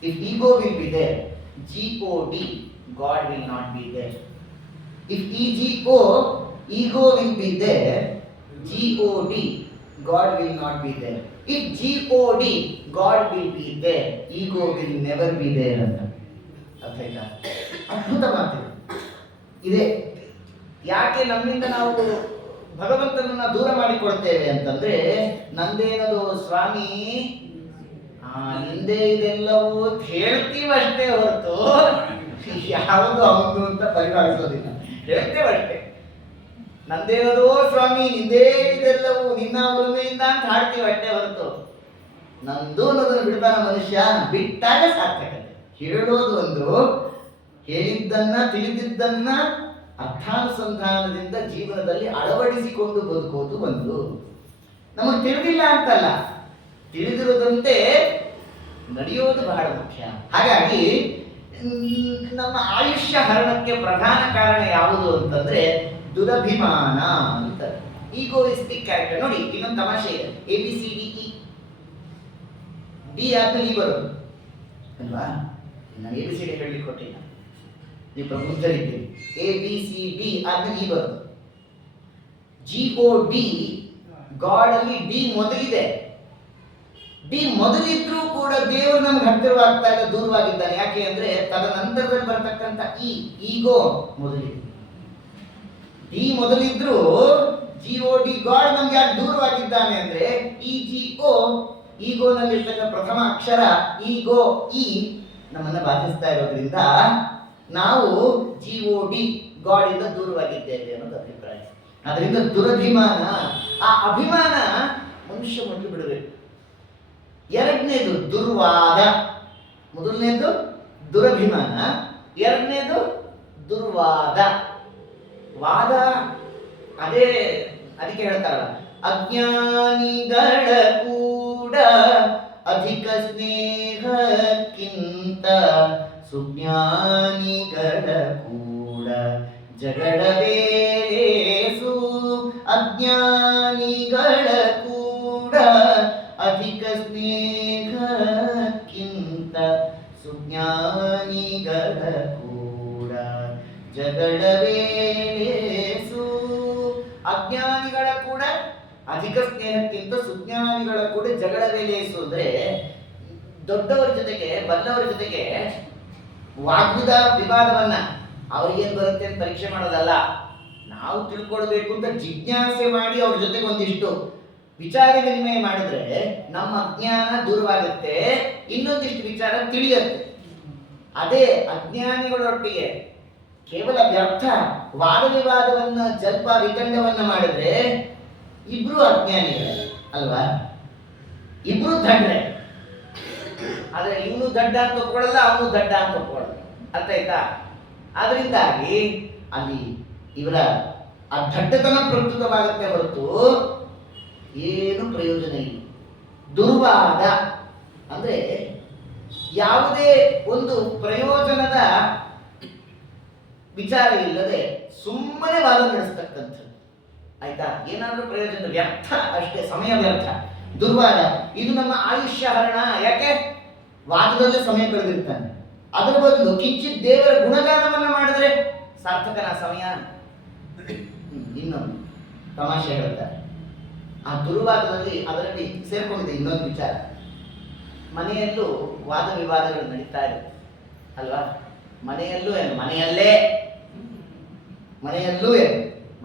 if ego will be there, God, God will not be there. If ego will be there, God will not be there. If God will be there, ego will never be there ಅಂತ. ಅರ್ಥ ಆಯ್ತಾ? ಅದ್ಭುತ ಮಾತು ಇದೆ. ಯಾಕೆ ನಮ್ಮಿಂದ ನಾವು ಭಗವಂತನನ್ನ ದೂರ ಮಾಡಿಕೊಳ್ತೇವೆ ಅಂತಂದ್ರೆ, ನಂದೇನದು ಸ್ವಾಮಿ, ನಿಂದೇ ಇದೆಲ್ಲವೂ ಹೇಳ್ತೀವಷ್ಟೇ ಹೊರತು ಯಾವುದು ಅವನು ಅಂತ ಪರಿಭಾವಿಸೋದಿಲ್ಲ. ಹೇಳ್ತೇವಷ್ಟೇ, ನಂದೇನದೋ ಸ್ವಾಮಿ, ನಿಂದೇ ಇದೆಲ್ಲವೂ ನಿನ್ನ ಒಲುಮೆಯಿಂದ ಅಂತ ಹಾಡ್ತೀವಷ್ಟೇ ಹೊರತು ನಂದು ಅನ್ನೋದನ್ನು ಬಿಡ್ತಾನ ಮನುಷ್ಯ. ಬಿಟ್ಟಾಗ ಸಾರ್ಥಕತೆ. ಹೇಳೋದು ಒಂದು, ಹೇಳಿದ್ದನ್ನ ತಿಳಿದಿದ್ದನ್ನ ಅರ್ಥಾನುಸಂಧಾನದಿಂದ ಜೀವನದಲ್ಲಿ ಅಳವಡಿಸಿಕೊಂಡು ಬದುಕೋದು ಒಂದು. ನಮಗೆ ತಿಳಿದಿಲ್ಲ ಅಂತಲ್ಲ, ತಿಳಿದಿರೋದಂತೆ ನಡೆಯೋದು ಬಹಳ ಮುಖ್ಯ. ಹಾಗಾಗಿ ನಮ್ಮ ಆಯುಷ್ಯ ಹರಣಕ್ಕೆ ಪ್ರಧಾನ ಕಾರಣ ಯಾವುದು ಅಂತಂದ್ರೆ ದುರಭಿಮಾನ ಅಂತ. Egoistic character. ನೋಡಿ, ಇನ್ನೊಂದು ತಮಾಷೆ ಇದೆ. ABCDE, ಡಿ ಆದ್ಮೇಲೆ ಈ ಬರೋದು ಅಲ್ವಾ? ನಾನು ABCD ಹೇಳಲಿಕ್ಕೆ ಕೊಟ್ಟಿಲ್ಲ, ನೀವು ಪ್ರಬುದ್ಧರಿದ್ದೀರಿ. ABCD ಆದ್ಮೇಲೆ ಈ ಬರೋದು. GOD, ಗಾಡ್ ಅಲ್ಲಿ ಡಿ ಮೊದಲಿದೆ. ಡಿ ಮೊದಲಿದ್ರೂ ಕೂಡ ದೇವರು ನಮ್ಗೆ ಹತ್ತಿರವಾಗ್ತಾ ಇಲ್ಲ, ದೂರವಾಗಿದ್ದಾನೆ. ಯಾಕೆ ಅಂದ್ರೆ ತದನಂತರದಲ್ಲಿ ಬರತಕ್ಕಂಥ ಈಗೋ ಮೊದಲಿದೆ. ಡಿ ಮೊದಲಿದ್ರು GOD, ಗಾಡ್ ನಮ್ಗೆ ಯಾಕೆ ದೂರವಾಗಿದ್ದಾನೆ ಅಂದ್ರೆ ಈಗೋನಲ್ಲಿರ್ತಕ್ಕ ಪ್ರಥಮ ಅಕ್ಷರ ಈಗೋ, ನಮ್ಮನ್ನ ಬಾಧಿಸ್ತಾ ಇರೋದ್ರಿಂದ ನಾವು GOD ಗಾಡಿಂದ ದೂರವಾಗಿದ್ದೇವೆ ಅನ್ನೋದು ಅಭಿಪ್ರಾಯ. ಅದರಿಂದ ದುರಭಿಮಾನ, ಆ ಅಭಿಮಾನ ಮನುಷ್ಯ ಮೊದಲು ಬಿಡಬೇಕು. ಎರಡನೇದು ದುರ್ವಾದ. ಮೊದಲನೇದು ದುರಭಿಮಾನ, ಎರಡನೇದು ದುರ್ವಾದ. ವಾದ ಅದೇ ಅದಕ್ಕೆ ಹೇಳ್ತಾರಲ್ಲ, ಅಜ್ಞಾನಿಗಳ ಕೂಡ ಅಧಿಕ ಸ್ನೇಹಕ್ಕಿಂತ ಸುಜ್ಞಾನಿಗಳ ಕೂಡ ಜಗಳವೇಸು. ಅಜ್ಞಾನಿಗಳ ಕೂಡ ಅಧಿಕ ಸ್ನೇಹಕ್ಕಿಂತ ಸುಜ್ಞಾನಿಗಳ ಕೂಡ ಜಗಳವೇಸು. ಅಜ್ಞಾನಿಗಳ ಕೂಡ ಅಧಿಕ ಸ್ನೇಹಕ್ಕಿಂತ ಸುಜ್ಞಾನಿಗಳ ಕೂಡ ಜಗಳವೇಲೇಸು ಅಂದ್ರೆ ದೊಡ್ಡವರ ಜೊತೆಗೆ ಬಲ್ಲವರ ಜೊತೆಗೆ ವಾಗ್ವಾದ ವಿವಾದವನ್ನ ಅವ್ರಿಗೇನು ಬರುತ್ತೆ ಅಂತ ಪರೀಕ್ಷೆ ಮಾಡೋದಲ್ಲ, ನಾವು ತಿಳ್ಕೊಳ್ಬೇಕು ಅಂತ ಜಿಜ್ಞಾಸೆ ಮಾಡಿ ಅವ್ರ ಜೊತೆಗೆ ಒಂದಿಷ್ಟು ವಿಚಾರ ವಿನಿಮಯ ಮಾಡಿದ್ರೆ ನಮ್ಮ ಅಜ್ಞಾನ ದೂರವಾಗುತ್ತೆ, ಇನ್ನೊಂದಿಷ್ಟು ವಿಚಾರ ತಿಳಿಯುತ್ತೆ. ಅದೇ ಅಜ್ಞಾನಿಗಳೊಟ್ಟಿಗೆ ಕೇವಲ ವ್ಯರ್ಥ ವಾದ ವಿವಾದವನ್ನ ಜಲ್ಪ ವಿತಂಡವನ್ನ ಮಾಡಿದ್ರೆ ಇಬ್ರು ಅಜ್ಞಾನಿಗಳೇ ಅಲ್ವಾ, ಇಬ್ರು ದಂಡ್ರೆ. ಆದ್ರೆ ಇವನು ದಡ್ಡ ಅಂತ ಒಪ್ಕೊಳ್ಳಲ್ಲ, ಅವನು ದಡ್ಡ ಅಂತ ಒಪ್ಕೊಳ್ಳಲ್ಲ. ಅರ್ಥ ಆಯ್ತಾ? ಅದರಿಂದಾಗಿ ಅಲ್ಲಿ ಇವರ ಆ ದಡ್ಡತನ ಪ್ರಸ್ತುತವಾಗುತ್ತೆ ಹೊರತು ಏನು ಪ್ರಯೋಜನ ಇಲ್ಲ. ದುರ್ವಾದ ಅಂದ್ರೆ ಯಾವುದೇ ಒಂದು ಪ್ರಯೋಜನದ ವಿಚಾರ ಇಲ್ಲದೆ ಸುಮ್ಮನೆ ವಾದ ನಡೆಸ್ತಕ್ಕಂಥದ್ದು. ಆಯ್ತಾ? ಏನಾದ್ರೂ ಪ್ರಯೋಜನ ವ್ಯರ್ಥ ಅಷ್ಟೇ, ಸಮಯ ವ್ಯರ್ಥ. ದುರ್ವಾದ ಇದು ನಮ್ಮ ಆಯುಷ್ಯ ಹರಣ. ಯಾಕೆ? ವಾದದಲ್ಲೇ ಸಮಯ ಕಳೆದಿರ್ತಾನೆ. ಅದರ ಬದಲು ಕಿಂಚಿತ್ ದೇವರ ಗುಣಗಾನವನ್ನ ಮಾಡಿದ್ರೆ ಸಾರ್ಥಕನ ಸಮಯ. ಇನ್ನೊಂದು ತಮಾಷೆ ಹೇಳ್ತಾರೆ, ಆ ದುರ್ವಾದದಲ್ಲಿ ಅದರಲ್ಲಿ ಸೇರ್ಕೊಂಡಿದೆ ಇನ್ನೊಂದು ವಿಚಾರ. ಮನೆಯಲ್ಲೂ ವಾದ ವಿವಾದಗಳು ನಡೀತಾ ಇರುತ್ತೆ ಅಲ್ವಾ? ಮನೆಯಲ್ಲೂ ಏನು,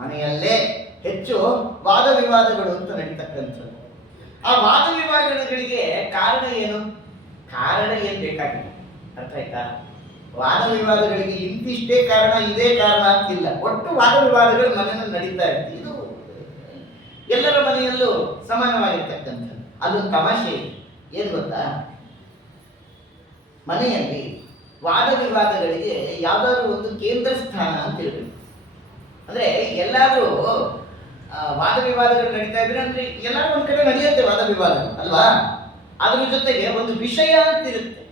ಮನೆಯಲ್ಲೇ ಹೆಚ್ಚು ವಾದ ವಿವಾದಗಳು ಅಂತ ನಡೀತಕ್ಕಂಥದ್ದು. ಆ ವಾದ ವಿವಾದಗಳಿಗೆ ಕಾರಣ ಏನು? ಕಾರಣ ಏನು ಬೇಕಾಗಿಲ್ಲ. ಅರ್ಥ ಆಯ್ತಾ? ವಾದ ವಿವಾದಗಳಿಗೆ ಇಂತಿಷ್ಟೇ ಕಾರಣ, ಇದೇ ಕಾರಣ ಅಂತಿಲ್ಲ. ಒಟ್ಟು ವಾದ ವಿವಾದಗಳು ಮನೆಯಲ್ಲಿ ನಡೀತಾ ಇರುತ್ತೆ. ಇದು ಎಲ್ಲರ ಮನೆಯಲ್ಲೂ ಸಮಾನವಾಗಿರ್ತಕ್ಕಂಥದ್ದು. ಅಲ್ಲೊಂದು ತಮಾಷೆ ಏನು ಗೊತ್ತಾ? ಮನೆಯಲ್ಲಿ ವಾದ ವಿವಾದಗಳಿಗೆ ಯಾವ್ದಾದ್ರು ಒಂದು ಕೇಂದ್ರ ಸ್ಥಾನ ಅಂತ ಇರಬೇಕು. ಅಂದ್ರೆ ಎಲ್ಲಾದ್ರೂ ವಾದ ವಿವಾದಗಳು ನಡೀತಾ ಇದ್ರೆ ಅಂದ್ರೆ ಎಲ್ಲಾದ್ರೂ ಒಂದ್ ಕಡೆ ನಡೆಯುತ್ತೆ ವಾದ ವಿವಾದ ಅಲ್ವಾ? ಅದ್ರ ಜೊತೆಗೆ ಒಂದು ವಿಷಯ ಅಂತ ಇರುತ್ತೆ.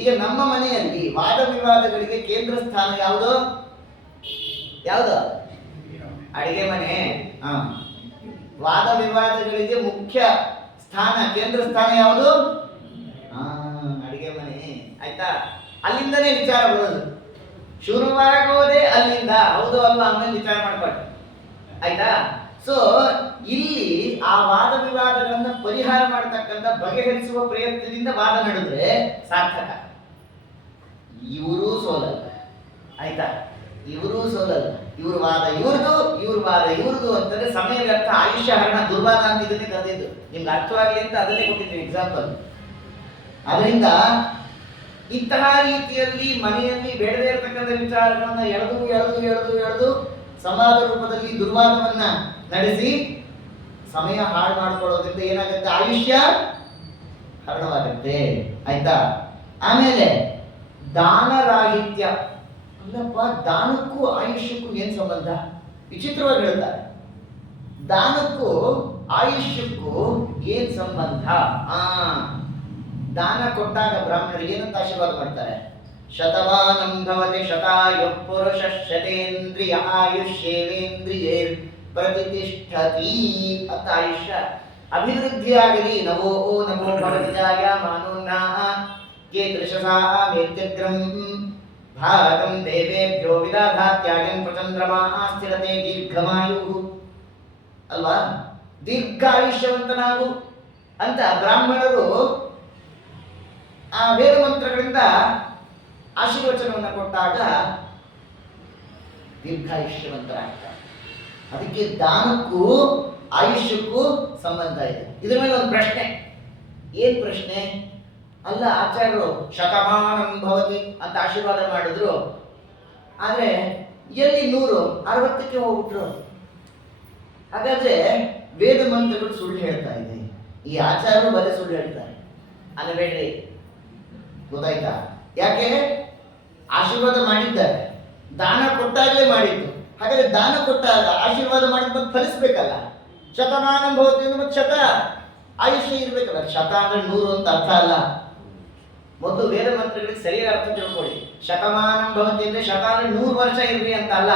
ಈಗ ನಮ್ಮ ಮನೆಯಲ್ಲಿ ವಾದ ವಿವಾದಗಳಿಗೆ ಕೇಂದ್ರ ಸ್ಥಾನ ಯಾವುದು? ಅಡಿಗೆ ಮನೆ. ವಾದ ವಿವಾದಗಳಿಗೆ ಮುಖ್ಯ ಸ್ಥಾನ, ಕೇಂದ್ರ ಸ್ಥಾನ ಯಾವುದು? ಅಡಿಗೆ ಮನೆ. ಆಯ್ತಾ? ಅಲ್ಲಿಂದನೇ ವಿಚಾರ ಬರೋದು. ಶುರುವಾಗೋದೇ ಅಲ್ಲಿಂದ. ಹೌದು ಅಲ್ವಾ? ಆಮೇಲೆ ವಿಚಾರ ಮಾಡ್ಬಾರ್ದು. ಆಯ್ತಾ? ಸೊ ಇಲ್ಲಿ ಆ ವಾದ ವಿವಾದಗಳನ್ನ ಪರಿಹಾರ ಮಾಡತಕ್ಕಂಥ ಬಗೆಹರಿಸುವ ಪ್ರಯತ್ನದಿಂದ ವಾದ ನಡೆದ್ರೆ ಸಾರ್ಥಕ. ಇವರು ಸೋಲಲ್ಲ. ಆಯ್ತಾ? ಇವರು ಸೋಲಲ್ಲ. ಇವ್ರ ವಾದ ಇವ್ರದು, ಇವ್ರ ವಾದ ಇವ್ರದು ಅಂತಂದ್ರೆ ಸಮಯ ವ್ಯರ್ಥ, ಆಯುಷ್ಯ ಹರಣ, ದುರ್ವಾದ ಅಂತ ಇದನ್ನೇ ಕರೆದಿದ್ದು. ನಿಮ್ಗೆ ಅರ್ಥವಾಗಲಿ ಅಂತ ಅದನ್ನೇ ಕೊಟ್ಟಿದ್ದೀನಿ ಎಕ್ಸಾಂಪಲ್. ಅದರಿಂದ ಇಂತಹ ರೀತಿಯಲ್ಲಿ ಮನೆಯಲ್ಲಿ ಬೇಡದೇ ಇರತಕ್ಕಂಥ ವಿಚಾರಗಳನ್ನ ಎಳೆದು ಸಮಾಜ ರೂಪದಲ್ಲಿ ದುರ್ವಾದವನ್ನ ನಡೆಸಿ ಸಮಯ ಹಾಳು ಮಾಡಿಕೊಳ್ಳೋದ್ರಿಂದ ಏನಾಗುತ್ತೆ? ಆಯುಷ್ಯ ಹರಣವಾಗುತ್ತೆ. ಆಯ್ತಾ? ಆಮೇಲೆ ದಾನರಾಹಿತ್ಯ. ಅಲ್ಲಪ್ಪ, ದಾನಕ್ಕೂ ಆಯುಷ್ಯಕ್ಕೂ ಏನ್ ಸಂಬಂಧ? ವಿಚಿತ್ರವಾಗಿ ಹೇಳ್ತಾರೆ. ದಾನಕ್ಕೂ ಆಯುಷ್ಯಕ್ಕೂ ಏನ್ ಸಂಬಂಧ? ದಾನ ಕೊಟ್ಟಾಗ ಬ್ರಾಹ್ಮಣರಿಗೆ ಏನಂತ ಆಶೀರ್ವಾದ ಮಾಡ್ತಾರೆ? ಶತಮಾನಂ ಭವತಿ ಶತಾಯುಃ ಪುರುಷಃ ಶತೇಂದ್ರಿಯ ಆಯುಷ್ಯೇವೇಂದ್ರಿಯೇ ಪ್ರತಿಷ್ಠತಿ ಅಂತ ಆಯುಷ್ಯ ಅಭಿವೃದ್ಧಿಯಾಗಲಿ. ನಮೋ ಭಗವತಿಜಾಯ ಮಾನೋನ್ನಾಹ ಕೇತೃಷಸಾ ಮೇತ್ಯಗ್ರಂ ಭಾಗಂ ದೇವೇಭ್ಯೋ ವಿದಾಧಾತ್ಯಾಯಂ ಪ್ರಚಂದ್ರಮಾ ಸ್ಥಿರತೆ ದೀರ್ಘಮಾಯು ಅಲ್ವಾ? ದೀರ್ಘಾಯುಷ್ಯವಂತನಾಗು ಅಂತ ಬ್ರಾಹ್ಮಣರು ಆ ವೇದ ಮಂತ್ರಗಳಿಂದ ಆಶೀರ್ವಚನವನ್ನು ಕೊಟ್ಟಾಗ ದೀರ್ಘಾಯುಷ್ಯವಂತರಾಗ್ತಾರೆ. ಅದಕ್ಕೆ ದಾನಕ್ಕೂ ಆಯುಷ್ಯಕ್ಕೂ ಸಂಬಂಧ ಇದೆ. ಇದರ ಮೇಲೆ ಒಂದು ಪ್ರಶ್ನೆ. ಏನ್ ಪ್ರಶ್ನೆ? ಅಲ್ಲ, ಆಚಾರ್ಯರು ಶತಮಾನಂ ಭವತಿ ಅಂತ ಆಶೀರ್ವಾದ ಮಾಡಿದ್ರು. ಆದ್ರೆ ಎಲ್ಲಿ 160ಕ್ಕೆ ಹೋಗ್ಬಿಟ್ರು. ಹಾಗಾದ್ರೆ ವೇದ ಮಂತ್ರಗಳು ಸುಳ್ಳು ಹೇಳ್ತಾ ಇದೆ, ಈ ಆಚಾರ್ಯರು ಬರೀ ಸುಳ್ಳು ಹೇಳ್ತಾರೆ ಅಲ್ಲಬೇಡ್ರಿ. ಗೊತ್ತಾಯ್ತಾ? ಯಾಕೆ? ಆಶೀರ್ವಾದ ಮಾಡಿದ್ದಾರೆ, ದಾನ ಕೊಟ್ಟಾಗಲೇ ಮಾಡಿದ್ದು. ಹಾಗಾದ್ರೆ ದಾನ ಕೊಟ್ಟಾಗ ಆಶೀರ್ವಾದ ಮಾಡಿದ ಮತ್ತೆ ಫಲಿಸ್ಬೇಕಲ್ಲ. ಶತಮಾನಂ ಭವತಿ ಅಂದ್ರೆ ಮತ್ತೆ ಶತ ಆಯುಷ್ಯ ಇರ್ಬೇಕಲ್ಲ. ಶತ ಅಂದ್ರೆ 100 ಅಂತ ಅರ್ಥ ಅಲ್ಲ. ಮೊದಲು ವೇದ ಮಂತ್ರಗಳಿಗೆ ಸರಿಯಾದ ಅರ್ಥ ತಿಳ್ಕೊಳ್ಳಿ. ಶತಮಾನಂ ಭವತಿ ಅಂದ್ರೆ ಶತ ಅಂದ್ರೆ 100 ವರ್ಷ ಇರ್ರಿ ಅಂತ ಅಲ್ಲ,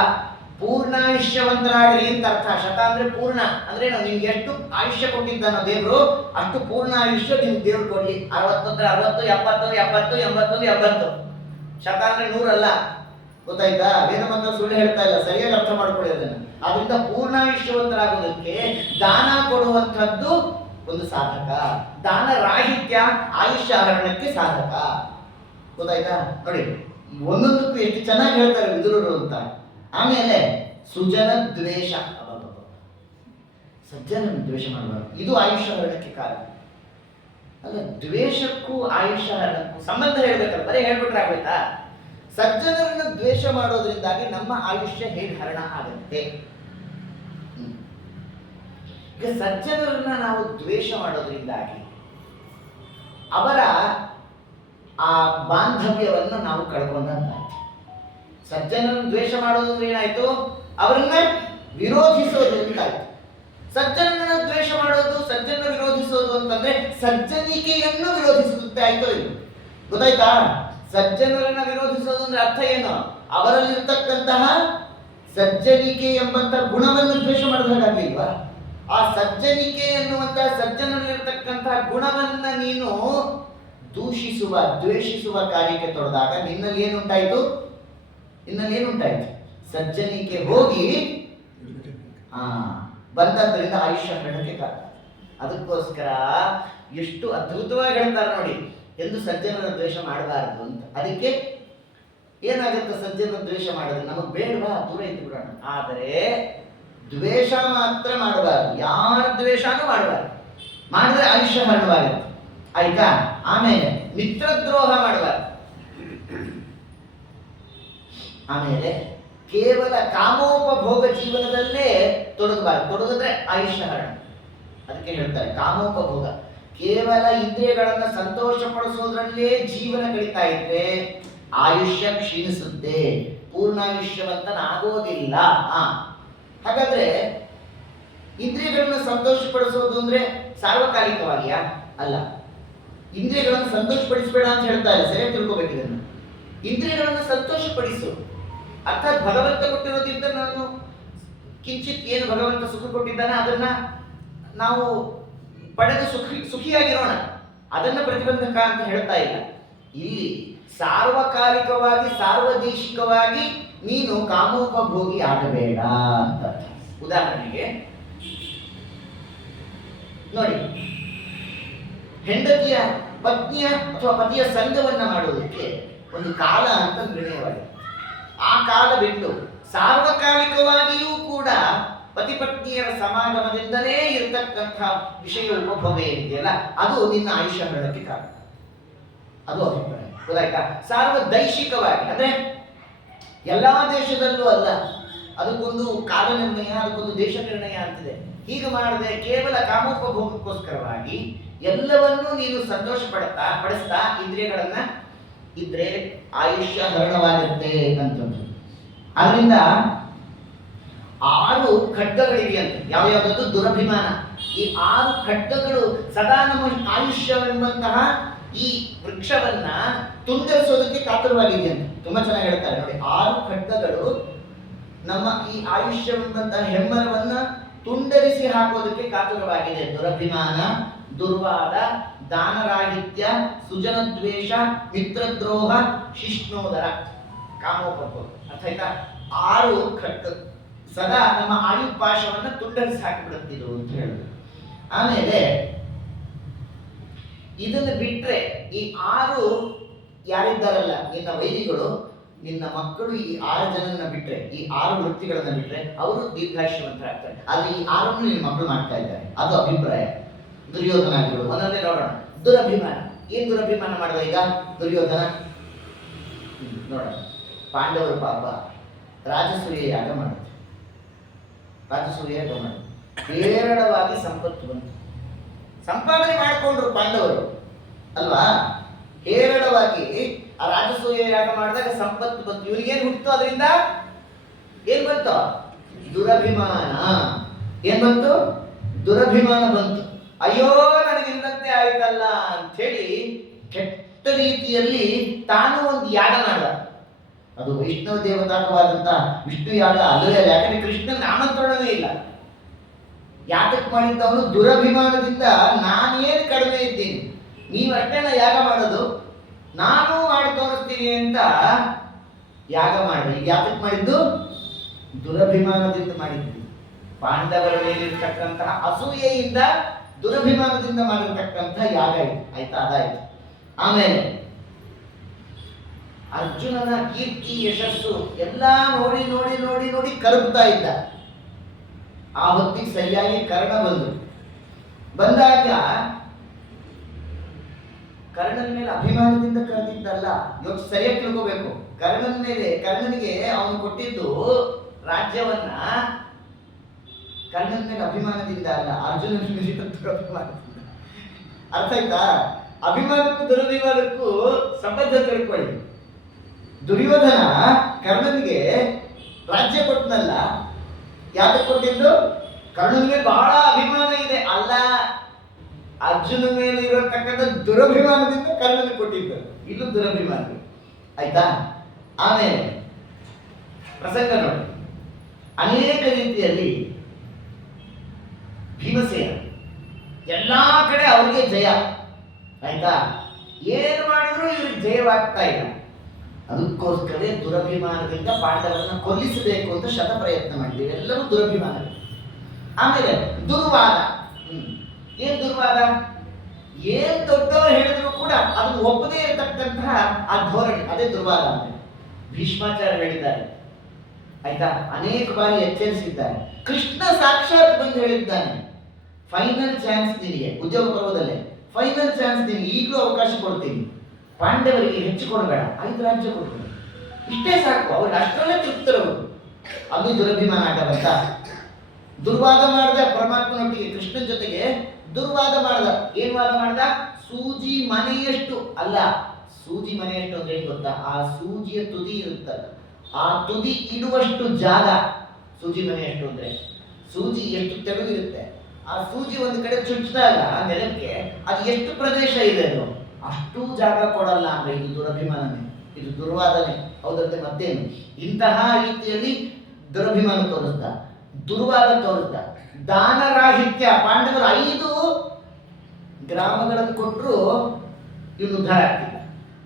ಪೂರ್ಣಾಯುಷ್ಯವಂತರಾಗ್ರಿ ಅಂತ ಅರ್ಥ. ಶತ ಅಂದ್ರೆ ಪೂರ್ಣ ಅಂದ್ರೆ ನಿಮ್ಗೆ ಎಷ್ಟು ಆಯುಷ್ಯ ಕೊಟ್ಟಿದ್ದಾನೋ ದೇವರು, ಅಷ್ಟು ಪೂರ್ಣ ಆಯುಷ್ಯ ನಿಮ್ಗೆ ದೇವ್ರು ಕೊಡ್ಲಿ. 60 ಅಂದ್ರೆ 60, 70, 70, 80, 80. ಶತ ಅಂದ್ರೆ 100 ಅಲ್ಲ. ಗೊತ್ತಾಯ್ತಾ? ವೇದ ಮಂತ್ರ ಸುಳ್ಳು ಹೇಳ್ತಾ ಇಲ್ಲ, ಸರಿಯಾಗಿ ಅರ್ಥ ಮಾಡ್ಕೊಳ್ಳಿ ಅದನ್ನು. ಅದರಿಂದ ಪೂರ್ಣಾಯುಷ್ಯವಂತರಾಗೋದಕ್ಕೆ ದಾನ ಕೊಡುವಂಥದ್ದು ಒಂದು ಸಾಧಕ. ದಾನ ರಾಹಿತ್ಯ ಆಯುಷ್ಯ ಹರಣಕ್ಕೆ ಸಾಧಕ. ಗೊತ್ತಾಯ್ತಾ? ನೋಡಿ, ಒಂದೊಂದಕ್ಕೂ ಎಷ್ಟು ಚೆನ್ನಾಗಿ ಹೇಳ್ತಾರೆ ವಿದುರರು ಅಂತ. ಆಮೇಲೆ ಸುಜನ ದ್ವೇಷ, ಸಜ್ಜನ ದ್ವೇಷ ಮಾಡಬಾರ್ದು, ಇದು ಆಯುಷ್ಯ ಹರಣಕ್ಕೆ ಕಾರಣ ಅಲ್ಲ. ದ್ವೇಷಕ್ಕೂ ಆಯುಷ್ಯ ಹರಣಕ್ಕೂ ಸಂಬಂಧ ಹೇಳ್ಬೇಕಲ್ಲ, ಬರೀ ಹೇಳ್ಬಿಟ್ರೆ ಆಗ್ಬೇಕಾ? ಸಜ್ಜನರನ್ನ ದ್ವೇಷ ಮಾಡೋದ್ರಿಂದಾಗಿ ನಮ್ಮ ಆಯುಷ್ಯ ಹೇಗೆ ಹರಣ ಆಗುತ್ತೆ? ಈಗ ಸಜ್ಜನರನ್ನ ನಾವು ದ್ವೇಷ ಮಾಡೋದ್ರಿಂದಾಗಿ ಅವರ ಆ ಬಾಂಧವ್ಯವನ್ನು ನಾವು ಕಳ್ಕೊಂಡಂತಾಯ್ತು. ಸಜ್ಜನರನ್ನು ದ್ವೇಷ ಮಾಡೋದಂದ್ರೆ ಏನಾಯ್ತು? ಅವರನ್ನ ವಿರೋಧಿಸೋದು ಅಂತಾಯ್ತು. ಸಜ್ಜನರನ್ನ ದ್ವೇಷ ಮಾಡೋದು, ಸಜ್ಜನ ವಿರೋಧಿಸೋದು ಅಂತಂದ್ರೆ ಸಜ್ಜನಿಕೆಯನ್ನು ವಿರೋಧಿಸುತ್ತೆ ಆಯ್ತು. ಇದು ಗೊತ್ತಾಯ್ತಾ? ಸಜ್ಜನರನ್ನ ವಿರೋಧಿಸೋದು ಅಂದ್ರೆ ಅರ್ಥ ಏನು? ಅವರಲ್ಲಿರ್ತಕ್ಕಂತಹ ಸಜ್ಜನಿಕೆ ಎಂಬಂತಹ ಗುಣವನ್ನು ದ್ವೇಷ ಮಾಡಿದಾಗಲಿಲ್ವಾ? ಆ ಸಜ್ಜನಿಕೆ ಎನ್ನುವಂತಹ ಸಜ್ಜನಲ್ಲಿರ್ತಕ್ಕಂತಹ ಗುಣವನ್ನ ನೀನು ದೂಷಿಸುವ, ದ್ವೇಷಿಸುವ ಕಾರ್ಯಕ್ಕೆ ತೊಡೆದಾಗ ನಿನ್ನಲ್ಲಿ ಏನುಂಟಾಯ್ತು? ಸಜ್ಜನಿಕೆ ಹೋಗಿ ಬಂದದ್ರಿಂದ ಆಯುಷ್ಯ ಹರಣಕ್ಕೆ ಕಾರಣ. ಅದಕ್ಕೋಸ್ಕರ ಎಷ್ಟು ಅದ್ಭುತವಾಗಿ ಹೇಳ್ತಾರೆ ನೋಡಿ, ಎಂದು ಸಜ್ಜನರ ದ್ವೇಷ ಮಾಡಬಾರದು ಅಂತ. ಅದಕ್ಕೆ ಏನಾಗುತ್ತೆ? ಸಜ್ಜನರ ದ್ವೇಷ ಮಾಡಿದ್ರೆ ನಮಗೆ ಬೇಡವಾ, ದೂರ ಇದ್ದು ಬಿಡೋಣ. ಆದರೆ ದ್ವೇಷ ಮಾತ್ರ ಮಾಡಬಾರದು, ಯಾರ ದ್ವೇಷನೂ ಮಾಡಬಾರದು. ಮಾಡಿದ್ರೆ ಆಯುಷ್ಯ ಹರಣವಾಗುತ್ತೆ ಆಯ್ತಾ? ಆಮೇಲೆ ಮಿತ್ರದ್ರೋಹ ಮಾಡಬಾರದು. ಆಮೇಲೆ ಕೇವಲ ಕಾಮೋಪಭೋಗ ಜೀವನದಲ್ಲೇ ತೊಡಗಬಾರದು. ತೊಡಗಿದ್ರೆ ಆಯುಷ್ಯ ಹರಣ. ಅದಕ್ಕೆ ಹೇಳ್ತಾರೆ ಕಾಮೋಪಭೋಗ, ಕೇವಲ ಇಂದ್ರಿಯಗಳನ್ನ ಸಂತೋಷ ಪಡಿಸೋದ್ರಲ್ಲೇ ಜೀವನ ಕಳೀತಾ ಇದ್ರೆ ಆಯುಷ್ಯ ಕ್ಷೀಣಿಸುತ್ತೆ, ಪೂರ್ಣಾಯುಷ್ಯವಂತನಾಗೋದಿಲ್ಲ. ಹಾಗಾದ್ರೆ ಇಂದ್ರಿಯಗಳನ್ನು ಸಂತೋಷ ಪಡಿಸೋದು ಅಂದ್ರೆ ಸಾರ್ವಕಾಲಿಕವಾಗಿಯಾ? ಅಲ್ಲ. ಇಂದ್ರಿಯಗಳನ್ನು ಸಂತೋಷಪಡಿಸಬೇಡ ಅಂತ ಹೇಳ್ತಾ ಇಲ್ಲ, ಸರಿಯಾಗಿ ತಿಳ್ಕೊಬೇಕು ಇದನ್ನು. ಇಂದ್ರಿಯಗಳನ್ನು ಸಂತೋಷಪಡಿಸು ಅರ್ಥಾತ್ ಭಗವಂತ ಕೊಟ್ಟಿರೋದ್ರಿಂದ ನಾನು ಕಿಂಚಿತ್ ಏನು ಭಗವಂತ ಸುಖ ಕೊಟ್ಟಿದ್ದಾನೆ ಅದನ್ನ ನಾವು ಪಡೆದು ಸುಖಿಯಾಗಿರೋಣ, ಅದನ್ನ ಪ್ರತಿಬಂಧಕ ಅಂತ ಹೇಳ್ತಾ ಇಲ್ಲ. ಇಲ್ಲಿ ಸಾರ್ವಕಾಲಿಕವಾಗಿ ಸಾರ್ವದೇಶಿಕವಾಗಿ ನೀನು ಕಾಮೋಪಭೋಗಿ ಆಗಬೇಡ ಅಂತ. ಉದಾಹರಣೆಗೆ ನೋಡಿ, ಹೆಂಡತಿಯ ಪತ್ನಿಯ ಅಥವಾ ಪತಿಯ ಸಂಘವನ್ನ ಮಾಡುವುದಕ್ಕೆ ಒಂದು ಕಾಲ ಅಂತ ನಿರ್ಣಯವಾಗಿದೆ. ಆ ಕಾಲ ಬಿಟ್ಟು ಸಾರ್ವಕಾಲಿಕವಾಗಿಯೂ ಕೂಡ ಪತಿಪತ್ನಿಯರ ಸಮಾಗಮದಿಂದಲೇ ಇರತಕ್ಕಂಥ ವಿಷಯ ಉಪಭೋಗ ಏನಿದೆಯಲ್ಲ ಅದು ನಿನ್ನ ಆಯುಷ್ಯ ಹರಣಕ್ಕೆ ಕಾರಣ. ಅದು ಅಭಿಪ್ರಾಯ. ಗೊತ್ತಾಯ್ತಾ? ಸಾರ್ವದೈಶಿಕವಾಗಿ ಅಂದ್ರೆ ಎಲ್ಲಾ ದೇಶದಲ್ಲೂ ಅಲ್ಲ, ಅದಕ್ಕೊಂದು ಕಾಲ ನಿರ್ಣಯ, ಅದಕ್ಕೊಂದು ದೇಶ ನಿರ್ಣಯ ಅಂತಿದೆ. ಹೀಗೆ ಮಾಡದೆ ಕೇವಲ ಕಾಮೋಪಭೋಗಕ್ಕೋಸ್ಕರವಾಗಿ ಎಲ್ಲವನ್ನೂ ನೀನು ಸಂತೋಷ ಪಡಿಸ್ತಾ ಇಂದ್ರಿಯಗಳನ್ನ ಇದ್ರೆ ಆಯುಷ್ಯ ಹರಣವಾಗುತ್ತೆ ಅಂತಂದ್ರು. ಆದ್ರಿಂದ 6 ಖಡ್ಗಗಳಿವೆ ಅಂತ. ಯಾವ್ಯಾವುದು? ದುರಭಿಮಾನ. ಈ 6 ಖಡ್ಗಗಳು ಸದಾ ನಮ್ಮ ಆಯುಷ್ಯವೆಂಬಂತಹ ಈ ವೃಕ್ಷವನ್ನ ತುಂಡರಿಸೋದಕ್ಕೆ ಕಾತರವಾಗಿದೆ ಅಂತ ತುಂಬಾ ಚೆನ್ನಾಗಿ ಹೇಳ್ತಾರೆ ನೋಡಿ. 6 ಖಡ್ಗಗಳು ನಮ್ಮ ಈ ಆಯುಷ್ಯವೆಂಬಂತಹ ಹೆಮ್ಮರವನ್ನ ತುಂಡರಿಸಿ ಹಾಕೋದಕ್ಕೆ ಕಾತುರವಾಗಿದೆ. ದುರಭಿಮಾನ, ದುರ್ವಾದ, ದಾನರಾಹಿತ್ಯ, ಸುಜನದ್ವೇಷ, ಮಿತ್ರದ್ರೋಹ, ಶಿಷ್ಣೋದರ, ಕಾಮೋಪಭೋಗ. ಅರ್ಥ ಆಯ್ತಾ? 6 ಖಡ್ಗ ಸದಾ ನಮ್ಮ ಆಯುಪಾಶವನ್ನ ತುಂಡರಿಸಿ ಹಾಕಿಬಿಡುತ್ತಿರು ಅಂತ ಹೇಳಿದ್ರು. ಆಮೇಲೆ ಇದನ್ನು ಬಿಟ್ರೆ ಈ 6 ಯಾರಿದ್ದಾರಲ್ಲ, ನಿನ್ನ ವೈರಿಗಳು, ನಿನ್ನ ಮಕ್ಕಳು, ಈ 6 ಜನನ್ನ ಬಿಟ್ರೆ, ಈ 6 ವೃತ್ತಿಗಳನ್ನ ಬಿಟ್ರೆ ಅವರು ದೀರ್ಘಾಯುಷ್ಯವಂತರಾಗ್ತಾರೆ. ಆದ್ರೆ ಈ 6 ನಿನ್ನ ಮಕ್ಕಳು ಮಾಡ್ತಾ ಇದ್ದಾರೆ, ಅದು ಅಭಿಪ್ರಾಯ. ದುರ್ಯೋಧನಾದಿಗಳು ಒಂದೊಂದೇ ನೋಡೋಣ. ದುರಭಿಮಾನ, ಏನ್ ದುರಭಿಮಾನ ಮಾಡಿದ ಈಗ ದುರ್ಯೋಧನ? ನೋಡ, ಪಾಂಡವರು ಪಾಪ ರಾಜಸೂಯ ಯಾಗ ಮಾಡಿದ್ರು. ರಾಜಸೂಯ ಯಾಗ ಮಾಡಿದ್ರು, ಹೇರಳವಾಗಿ ಸಂಪತ್ತು ಬಂತು, ಸಂಪಾದನೆ ಮಾಡಿಕೊಂಡ್ರು ಪಾಂಡವರು ಅಲ್ವಾ? ಹೇರಳವಾಗಿ ಆ ರಾಜಸೂಯ ಯಾಗ ಮಾಡಿದಾಗ ಸಂಪತ್ತು ಬಂತು. ಇವ್ರಿಗೇನ್ ಹುಟ್ಟಿತು? ಅದರಿಂದ ಏನ್ ಬಂತು? ದುರಭಿಮಾನ. ಏನ್ ಬಂತು? ದುರಭಿಮಾನ ಬಂತು. ಅಯ್ಯೋ ನನಗಿಲ್ಲಂತೆ ಆಯ್ತಲ್ಲ ಅಂಥೇಳಿ ಕೆಟ್ಟ ರೀತಿಯಲ್ಲಿ ತಾನು ಒಂದು ಯಾಗ ಮಾಡಿದ. ಅದು ವೈಷ್ಣವ ದೇವತಾಕವಾದಂತ ವಿಷ್ಣು ಯಾಗ ಅಲ್ಲವೇ ಅಲ್ಲ. ಯಾಕಂದ್ರೆ ಕೃಷ್ಣನ ನಾಮಕರಣವೇ ಇಲ್ಲ. ಯಾತಕ್ಕೆ ಮಾಡಿದ್ದವನು? ದುರಭಿಮಾನದಿಂದ ನಾನೇನು ಕಡಿಮೆ ಇದ್ದೀನಿ, ನೀವಷ್ಟೇನ ಯಾಗ ಮಾಡೋದು, ನಾನು ಮಾಡಿ ತೋರಿಸ್ತೀನಿ ಅಂತ ಯಾಗ ಮಾಡಿದ. ಈಗ ಯಾತಕ್ಕೆ ಮಾಡಿದ್ದು? ದುರಭಿಮಾನದಿಂದ ಮಾಡಿದ್ದು. ಪಾಂಡವರ ಮೇಲಿರ್ತಕ್ಕಂತಹ ಅಸೂಯೆಯಿಂದ ದುರಭಿಮಾನದಿಂದ ಮಾಡಿರ್ತಕ್ಕಂತಹ ಯಾಗ ಇದು. ಆಯ್ತಾ? ಅದಾಯ್ತು. ಆಮೇಲೆ ಅರ್ಜುನನ ಕೀರ್ತಿ ಯಶಸ್ಸು ಎಲ್ಲ ನೋಡಿ ನೋಡಿ ನೋಡಿ ನೋಡಿ ಕರಗ್ತಾ ಇದ್ದ. ಆ ಹೊತ್ತಿಗೆ ಸರಿಯಾಗಿ ಕರ್ಣ ಬಂದಾಗ ಕರ್ಣನ ಮೇಲೆ ಅಭಿಮಾನದಿಂದ ಕರೆದಿದ್ದಲ್ಲ. ಇವಾಗ ಸರಿಯಾಗಿ ತಿಳ್ಕೋಬೇಕು. ಕರ್ಣನಿಗೆ ಅವನು ಕೊಟ್ಟಿದ್ದು ರಾಜ್ಯವನ್ನ ಕರ್ಣನ ಮೇಲೆ ಅಭಿಮಾನದಿಂದ ಅಲ್ಲ, ಅರ್ಜುನನ ಮೇಲೆ ದುರಭಿಮಾನದಿಂದ. ಅರ್ಥ ಆಯ್ತಾ? ಅಭಿಮಾನಕ್ಕೂ ದುರಭಿಮಾನಕ್ಕೂ ಸಂಬಂಧ ತಿಳ್ಕೊಳ್ಳಿ. ದುರ್ಯೋಧನ ಕರ್ಣನಿಗೆ ರಾಜ್ಯ ಕೊಟ್ಟನಲ್ಲ, ಯಾಕೆ ಕೊಟ್ಟಿದ್ದು? ಕರ್ಣನ ಮೇಲೆ ಬಹಳ ಅಭಿಮಾನ ಇದೆ ಅಲ್ಲ, ಅರ್ಜುನ ಮೇಲೆ ಇರತಕ್ಕಂಥ ದುರಭಿಮಾನದಿಂದ ಕರ್ಣನಿಗೆ ಕೊಟ್ಟಿದ್ದು. ಇಲ್ಲೂ ದುರಭಿಮಾನ. ಆಯ್ತಾ? ಆಮೇಲೆ ಪ್ರಸಂಗ ನೋಡಿ, ಅನೇಕ ರೀತಿಯಲ್ಲಿ ಭೀಮಸೇನ ಎಲ್ಲಾ ಕಡೆ ಅವ್ರಿಗೆ ಜಯ. ಆಯ್ತಾ? ಏನು ಮಾಡಿದ್ರು ಇವ್ರಿಗೆ ಜಯವಾಗ್ತಾ ಇಲ್ಲ. ಅದಕ್ಕೋಸ್ಕರ ದುರಭಿಮಾನದಿಂದ ಪಾಂಡವರನ್ನ ಕೊಲ್ಲಿಸಬೇಕು ಅಂತ ಶತ ಪ್ರಯತ್ನ ಮಾಡಿದ್ದೀವಿ. ಎಲ್ಲರೂ ದುರಭಿಮಾನ. ಆಮೇಲೆ ದುರ್ವಾದ. ಏನ್ ದುರ್ವಾದ? ಏನ್ ದೊಡ್ಡವರು ಹೇಳಿದ್ರು ಕೂಡ ಅದನ್ನು ಒಪ್ಪದೇ ಇರತಕ್ಕಂತಹ ಆ ಧೋರಣೆ, ಅದೇ ದುರ್ವಾದ ಅಂದ್ರೆ. ಭೀಷ್ಮಾಚಾರ್ಯ ಹೇಳಿದ್ದಾರೆ. ಆಯ್ತಾ? ಅನೇಕ ಬಾರಿ ಎಚ್ಚರಿಸಿದ್ದಾರೆ. ಕೃಷ್ಣ ಸಾಕ್ಷಾತ್ ಬಂದು ಹೇಳಿದ್ದಾನೆ, ಫೈನಲ್ ಚಾನ್ಸ್ ನಿನಗೆ, ಉದ್ಯೋಗ ಪರ್ವದಲ್ಲೇ ಫೈನಲ್ ಚಾನ್ಸ್ ನಿನಗೆ, ಈಗಲೂ ಅವಕಾಶ ಕೊಡ್ತೀನಿ. ಪಾಂಡವರಿಗೆ ಹೆಚ್ಚು ಕೊಡಬೇಡ, 5 ರಾಜ್ಯ ಕೊಡ್ತೀನಿ, ಇಷ್ಟೇ ಸಾಕು, ಅವ್ರಿಗೆ ಅಷ್ಟರಲ್ಲೇ ತೃಪ್ತರವರು. ಅದು ದುರಭಿಮಾನ ಆಟ ಬಂತ. ದುರ್ವಾದ ಮಾಡ್ದ ಪರಮಾತ್ಮನೊಟ್ಟಿಗೆ, ಕೃಷ್ಣನ ಜೊತೆಗೆ ದುರ್ವಾದ ಮಾಡ್ದ. ಏನ್ ವಾದ ಮಾಡ್ದ? ಸೂಜಿ ಮನೆಯಷ್ಟು ಅಲ್ಲ. ಸೂಜಿ ಮನೆಯಷ್ಟು ಅಂದ್ರೆ ಏನ್ ಗೊತ್ತಾ? ಆ ಸೂಜಿಯ ತುದಿ ಇರುತ್ತಲ್ಲ, ಆ ತುದಿ ಇಡುವಷ್ಟು ಜಾಗ ಸೂಜಿ ಮನೆಯಷ್ಟು ಅಂದ್ರೆ. ಸೂಜಿ ಎಷ್ಟು ತೆಳುವಿರುತ್ತೆ, ಆ ಸೂಜಿ ಒಂದು ಕಡೆ ಚುಚ್ಚಿದಾಗ ನೆಲಕ್ಕೆ ಅದು ಎಷ್ಟು ಪ್ರದೇಶ ಇದೆ ಅದು ಅಷ್ಟು ಜಾಗ ಕೊಡಲ್ಲ ಅಂದ್ರೆ ಇದು ದುರಭಿಮಾನನೇ, ಇದು ದುರ್ವಾದನೆ. ಹೌದಂತೆ ಮತ್ತೇನು? ಇಂತಹ ರೀತಿಯಲ್ಲಿ ದುರಭಿಮಾನ ತೋರಿಸ್ದ, ದುರ್ವಾದ ತೋರಿಸ್ದ. ದಾನರಾಹಿತ್ಯ. ಪಾಂಡವರು 5 ಗ್ರಾಮಗಳನ್ನು ಕೊಟ್ಟರು ಇವನು ಉದ್ಧಾರ ಆಗ್ತಿಲ್ಲ.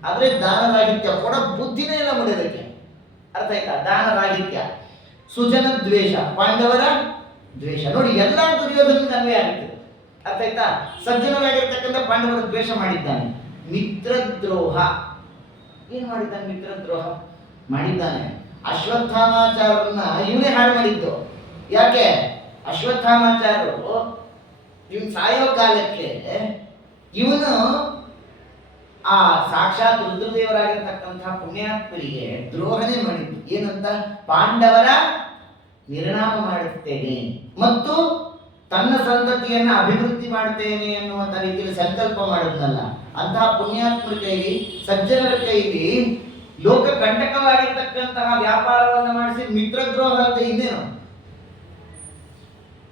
ಆದ್ರೆ ದಾನರಾಹಿತ್ಯ ಕೊಡ ಬುದ್ಧಿನೇ ಇಲ್ಲ ಮುಡಿಯೋದಕ್ಕೆ. ಅರ್ಥ ಆಯ್ತಾ? ದಾನರಾಹಿತ್ಯ. ಸುಜನ ದ್ವೇಷ, ಪಾಂಡವರ ದ್ವೇಷ. ನೋಡಿ, ಎಲ್ಲ ದುರ್ಯೋಧನ ಅನ್ವಯ ಆಗ್ತದೆ. ಅರ್ಥ ಆಯ್ತಾ? ಸಜ್ಜನರಾಗಿರ್ತಕ್ಕಂಥ ಪಾಂಡವರ ದ್ವೇಷ ಮಾಡಿದ್ದಾನೆ. ಮಿತ್ರದ್ರೋಹ. ಏನ್ ಮಾಡಿದ್ದಾನೆ? ಮಿತ್ರದ್ರೋಹ ಮಾಡಿದ್ದಾನೆ. ಅಶ್ವತ್ಥಾಮಾಚಾರ್ಯರನ್ನ ಇವನೇ ಹಾಳು ಮಾಡಿದ್ದು. ಯಾಕೆ? ಅಶ್ವತ್ಥಾಮಾಚಾರ್ಯರು ಇವನ್ ಸಾಯೋ ಕಾಲಕ್ಕೆ ಇವನು ಆ ಸಾಕ್ಷಾತ್ ರುದ್ರದೇವರಾಗಿರ್ತಕ್ಕಂತಹ ಪುಣ್ಯಾತ್ಮರಿಗೆ ದ್ರೋಹಣೆ ಮಾಡಿದ್ದು. ಏನಂತ? ಪಾಂಡವರ ನಿರ್ಣಾಮ ಮಾಡುತ್ತೇನೆ ಮತ್ತು ತನ್ನ ಸಂತತಿಯನ್ನ ಅಭಿವೃದ್ಧಿ ಮಾಡುತ್ತೇನೆ ಅನ್ನುವಂಥ ರೀತಿಯಲ್ಲಿ ಸಂಕಲ್ಪ ಮಾಡಿದ್ನಲ್ಲ, ಅಂತಹ ಪುಣ್ಯಾತ್ಮರ ಕೈಲಿ, ಸಜ್ಜನರ ಕೈಲಿ ಲೋಕ ಕಂಟಕವಾಗಿರ್ತಕ್ಕಂತಹ ವ್ಯಾಪಾರವನ್ನು ಮಾಡಿಸಿ ಮಿತ್ರದ್ರೋಹ ಅಂತ ಇನ್ನೇನು.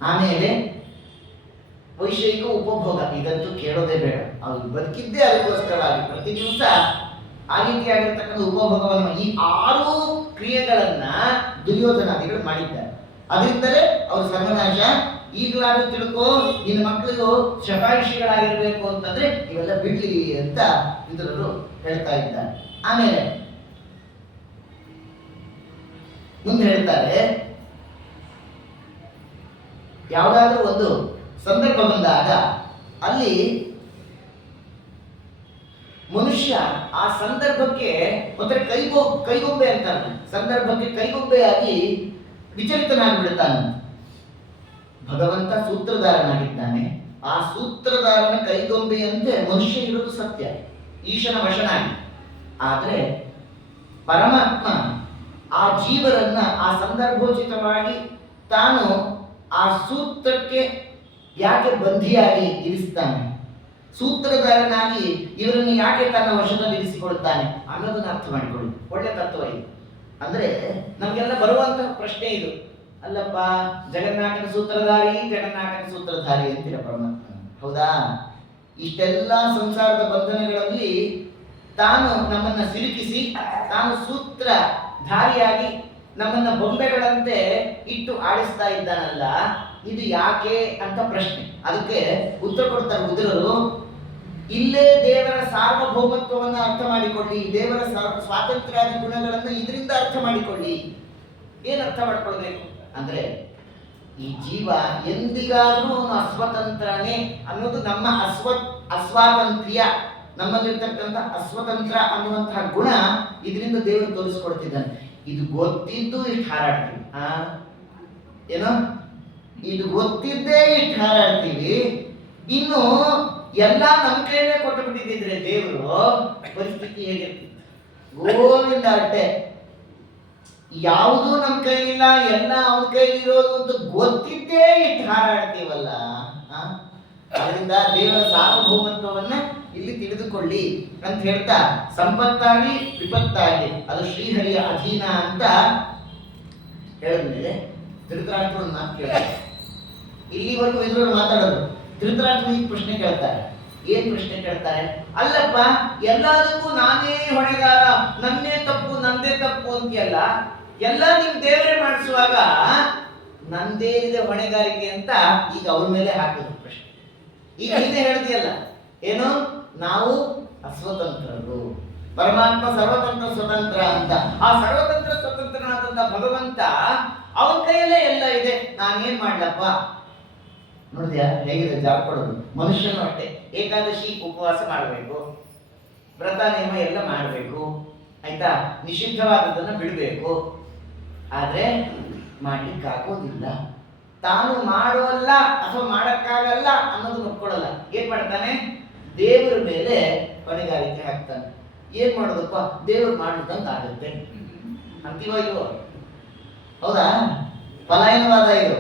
ಆಮೇಲೆ ವೈಷಯಿಕ ಉಪಭೋಗ, ಇದಂತೂ ಕೇಳೋದೇ ಬೇಡ. ಅವ್ರು ಬದುಕಿದ್ದೇ ಅದಕ್ಕೋಸ್ಕರವಾಗಿ ಪ್ರತಿ ದಿವಸ ಆ ರೀತಿಯಾಗಿರ್ತಕ್ಕಂಥ ಉಪಭೋಗವನ್ನು, ಈ 6 ಕ್ರಿಯೆಗಳನ್ನ ದುರ್ಯೋಧನಾದಿಗಳು ಮಾಡಿದ್ದಾರೆ. ಅದರಿಂದಲೇ ಅವ್ರ ಸರ್ವನಾಶ. ಈಗಲಾದ್ರೂ ತಿಳ್ಕೋ, ನಿನ್ನ ಮಕ್ಕಳಿಗೂ ಶತಾಯುಷಿಗಳಾಗಿರ್ಬೇಕು ಅಂತಂದ್ರೆ ಇವೆಲ್ಲ ಬಿಡ್ಲಿ ಅಂತ ಇಂದ್ರರು ಹೇಳ್ತಾ ಇದ್ದಾರೆ. ಆಮೇಲೆ ಮುಂದೆ ಹೇಳ್ತಾರೆ, ಯಾವುದಾದ್ರೂ ಒಂದು ಸಂದರ್ಭ ಬಂದಾಗ ಅಲ್ಲಿ ಮನುಷ್ಯ ಆ ಸಂದರ್ಭಕ್ಕೆ ಒಂಥರ ಕೈಗೊಂಬೆ ಅಂತಾನೆ, ಸಂದರ್ಭಕ್ಕೆ ಕೈಗೊಂಬೆಯಾಗಿ ವಿಚಲಿತನಾಗಿಬಿಡ್ತಾನೆ. ಭಗವಂತ ಸೂತ್ರಧಾರನಾಗಿದ್ದಾನೆ, ಆ ಸೂತ್ರಧಾರನ ಕೈಗೊಂಬೆಯಂತೆ ಮನುಷ್ಯ ಇರೋದು ಸತ್ಯ, ಈಶನ ವಶನಾಗಿ. ಆದರೆ ಪರಮಾತ್ಮ ಆ ಜೀವರನ್ನ ಆ ಸಂದರ್ಭೋಚಿತವಾಗಿ ತಾನು ಆ ಸೂತ್ರಕ್ಕೆ ಯಾಕೆ ಬಂಧಿಯಾಗಿ ಇರಿಸ್ತಾನೆ, ಸೂತ್ರಧಾರನಾಗಿ ಇವರನ್ನು ಯಾಕೆ ತನ್ನ ವಶದಲ್ಲಿ ಇರಿಸಿಕೊಳ್ತಾನೆ ಅನ್ನೋದನ್ನ ಅರ್ಥ ಮಾಡಿಕೊಳ್ಳಿ. ಒಳ್ಳೆ ತತ್ವ ಇದು. ಅಂದ್ರೆ ನಮಗೆಲ್ಲ ಬರುವಂತಹ ಪ್ರಶ್ನೆ ಇದು. ಅಲ್ಲಪ್ಪ, ಜಗನ್ನಾಥನ ಸೂತ್ರಧಾರಿ ಅಂತೀರ ಪರಮಾತ್ಮ, ಹೌದಾ? ಇಷ್ಟೆಲ್ಲ ಸಂಸಾರದ ಬಂಧನಗಳಲ್ಲಿ ತಾನು ನಮ್ಮನ್ನ ಸಿಲುಕಿಸಿ, ತಾನು ಸೂತ್ರಧಾರಿಯಾಗಿ ನಮ್ಮನ್ನ ಬೊಂಬೆಗಳಂತೆ ಇಟ್ಟು ಆಡಿಸ್ತಾ ಇದ್ದಾನಲ್ಲ, ಇದು ಯಾಕೆ ಅಂತ ಪ್ರಶ್ನೆ. ಅದಕ್ಕೆ ಉತ್ತರ ಕೊಡ್ತಾರೆ ಉದಿರರು. ಇಲ್ಲೇ ದೇವರ ಸಾರ್ವಭೌಮತ್ವವನ್ನು ಅರ್ಥ ಮಾಡಿಕೊಳ್ಳಿ, ದೇವರ ಸ್ವಾತಂತ್ರ್ಯಾದಿ ಗುಣಗಳನ್ನು ಇದರಿಂದ ಅರ್ಥ ಮಾಡಿಕೊಳ್ಳಿ. ಏನ್ ಅರ್ಥ ಮಾಡ್ಕೊಳ್ಬೇಕು ಅಂದ್ರೆ, ಈ ಜೀವ ಎಂದಿಗಾದ್ರೂ ಅಸ್ವತಂತ್ರನೇ ಅನ್ನೋದು ನಮ್ಮ ಅಸ್ವಾತಂತ್ರ್ಯ, ನಮ್ಮಲ್ಲಿರ್ತಕ್ಕಂಥ ಅಸ್ವತಂತ್ರ ಅನ್ನುವಂತಹ ಗುಣ ಇದರಿಂದ ದೇವರು ತೋರಿಸ್ಕೊಡ್ತಿದ್ದಾನೆ. ಇದು ಗೊತ್ತಿದ್ದು ಇಷ್ಟು ಹಾರಾಡ್ತೀವಿ. ಏನೋ ಇದು ಗೊತ್ತಿದ್ದೇ ಇಷ್ಟು ಹಾರಾಡ್ತೀವಿ. ಇನ್ನು ಎಲ್ಲ ನಮ್ಮ ಕೈಲೇ ಕೊಟ್ಟು ಬಿಟ್ಟಿದ್ರೆ ದೇವರು ಪರಿಸ್ಥಿತಿ ಹೇಗಿರ್ತಿತ್ತು? ಗೋವಿಂದ ಅಟ್ಟೆ. ಯಾವುದೂ ನಮ್ಮ ಕೈಲಿಲ್ಲ, ಎಲ್ಲ ಅವನ ಕೈಲಿರೋದು ಅಂತ ಗೊತ್ತಿದ್ದೇ ಇಷ್ಟು ಹಾರಾಡ್ತೀವಲ್ಲ. ಅದರಿಂದ ದೇವರ ಸಾರ್ವಭೌಮತ್ವವನ್ನ ಇಲ್ಲಿ ತಿಳಿದುಕೊಳ್ಳಿ ಅಂತ ಹೇಳ್ತಾ, ಸಂಪತ್ತಾಗಿ ವಿಪತ್ತಾಗಿ ಅದು ಶ್ರೀಹರಿಯ ಅಧೀನ ಅಂತ ಹೇಳಿದ್ಮೇಲೆ ಧೃತರಾಷ್ಟ್ರನ ಮಾತು ಕೇಳ್ತಾರೆ. ಇಲ್ಲಿವರೆಗೂ ಎದುರು ಮಾತಾಡೋದು. ಧೃತರಾಷ್ಟ್ರ ಈ ಪ್ರಶ್ನೆ ಕೇಳ್ತಾರೆ. ಏನ್ ಪ್ರಶ್ನೆ ಕೇಳ್ತಾರೆ? ಅಲ್ಲಪ್ಪ, ಎಲ್ಲದಕ್ಕೂ ನಾನೇ ಹೊಣೆಗಾರ, ನಂದೇ ತಪ್ಪು ಅಂತೀಯಲ್ಲ, ಎಲ್ಲ ನಿಮ್ ದೇವರೇ ಮಾಡಿಸುವಾಗ ನಂದೇನಿದೆ ಹೊಣೆಗಾರಿಕೆ ಅಂತ ಈಗ ಅವ್ರ ಮೇಲೆ ಹಾಕಿದ್ರು ಪ್ರಶ್ನೆ. ಈಗ ನೀನೇ ಹೇಳ್ತೀಯಲ್ಲ, ಏನು ನಾವು ಅಸ್ವತಂತ್ರರು, ಪರಮಾತ್ಮ ಸರ್ವತಂತ್ರ ಸ್ವತಂತ್ರ ಅಂತ. ಆ ಸರ್ವತಂತ್ರ ಸ್ವತಂತ್ರನಾದಂತ ಭಗವಂತ ಅವನ ಕೈಯಲ್ಲೇ ಎಲ್ಲ ಇದೆ, ನಾನೇನ್ ಮಾಡ್ಲಪ್ಪ? ನೋಡಿದ್ಯಾ ಹೇಗಿದೆ ಜಾಬ್ ಕೊಡೋದು? ಮನುಷ್ಯನು ಅಷ್ಟೇ, ಏಕಾದಶಿ ಉಪವಾಸ ಮಾಡಬೇಕು, ವ್ರತ ನಿಯಮ ಎಲ್ಲ ಮಾಡಬೇಕು, ಆಯ್ತಾ, ನಿಷಿದ್ಧವಾದದನ್ನ ಬಿಡಬೇಕು. ಆದ್ರೆ ಮಾಡ್ಲಿಕ್ಕಾಗೋದಿಲ್ಲ. ತಾನು ಮಾಡೋಲ್ಲ ಅಥವಾ ಮಾಡಕ್ಕಾಗಲ್ಲ ಅನ್ನೋದು ಒಪ್ಕೊಳ್ಳಲ್ಲ. ಏನ್ ಮಾಡ್ತಾನೆ? ದೇವರ ಮೇಲೆ ಹೊಣೆಗಾರಿಕೆ ಹಾಕ್ತಾನೆ. ಏನ್ ಮಾಡೋದಪ್ಪ, ದೇವರು ಮಾಡಿದಂತ ಆಗುತ್ತೆ ಅಂತೀವ ಇಲ್ವೋ? ಹೌದಾ? ಪಲಾಯನವಾದ ಇದು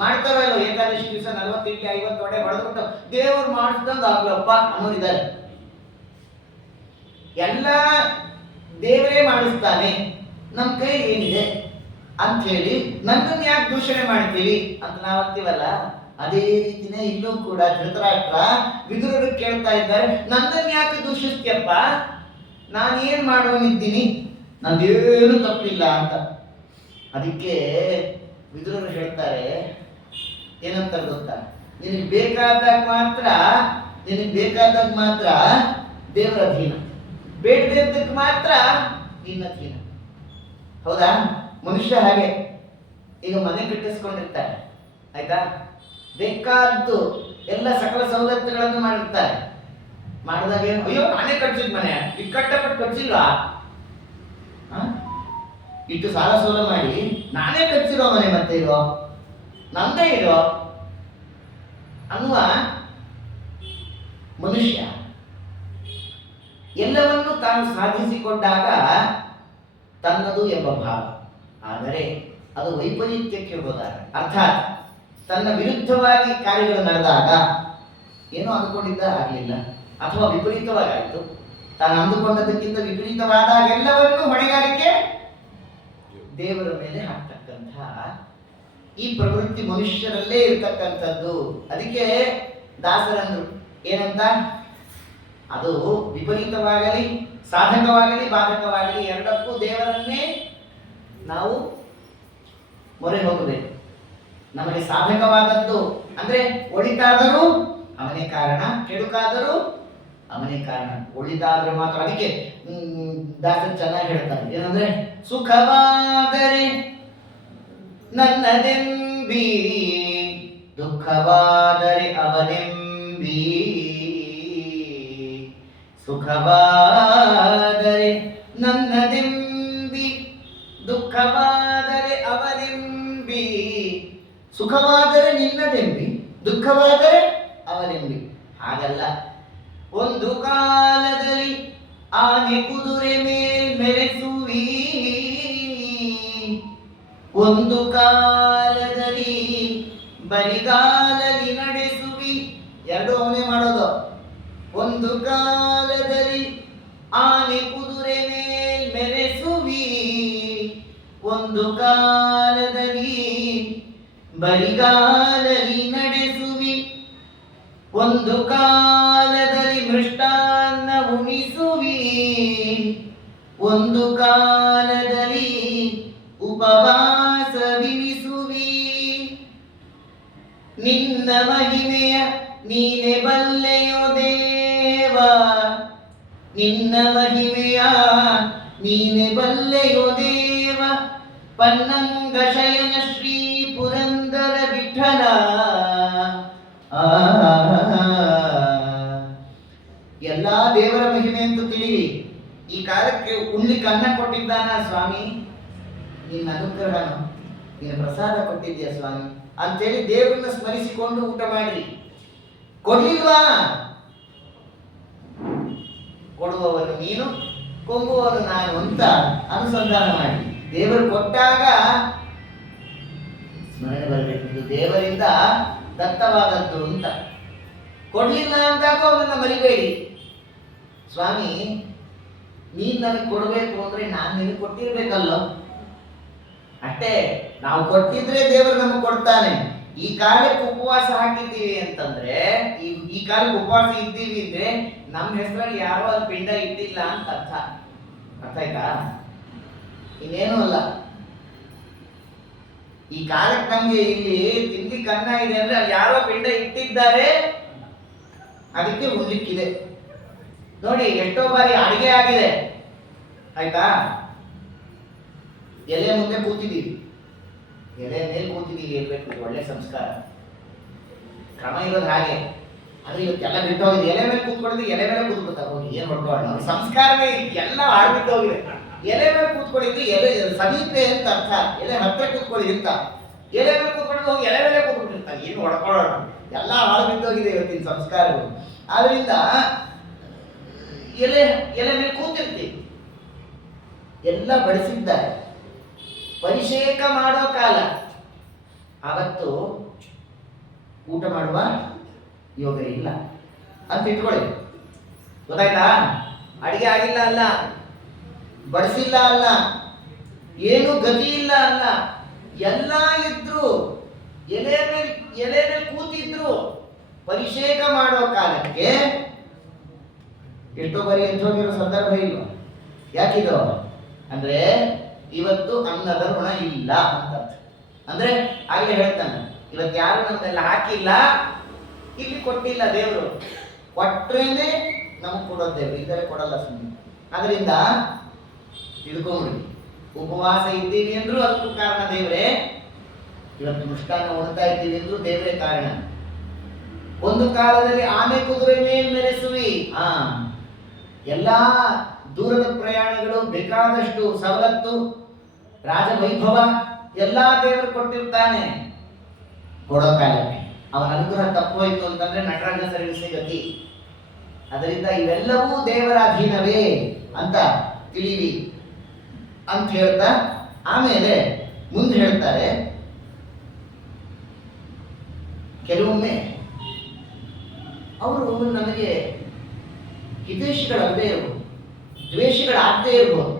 ಮಾಡ್ತಾರೋ ಇಲ್ವೋ? ಏಕಾದಶಿ ದಿವಸ 40 ಇಡ್ಲಿ 50 ವಡೆ ಹೊಡೆದ್ಬಿಟ್ಟು ದೇವ್ರು ಮಾಡಿಸ್ದಂಗ ಆಗ್ಲಪ್ಪ ಅನ್ನೋರಿದ್ದಾರೆ. ಎಲ್ಲ ದೇವರೇ ಮಾಡಿಸ್ತಾನೆ, ನಮ್ಮ ಕೈ ಏನಿದೆ ಅಂತ ಹೇಳಿ ನನ್ನನ್ನು ಯಾಕೆ ದೂಷಣೆ ಮಾಡ್ತೀವಿ ಅಂತ ನಾವಂತೀವಲ್ಲ, ಅದೇ ರೀತಿನೇ ಇಲ್ಲೂ ಕೂಡ ಧೃತರಾಷ್ಟ್ರ ವಿದುರರು ಕೇಳ್ತಾ ಇದ್ದಾರೆ, ನನ್ನನ್ನು ಯಾಕೆ ದೂಷಿಸ್ತೀಯಪ್ಪ? ನಾನೇನ್ ಮಾಡೋನಿದ್ದೀನಿ, ನಂದೇನು ತಪ್ಪಿಲ್ಲ ಅಂತ. ಅದಕ್ಕೆ ವಿದುರರು ಹೇಳ್ತಾರೆ, ಏನಂತ ಗೊತ್ತಾ? ನಿನಗೆ ಬೇಕಾದಾಗ ಮಾತ್ರ ದೇವರ ಅಧೀನ, ಬೇಡದಿದ್ದಕ್ಕೆ ಮಾತ್ರ ನಿನ್ನ ಅಧೀನ. ಹೌದಾ? ಮನುಷ್ಯ ಹಾಗೆ. ಈಗ ಮನೆ ಕಟ್ಟಿಸ್ಕೊಂಡಿರ್ತಾರೆ, ಆಯ್ತಾ, ಬೇಕಾದ್ದು ಎಲ್ಲ ಸಕಲ ಸವಲತ್ತುಗಳನ್ನು ಮಾಡಿರ್ತಾರೆ. ಮಾಡಿದಾಗ ಏನು, ಅಯ್ಯೋ ನಾನೇ ಕಟ್ಸಿದ್ ಮನೆ, ಈಗ ಕಟ್ಟಪಟ್ಟು ಕಟ್ಸಿಲ್ವಾ? ಇಟ್ಟು ಸಾಲ ಸೋಲ ಮಾಡಿ ನಾನೇ ಕಟ್ಸಿರೋ ಮನೆ ಮತ್ತೆ ಇರೋ ನಂದೇ ಇರೋ ಅನ್ನುವ ಮನುಷ್ಯ ಎಲ್ಲವನ್ನೂ ತಾನು ಸಾಧಿಸಿಕೊಂಡಾಗ ತನ್ನದು ಎಂಬ ಭಾವ. ಆದರೆ ಅದು ವೈಪರೀತ್ಯಕ್ಕೆ ಹೋದಾಗ, ಅರ್ಥಾತ್ ತನ್ನ ವಿರುದ್ಧವಾಗಿ ಕಾರ್ಯಗಳು ನಡೆದಾಗ, ಏನೋ ಅಂದುಕೊಂಡಿದ್ದ ಆಗಲಿಲ್ಲ ಅಥವಾ ವಿಪರೀತವಾಗಾಯಿತು, ತಾನು ಅಂದುಕೊಂಡದಕ್ಕಿಂತ ವಿಪರೀತವಾದಾಗ ಎಲ್ಲವನ್ನೂ ಹೊಣೆಗಾರಿಕೆ ದೇವರ ಮೇಲೆ ಹಾಕ್ತಕ್ಕಂತಹ ಈ ಪ್ರವೃತ್ತಿ ಮನುಷ್ಯರಲ್ಲೇ ಇರ್ತಕ್ಕಂಥದ್ದು. ಅದಕ್ಕೆ ದಾಸರಂದ್ರು ಏನಂತ, ಅದು ವಿಪರೀತವಾಗಲಿ ಸಾಧಕವಾಗಲಿ ಬಾಧಕವಾಗಲಿ ಎರಡಕ್ಕೂ ದೇವರನ್ನೇ ನಾವು ಮೊರೆ ಹೋಗಬೇಕು. ನಮಗೆ ಸಾಧಕವಾದದ್ದು ಅಂದ್ರೆ ಒಳಿತಾದರೂ ಅವನೇ ಕಾರಣ, ಕೆಡುಕಾದರೂ ಅವನೇ ಕಾರಣ. ಒಳಿತಾದ್ರೆ ಮಾತ್ರ. ಅದಕ್ಕೆ ದಾಸರು ಚೆನ್ನಾಗಿ ಹೇಳ್ತಾರೆ, ಏನಂದ್ರೆ ಸುಖವಾದರೆ ನನ್ನದೆಂಬಿ, ದುಃಖವಾದರೆ ಅವನೆಂಬಿ. ಸುಖವಾದರೆ ನನ್ನದೆಂಬಿ, ದುಃಖವಾದರೆ ಅವನೆಂಬಿ. ಸುಖವಾದರೆ ನಿನ್ನದೆಂಬಿ, ದುಃಖವಾದರೆ ಅವಲಂಬಿ. ಹಾಗಲ್ಲ, ಒಂದು ಕಾಲದಲ್ಲಿ ಆನೆ ಕುದುರೆ ಮೆರೆಸುವಿ, ಒಂದು ಕಾಲದಲ್ಲಿ ಬರಿಗಾಲಲ್ಲಿ ನಡೆಸುವಿ. ಎರಡು ಅವನೇ ಮಾಡೋದು. ಒಂದು ಕಾಲದಲ್ಲಿ ಆನೆ ಕುದುರೆ ಮೆರೆಸುವಿ, ಒಂದು ಕಾಲದಲ್ಲಿ ಬರಿಗಾಲಲ್ಲಿ ನಡೆಸುವಿ, ಒಂದು ಕಾಲದಲ್ಲಿ ಮೃಷ್ಟಾನ್ನ ಉಣಿಸುವಿ, ಒಂದು ಕಾಲದಲ್ಲಿ ಉಪವಾಸವಿರಿಸುವಿ. ನಿನ್ನ ಮಹಿಮೆಯ ನೀನೆ ಬಲ್ಲೆಯೋ ದೇವ, ನಿನ್ನ ಮಹಿಮೆಯ ನೀನೆ ಬಲ್ಲೆಯೋ ದೇವ. ಪನ್ನಂಗ ಶಯನ ಶ್ರೀ ಪುರಂದರ ವಿಠಲ. ಎಲ್ಲಾ ದೇವರ ಮಹಿಮೆ ಅಂತ ತಿಳಿರಿ. ಈ ಕಾಲಕ್ಕೆ ಉಣ್ಲಿಕ್ಕೆ ಅನ್ನ ಕೊಟ್ಟಿದ್ದಾನ ಸ್ವಾಮಿ, ನಿನ್ನ ಅನುಗ್ರಹನು, ನಿನ್ನ ಪ್ರಸಾದ ಕೊಟ್ಟಿದ್ಯಾ ಸ್ವಾಮಿ ಅಂತೇಳಿ ದೇವರನ್ನ ಸ್ಮರಿಸಿಕೊಂಡು ಊಟ ಮಾಡ್ರಿ. ಕೊಡ್ಲಿಲ್ವಾ? ಕೊಡುವವನು ನೀನು, ಕೊಂಬುವವನು ನಾನು ಅಂತ ಅನುಸಂಧಾನ ಮಾಡಿ ದೇವರು ಕೊಟ್ಟಾಗ ಸ್ಮರಣೆ ಬರಬೇಕು, ಇದು ದೇವರಿಂದ ದತ್ತವಾದದ್ದು ಅಂತ. ಕೊಡ್ಲಿಲ್ಲ ಅಂದಾಗ ಅವನನ್ನ ಮರಿಬೇಡಿ. ಸ್ವಾಮಿ, ನೀನ್ ನನಗೆ ಕೊಡಬೇಕು ಅಂದ್ರೆ ನಾನು ನಿನಗೆ ಕೊಟ್ಟಿರ್ಬೇಕಲ್ಲೋ, ಅಷ್ಟೇ. ನಾವು ಕೊಟ್ಟಿದ್ರೆ ದೇವರು ನಮಗೆ ಕೊಡ್ತಾನೆ. ಈ ಕಾಲಕ್ಕೆ ಉಪವಾಸ ಹಾಕಿದ್ದೀವಿ ಅಂತಂದ್ರೆ, ಈ ಕಾಲಕ್ಕೆ ಉಪವಾಸ ಇದ್ದೀವಿ ಅಂದ್ರೆ ನಮ್ಮ ಹೆಸರಲ್ಲಿ ಯಾರೋ ಅದು ಪಿಂಡ ಇಟ್ಟಿಲ್ಲ ಅಂತ ಅರ್ಥ. ಅರ್ಥ ಆಯ್ತಾ? ಇನ್ನೇನು ಅಲ್ಲ. ಈ ಕಾಲಕ್ಕೆ ನಮ್ಗೆ ಇಲ್ಲಿ ತಿಂಡಿಗೆ ಅನ್ನ ಇದೆ ಅಂದ್ರೆ ಅಲ್ಲಿ ಯಾರೋ ಪಿಂಡ ಇಟ್ಟಿದ್ದಾರೆ, ಅದಕ್ಕೆ ಉಣ್ಲಿಕ್ಕಿದೆ. ನೋಡಿ, ಎಷ್ಟೋ ಬಾರಿ ಅಡಿಗೆ ಆಗಿದೆ, ಆಯ್ತಾ, ಎಲೆ ಮುಂದೆ ಕೂತಿದ್ದೀವಿ, ಎಲೆ ಮೇಲೆ ಕೂತಿದ್ದೀವಿ, ಇರ್ಬೇಕು, ಒಳ್ಳೆ ಸಂಸ್ಕಾರ, ಕ್ರಮ ಇರೋದು ಹಾಗೆ. ಆದ್ರೆ ಇವತ್ತೆಲ್ಲ ಬಿಟ್ಟು ಹೋಗಿದೆ. ಎಲೆ ಮೇಲೆ ಕೂತ್ಕೊಳ್ಳೋದು, ಎಲೆ ಮೇಲೆ ಕೂತ್ಕೊಳ್ತಾ ಹೋಗಿ ಏನ್ ಹೊಡ್ಕೊಳ್ಳೋಣ, ಸಂಸ್ಕಾರವೇ ಎಲ್ಲ ಆಡ್ಬಿಟ್ಟು ಹೋಗಿದೆ. ಎಲೆ ಮೇಲೆ ಕೂತ್ಕೊಂಡಿದ್ದು ಎಲೆ ಸಮೀಪೆ ಅಂತ ಅರ್ಥ, ಎಲೆ ಹತ್ರ ಕೂತ್ಕೊಳ್ಳಿ ಅಂತ. ಎಲೆ ಮೇಲೆ ಕೂತ್ಕೊಂಡು ಹೋಗಿ ಎಲೆ ಮೇಲೆ ಕೂತ್ಕೊಂಡಿರ್ತಾರೆ, ಏನು ಹೊಡ್ಕೊಳ್ಳೋಣ, ಎಲ್ಲ ಹಾಳು ಬಿದ್ದೋಗಿದೆ ಇವತ್ತಿನ ಸಂಸ್ಕಾರಗಳು. ಆದ್ರಿಂದ ಎಲೆ ಮೇಲೆ ಕೂತಿರ್ತೀವಿ, ಎಲ್ಲ ಬಡಿಸಿದ್ದಾರೆ. ಪರಿಷೇಕ ಮಾಡೋ ಕಾಲ, ಅವತ್ತು ಊಟ ಮಾಡುವ ಯೋಗ ಇಲ್ಲ ಅಂತ ಇಟ್ಕೊಳ್ಳಿ. ಗೊತ್ತಾಯ್ತಾ? ಅಡಿಗೆ ಆಗಿಲ್ಲ ಅಲ್ಲ, ಬಡಿಸಿಲ್ಲ ಅಲ್ಲ, ಏನು ಗತಿ ಇಲ್ಲ ಅಲ್ಲ, ಎಲ್ಲ ಇದ್ರು, ಎಲೆ ಮೇಲೆ ಕೂತಿದ್ರು. ಪರಿಷೇಕ ಮಾಡೋ ಕಾಲಕ್ಕೆ ಎಷ್ಟೋ ಬಾರಿ ಎಂಥೋಗಿರೋ ಸಂದರ್ಭ ಇಲ್ವಾ? ಯಾಕಿದು ಅಂದ್ರೆ ಇವತ್ತು ಅನ್ನದ ಋಣ ಇಲ್ಲ ಅಂತ. ಅಂದ್ರೆ ಆಗ್ಲೇ ಹೇಳ್ತಾನೆ, ಇವತ್ತು ಯಾರು ನಮ್ಮೆಲ್ಲ ಹಾಕಿಲ್ಲ, ಇಲ್ಲಿ ಕೊಟ್ಟಿಲ್ಲ ದೇವರು. ಕೊಟ್ರೇನೆ ನಮಗೆ ಕೊಡೋದು ದೇವರು, ಇದ್ದರೆ ಕೊಡಲ್ಲ ಸುಮ್ಮನೆ. ಅದರಿಂದ ತಿಳ್ಕೊಂಬಿಡಿ, ಉಪವಾಸ ಇದ್ದೀವಿ ಅಂದ್ರೂ ಅದಕ್ಕೂ ಕಾರಣ ದೇವರೇ. ಇವತ್ತು ಮೃಷ್ಟಾನ್ನ ಉಣ್ತಾ ಇದ್ದೀವಿ ಅಂದ್ರೂ ದೇವರೇ ಕಾರಣ. ಒಂದು ಕಾಲದಲ್ಲಿ ಆನೆ ಕುದುರೆ ಮೇಲೆ ಮೆರೆಸುವಿ. ಎಲ್ಲಾ ದೂರದ ಪ್ರಯಾಣಗಳು, ಬೇಕಾದಷ್ಟು ಸವಲತ್ತು, ರಾಜವೈಭವ ಎಲ್ಲಾ ದೇವರು ಕೊಟ್ಟಿರ್ತಾನೆ. ಕೊಡೋ ಕಾಲಕ್ಕೆ ಅವನ ಅನುಗ್ರಹ ತಪ್ಪೋಯ್ತು ಅಂತಂದ್ರೆ ನಟರಾಜ ಸರಿಸಿ ಗತಿ. ಅದರಿಂದ ಇವೆಲ್ಲವೂ ದೇವರ ಅಧೀನವೇ ಅಂತ ತಿಳಿವಿ ಅಂತ ಹೇಳ್ತಾ ಆಮೇಲೆ ಮುಂದೆ ಹೇಳ್ತಾರೆ, ಕೆಲವೊಮ್ಮೆ ಅವರು ನಮಗೆ ಹಿತೈಷಿಗಳಲ್ಲದೆ ಇರಬಹುದು, ದ್ವೇಷಗಳಾಗದೇ ಇರಬಹುದು,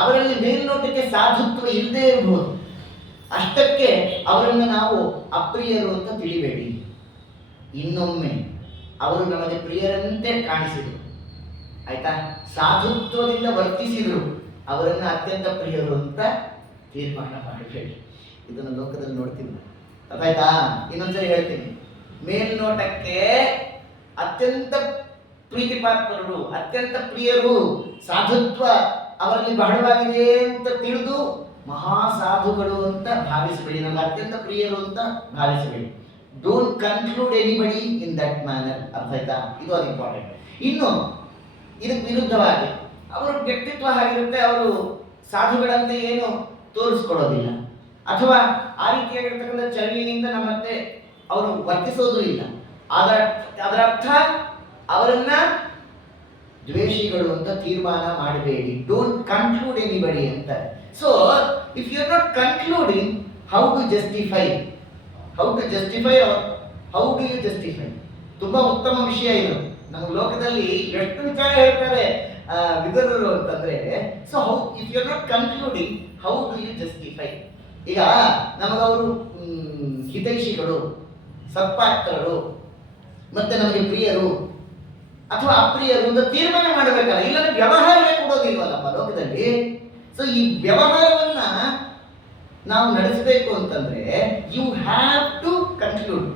ಅವರಲ್ಲಿ ಮೇಲ್ನೋಟಕ್ಕೆ ಸಾಧುತ್ವ ಇಲ್ಲದೆ ಇರಬಹುದು. ಅಷ್ಟಕ್ಕೆ ಅವರನ್ನು ನಾವು ಅಪ್ರಿಯರು ಅಂತ ತಿಳಿಬೇಡಿ. ಇನ್ನೊಮ್ಮೆ ಅವರು ನಮಗೆ ಪ್ರಿಯರಂತೆ ಕಾಣಿಸಿದರು, ಆಯ್ತಾ, ಸಾಧುತ್ವದಿಂದ ವರ್ತಿಸಿದರು, ಅವರನ್ನು ಅತ್ಯಂತ ಪ್ರಿಯರು ಅಂತ ತೀರ್ಮಾನ ಮಾಡಬೇಡಿ. ಇದನ್ನು ಲೋಕದಲ್ಲಿ ನೋಡ್ತೀವಿ, ಆಯ್ತಾ. ಇನ್ನೊಂದ್ಸರಿ ಹೇಳ್ತೀನಿ, ಮೇಲ್ನೋಟಕ್ಕೆ ಅತ್ಯಂತ ಪ್ರೀತಿಪಾತ್ರರು, ಅತ್ಯಂತ ಪ್ರಿಯರು, ಸಾಧುತ್ವ ಅವರಲ್ಲಿ ಬಹಳವಾಗಿದೆ ಅಂತ ತಿಳಿದು ಮಹಾಸಾಧುಗಳು ಅಂತ ಭಾವಿಸಬೇಡಿ, ನಮ್ಗೆ ಅತ್ಯಂತ ಪ್ರಿಯರು ಅಂತ ಭಾವಿಸಬೇಡಿ. Don't conclude anybody in that manner. ಅರ್ಥ ಆಯ್ತಾ? ಇದು ಅದು ಇಂಪಾರ್ಟೆಂಟ್. ಇನ್ನು ಇದಕ್ಕೆ ವಿರುದ್ಧವಾಗಿ ಅವರ ವ್ಯಕ್ತಿತ್ವ ಆಗಿರುತ್ತೆ, ಅವರು ಸಾಧುಗಳಂತೆ ಏನು ತೋರಿಸ್ಕೊಡೋದಿಲ್ಲ, ಅಥವಾ ಆ ರೀತಿಯಾಗಿರ್ತಕ್ಕಂಥ ಚರ್ಯೆಯಿಂದ ನಮ್ಮತ್ತೆ ಅವರು ವರ್ತಿಸೋದು ಇಲ್ಲ. ಅದರ ಅರ್ಥ ಅವರನ್ನ ದ್ವೇಷಿಗಳು ಅಂತ ತೀರ್ಮಾನ ಮಾಡಬೇಡಿ. ಡೋಂಟ್ ಕನ್ಕ್ಲೂಡ್ ಎನಿಬಡಿ ಅಂತ. So if you are not concluding, how to justify how do you justify? ತುಂಬಾ ಉತ್ತಮ ವಿಷಯ ಇದು. ನಮ್ಮ ಲೋಕದಲ್ಲಿ ಎಷ್ಟು ವಿಚಾರ ಹೇಳ್ತಾರೆ ವಿದುರರು ಅಂತಂದ್ರೆ, so how if you are not concluding, how do you justify? ಈಗ ನಮಗವರು ಹಿತೈಷಿಗಳು, ಸತ್ಪಾತ್ರರು, ಮತ್ತೆ ನಮಗೆ ಪ್ರಿಯರು ಅಥವಾ ಅಪ್ರಿಯರು ಅಂತ ತೀರ್ಮಾನ ಮಾಡಬೇಕಲ್ಲ, ಇಲ್ಲಾಂದ್ರೆ ವ್ಯವಹಾರವೇ ಕೊಡೋದಿಲ್ವಲ್ಲಪ್ಪ ಲೋಕದಲ್ಲಿ. ಸೊ ಈ ವ್ಯವಹಾರವನ್ನ ನಾವು ನಡೆಸಬೇಕು ಅಂತಂದ್ರೆ you have to conclude.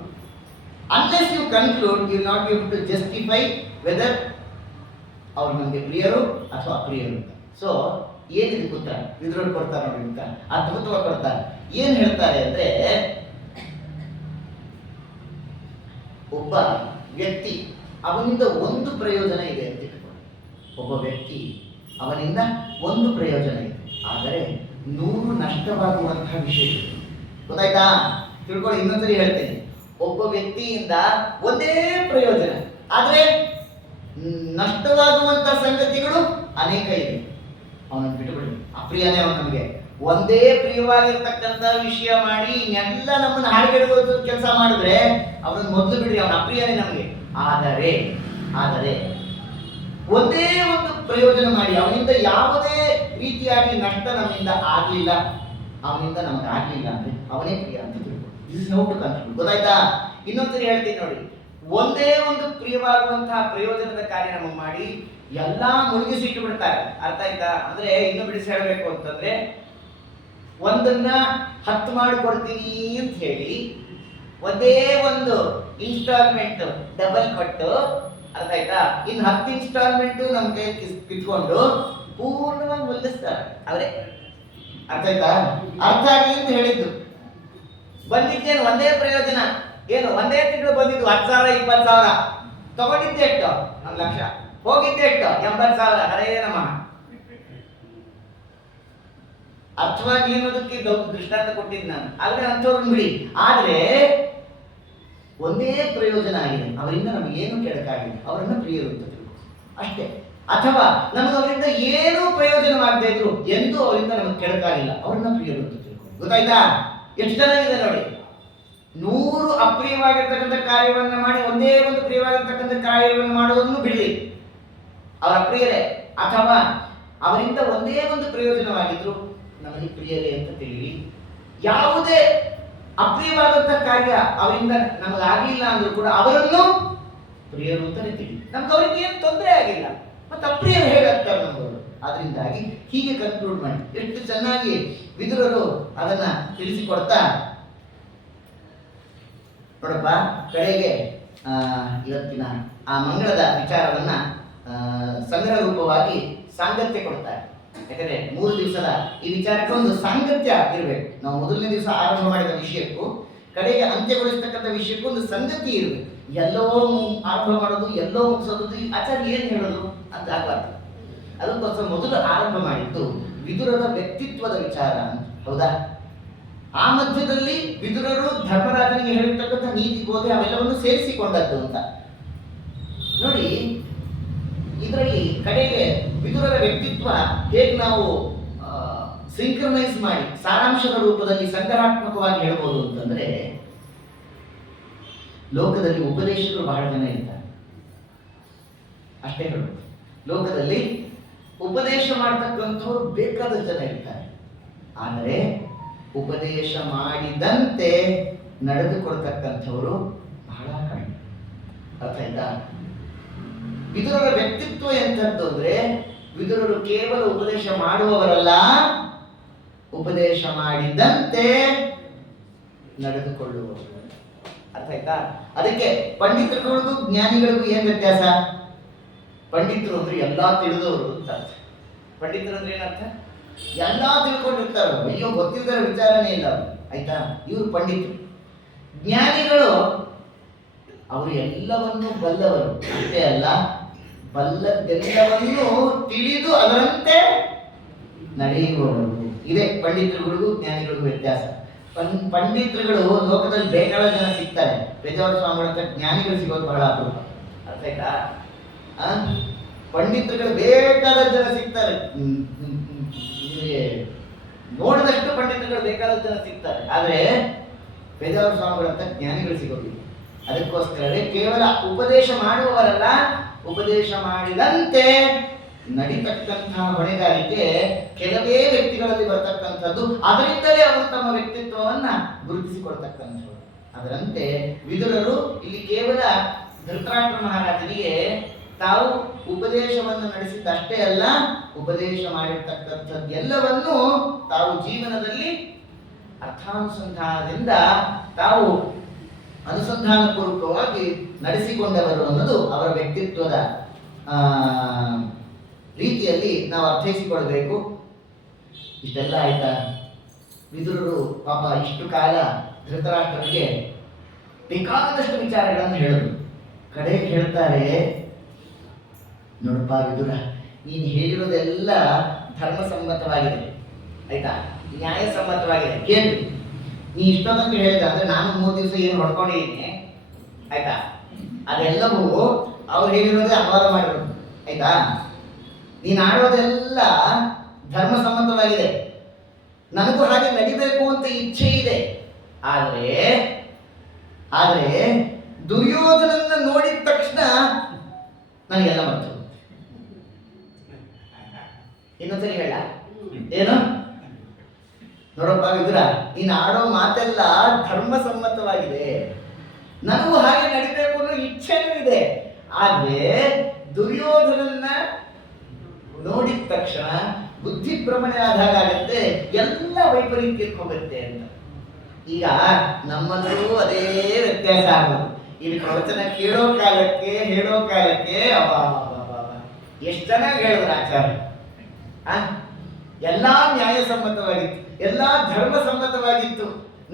Unless you conclude, you not be able to justify whether ಅವ್ರು ನಮಗೆ ಪ್ರಿಯರು ಅಥವಾ ಅಪ್ರಿಯರು ಅಂತ. ಸೊ ಏನಿದೆ ಉತ್ತರ ವಿದುರರು ಕೊಡ್ತಾರೆ ನೋಡಿ ಅಂತ, ಅದ್ಭುತವಾಗಿ ಕೊಡ್ತಾರೆ. ಏನ್ ಹೇಳ್ತಾರೆ ಅಂದ್ರೆ, ಒಬ್ಬ ವ್ಯಕ್ತಿ ಅವನಿಂದ ಒಂದು ಪ್ರಯೋಜನ ಇದೆ ಅಂತ ಇಟ್ಕೊಳ್ಳಿ. ಒಬ್ಬ ವ್ಯಕ್ತಿ ಅವನಿಂದ ಒಂದು ಪ್ರಯೋಜನ ಇದೆ, ಆದರೆ 100 ನಷ್ಟವಾಗುವಂತಹ ವಿಷಯ ಇದೆ. ಗೊತ್ತಾಯ್ತಾ? ತಿಳ್ಕೊಳ್ಳಿ, ಇನ್ನೊಂದ್ಸರಿ ಹೇಳ್ತೇನೆ. ಒಬ್ಬ ವ್ಯಕ್ತಿಯಿಂದ ಒಂದೇ ಪ್ರಯೋಜನ, ಆದ್ರೆ ನಷ್ಟವಾಗುವಂತಹ ಸಂಗತಿಗಳು ಅನೇಕ ಇದೆ. ಅವನನ್ನು ಬಿಟ್ಟುಬಿಡಿ, ಅಪ್ರಿಯನೇ ಅವನು ನಮಗೆ. ಒಂದೇ ಪ್ರಿಯವಾಗಿರ್ತಕ್ಕಂಥ ವಿಷಯ ಮಾಡಿ ಇನ್ನೆಲ್ಲ ನಮ್ಮನ್ನು ಹಾಳುಗೆಡುವುದು ಕೆಲಸ ಮಾಡಿದ್ರೆ ಅವನನ್ನು ಮೊದಲು ಬಿಡ್ರಿ, ಅವನ ಅಪ್ರಿಯನೇ ನಮಗೆ. ಆದರೆ ಒಂದೇ ಒಂದು ಪ್ರಯೋಜನ ಮಾಡಿ ಅವನಿಂದ ಯಾವುದೇ ರೀತಿಯಾಗಿ ನಷ್ಟ ನಮ್ಮಿಂದ ಆಗಲಿಲ್ಲ, ಅವನಿಂದ ನಮಗೆ ಆಗಲಿಲ್ಲ ಅಂದ್ರೆ ಅವನೇ ಪ್ರಿಯ ಅಂತ ತಿಳ್ಕೊಂಡು. This is how to conclude. ಗೊತ್ತಾಯ್ತಾ? ಇನ್ನೊಂದ್ಸರಿ ಹೇಳ್ತೀನಿ ನೋಡಿ. ಒಂದೇ ಒಂದು ಪ್ರಿಯವಾಗುವಂತಹ ಪ್ರಯೋಜನದ ಕಾರ್ಯ ನಮಗೆ ಮಾಡಿ ಎಲ್ಲಾ ಮುಳುಗಿಸಿಟ್ಟು ಬಿಡ್ತಾರೆ. ಅರ್ಥ ಆಯ್ತಾ? ಅಂದ್ರೆ ಇನ್ನು ಬಿಡಿಸಿ ಹೇಳಬೇಕು ಅಂತಂದ್ರೆ, ಒಂದನ್ನ 10 ಮಾಡಿಕೊಡ್ತೀನಿ ಅಂತ ಹೇಳಿ ಒಂದೇ ಒಂದು ಇನ್ಸ್ಟಾಲ್ಮೆಂಟ್ ಡಬಲ್ ಕೊಟ್ಟು, ಅರ್ಥ ಆಯ್ತಾ, ಇನ್ನು 10 ಇನ್ಸ್ಟಾಲ್ಮೆಂಟ್ ನಮ್ಮ ಕೈ ಕಿತ್ಕೊಂಡು ಪೂರ್ಣವಾಗಿ ಮುಲ್ಲಿಸ್ತಾರೆ ಅವರೇ. ಅರ್ಥ ಆಯ್ತಾ? ಅರ್ಥ ಆಗಲಿ ಅಂತ ಹೇಳಿದ್ದು. ಬಂದಿದ್ದೇನು ಒಂದೇ ಪ್ರಯೋಜನ, ಏನು ಒಂದೇ ತಿಂಗಳು ಬಂದಿದ್ದು 10,000 20,000, ತಗೊಂಡಿದ್ದೆ ಎಷ್ಟು 1 ಲಕ್ಷ, ಹೋಗಿದ್ದೆ ಎಷ್ಟು 80,000. ಹರೇ ನಮಃ. ಅರ್ಥವಾಗಿ ಅನ್ನೋದಕ್ಕೆ ದೃಷ್ಟಾಂತ ಕೊಟ್ಟಿದ್ದು ನಾನು. ಆದ್ರೆ ಅಂಥವ್ರನ್ನ ಬಿಡಿ. ಆದ್ರೆ ಒಂದೇ ಪ್ರಯೋಜನ ಆಗಿದೆ, ಅವರಿಂದ ನಮಗೇನು ಕೆಡಕಾಗಿಲ್ಲ, ಅವರನ್ನ ಪ್ರಿಯರು ಅಂತ ತಿಳ್ಕೊ ಅಷ್ಟೇ. ಅಥವಾ ನಮಗೆ ಅವರಿಂದ ಏನೂ ಪ್ರಯೋಜನವಾಗದೇ ಇದ್ರು ಎಂದೂ ಅವರಿಂದ ನಮಗೆ ಕೆಡಕಾಗಿಲ್ಲ, ಅವ್ರನ್ನ ಪ್ರಿಯರು ಅಂತ ತಿಳ್ಕೊ. ಗೊತ್ತಾಯ್ತಾ? ಎಷ್ಟು ಚೆನ್ನಾಗಿದೆ ನೋಡಿ. 100 ಅಪ್ರಿಯವಾಗಿರ್ತಕ್ಕಂಥ ಕಾರ್ಯವನ್ನ ಮಾಡಿ ಒಂದೇ ಒಂದು ಪ್ರಿಯವಾಗಿರ್ತಕ್ಕಂಥ ಕಾರ್ಯವನ್ನು ಮಾಡೋದನ್ನು ಬಿಡಲಿ, ಅವರ ಅಪ್ರಿಯರೇ. ಅಥವಾ ಅವರಿಂದ ಒಂದೇ ಒಂದು ಪ್ರಯೋಜನವಾಗಿದ್ರು ನಮಗೆ ಪ್ರಿಯರೇ ಅಂತ ತಿಳಿಲಿ. ಯಾವುದೇ ಅಪ್ರಿಯವಾದಂಥ ಕಾರ್ಯ ಅವರಿಂದ ನಮಗಾಗಿಲ್ಲ ಅಂದ್ರೂ ಕೂಡ ಅವರನ್ನು ಪ್ರಿಯರು ಅಂತಾನೆ ತಿಳಿ. ನಮ್ಗೆ ಅವರಿಗೆ ಏನು ತೊಂದರೆ ಆಗಿಲ್ಲ, ಮತ್ತೆ ಅಪ್ರಿಯರು ಹೇಗಾಗ್ತಾರೆ ನಮ್ಮವರು. ಅದರಿಂದಾಗಿ ಹೀಗೆ ಕನ್ಕ್ಲೂಡ್ ಮಾಡಿ. ಎಷ್ಟು ಚೆನ್ನಾಗಿ ವಿದುರರು ಅದನ್ನ ತಿಳಿಸಿಕೊಡ್ತಾ, ನೋಡಪ್ಪ, ಕಡೆಗೆ ಇವತ್ತಿನ ಆ ಮಂಗಳದ ವಿಚಾರವನ್ನ ಸಂಗ್ರಹ ರೂಪವಾಗಿ ಸಾಂಗತ್ಯ ಕೊಡ್ತಾರೆ. ಯಾಕಂದ್ರೆ 3 ದಿವಸದ ಈ ವಿಚಾರಕ್ಕೆ ಒಂದು ಸಾಂಗತ್ಯ ಇರಬೇಕು. ನಾವು ಮೊದಲನೇ ದಿವಸ ಆರಂಭ ಮಾಡಿದ ವಿಷಯಕ್ಕೂ ಕಡೆಗೆ ಅಂತ್ಯಗೊಳಿಸ್ತಕ್ಕಂಥ ವಿಷಯಕ್ಕೂ ಒಂದು ಸಂಗತಿ ಇರಬೇಕು. ಎಲ್ಲೋ ಆರಂಭ ಮಾಡೋದು, ಎಲ್ಲೋ ಮುಗಿಸೋದು, ಆಚಾರ್ಯ ಏನ್ ಹೇಳೋದು ಅಂತ ಆಗಬಾರ್ದು. ಅದಕ್ಕೋಸ್ಕರ ಮೊದಲು ಆರಂಭ ಮಾಡಿದ್ದು ವಿದುರರ ವ್ಯಕ್ತಿತ್ವದ ವಿಚಾರ ಅಂತ. ಹೌದಾ? ಆ ಮಧ್ಯದಲ್ಲಿ ವಿದುರರು ಧರ್ಮರಾಜನಿಗೆ ಹೇಳಿರ್ತಕ್ಕಂಥ ನೀತಿ ಬೋಧೆ ಅವೆಲ್ಲವನ್ನು ಸೇರಿಸಿಕೊಂಡದ್ದು ಅಂತ ನೋಡಿ. ಇದರಲ್ಲಿ ಕಡೆಗೆ ವಿದುರರ ವ್ಯಕ್ತಿತ್ವ ಹೇಗೆ ನಾವು ಸಿಂಕ್ರನೈಸ್ ಮಾಡಿ ಸಾರಾಂಶದ ರೂಪದಲ್ಲಿ ಸಂಗ್ರಹಾತ್ಮಕವಾಗಿ ಹೇಳ್ಬೋದು ಅಂತಂದ್ರೆ, ಲೋಕದಲ್ಲಿ ಉಪದೇಶಕರು ಬಹಳ ಜನ ಇರ್ತಾರೆ, ಅಷ್ಟೇ ಹೇಳ್ಬೋದು. ಲೋಕದಲ್ಲಿ ಉಪದೇಶ ಮಾಡ್ತಕ್ಕಂಥವ್ರು ಬೇಕಾದಷ್ಟು ಜನ ಇರ್ತಾರೆ, ಆದರೆ ಉಪದೇಶ ಮಾಡಿದಂತೆ ನಡೆದುಕೊಳ್ತಕ್ಕಂಥವರು ಬಹಳ ಕಡಿಮೆ. ಅರ್ಥ ಆಯ್ತಾ? ವಿದುರರ ವ್ಯಕ್ತಿತ್ವ ಎಂಥದ್ದು ಅಂದ್ರೆ, ವಿದುರರು ಕೇವಲ ಉಪದೇಶ ಮಾಡುವವರಲ್ಲ, ಉಪದೇಶ ಮಾಡಿದಂತೆ ನಡೆದುಕೊಳ್ಳುವವರು. ಅರ್ಥ ಆಯ್ತಾ? ಅದಕ್ಕೆ ಪಂಡಿತರುಗಳಿಗೂ ಜ್ಞಾನಿಗಳಿಗೂ ಏನ್ ವ್ಯತ್ಯಾಸ? ಪಂಡಿತರು ಅಂದ್ರೆ ಎಲ್ಲಾ ತಿಳಿದವರು ಅಂತ ಅರ್ಥ. ಪಂಡಿತರು ಅಂದ್ರೆ ಏನರ್ಥ? ಎಲ್ಲಾ ತಿಳ್ಕೊಂಡಿರ್ತಾರ, ಅಯ್ಯೋ ಗೊತ್ತಿದ್ದರ ವಿಚಾರನೇ ಇಲ್ಲ ಅವರು. ಆಯ್ತಾ? ಇವರು ಪಂಡಿತರು. ಜ್ಞಾನಿಗಳು ಅವರು ಎಲ್ಲವನ್ನೂ ಬಲ್ಲವರು, ಅಷ್ಟೇ ಅಲ್ಲ, ಬಲ್ಲದೆಲ್ಲವನ್ನೂ ತಿಳಿದು ಅದರಂತೆ ನಡೆಯುವವರು. ಇದೇ ಪಂಡಿತರುಗಳಿಗೂ ಜ್ಞಾನಿಗಳಿಗೂ ವ್ಯತ್ಯಾಸ. ಪಂಡಿತರುಗಳು ಲೋಕದಲ್ಲಿ ಬೇಕಾದ ಜನ ಸಿಗ್ತಾರೆ. ಪೇಜಾವರ ಸ್ವಾಮಿಗಳಂತ ಜ್ಞಾನಿಗಳು ಸಿಗೋದು ಬಹಳ ಅಪರೂಪ. ಅರ್ಥ ಆಯ್ತಾ? ಪಂಡಿತರುಗಳು ಬೇಕಾದ ಜನ ಸಿಗ್ತಾರೆ. ನೋಡಿದಷ್ಟು ಪಂಡಿತರುಗಳು ಬೇಕಾದ ಜನ ಸಿಗ್ತಾರೆ. ಆದ್ರೆ ಪೇಜಾವರ ಸ್ವಾಮಿಗಳಂತ ಜ್ಞಾನಿಗಳು ಸಿಗೋದಿಲ್ಲ. ಅದಕ್ಕೋಸ್ಕರವೇ ಕೇವಲ ಉಪದೇಶ ಮಾಡುವವರಲ್ಲ, ಉಪದೇಶ ಮಾಡಿದಂತೆ ನಡೀತಕ್ಕಂತಹ ಹೊಣೆಗಾರಿಕೆ ಕೆಲವೇ ವ್ಯಕ್ತಿಗಳಲ್ಲಿ ಬರತಕ್ಕಂಥದ್ದು. ಅದರಿಂದಲೇ ಅವರು ತಮ್ಮ ವ್ಯಕ್ತಿತ್ವವನ್ನ ಗುರುತಿಸಿಕೊಳ್ತಕ್ಕಂಥದ್ದು. ಅದರಂತೆ ವಿದುರರು ಇಲ್ಲಿ ಕೇವಲ ಧೃತರಾಷ್ಟ್ರ ಮಹಾರಾಜನಿಗೆ ತಾವು ಉಪದೇಶವನ್ನು ನಡೆಸಿದ್ದಷ್ಟೇ ಅಲ್ಲ, ಉಪದೇಶ ಮಾಡಿರ್ತಕ್ಕಂಥದ್ದೆಲ್ಲವನ್ನೂ ತಾವು ಜೀವನದಲ್ಲಿ ಅರ್ಥಾನುಸಂಧಾನದಿಂದ ತಾವು ಅನುಸಂಧಾನ ಪೂರ್ವಕವಾಗಿ ನಡೆಸಿಕೊಂಡವರು ಅನ್ನೋದು ಅವರ ವ್ಯಕ್ತಿತ್ವದ ರೀತಿಯಲ್ಲಿ ನಾವು ಅರ್ಥೈಸಿಕೊಳ್ಬೇಕು. ಇಷ್ಟೆಲ್ಲ ಆಯ್ತಾ? ವಿದುರರು ಪಾಪ ಇಷ್ಟು ಕಾಲ ಧೃತರಾಷ್ಟ್ರನಿಗೆ ಬೇಕಾದಷ್ಟು ವಿಚಾರಗಳನ್ನು ಹೇಳಿದ್ರು. ಕಡೆಗೆ ಹೇಳ್ತಾರೆ, ನೋಡಪ್ಪ ವಿದುರ, ನೀನು ಹೇಳಿರೋದೆಲ್ಲ ಧರ್ಮಸಮ್ಮತವಾಗಿದೆ, ಆಯ್ತಾ, ನ್ಯಾಯಸಮ್ಮತವಾಗಿದೆ. ಕೇಳಿ, ನೀ ಇಷ್ಟೊಂದಂತ ಹೇಳಿದ ಅಂದ್ರೆ ನಾನು 3 ದಿವಸ ಏನು ಹೊಡ್ಕೊಂಡಿದ್ದೀನಿ, ಆಯ್ತಾ, ಅದೆಲ್ಲವೂ ಅವ್ರು ಹೇಳಿರೋದೇ ಅನುವಾದ ಮಾಡಿರೋದು, ಆಯ್ತಾ. ನೀನು ಆಡೋದೆಲ್ಲ ಧರ್ಮಸಮ್ಮತವಾಗಿದೆ, ನನಗೂ ಹಾಗೆ ನಡಿಬೇಕು ಅಂತ ಇಚ್ಛೆ ಇದೆ. ಆದರೆ ದುರ್ಯೋಧನನ್ನ ನೋಡಿದ ತಕ್ಷಣ ನನಗೆಲ್ಲ ಮರ್ತು. ಇನ್ನೊಂದ್ಸರಿ ಹೇಳ ಏನು? ನೋಡಪ್ಪ ವಿದುರ, ನೀನು ಆಡೋ ಮಾತೆಲ್ಲ ಧರ್ಮಸಮ್ಮತವಾಗಿದೆ, ನನಗೂ ಹಾಗೆ ನಡಿಬೇಕು ಅನ್ನೋ ಇಚ್ಛೆನೂ ಇದೆ. ಆದ್ರೆ ದುರ್ಯೋಧನನ್ನ ನೋಡಿದ ತಕ್ಷಣ ಬುದ್ಧಿ ಭ್ರಮಣೆ ಆದಾಗತ್ತೆ, ಎಲ್ಲ ವೈಪರೀತ್ಯಕ್ಕೆ ಹೋಗುತ್ತೆ ಅಂತ. ಈಗ ನಮ್ಮಲ್ಲೂ ಅದೇ ವ್ಯತ್ಯಾಸ ಆಗೋದು. ಇಲ್ಲಿ ಪ್ರವಚನ ಕೇಳೋ ಕಾಲಕ್ಕೆ ಹೇಳೋ ಕಾಲಕ್ಕೆ ಎಷ್ಟು ಚೆನ್ನಾಗಿ ಹೇಳಿದ್ರು ಆಚಾರ್ಯ. ಎಲ್ಲಾ ನ್ಯಾಯಸಮ್ಮತವಾಗಿತ್ತು, ಎಲ್ಲಾ ಧರ್ಮಸಮ್ಮತವಾಗಿತ್ತು.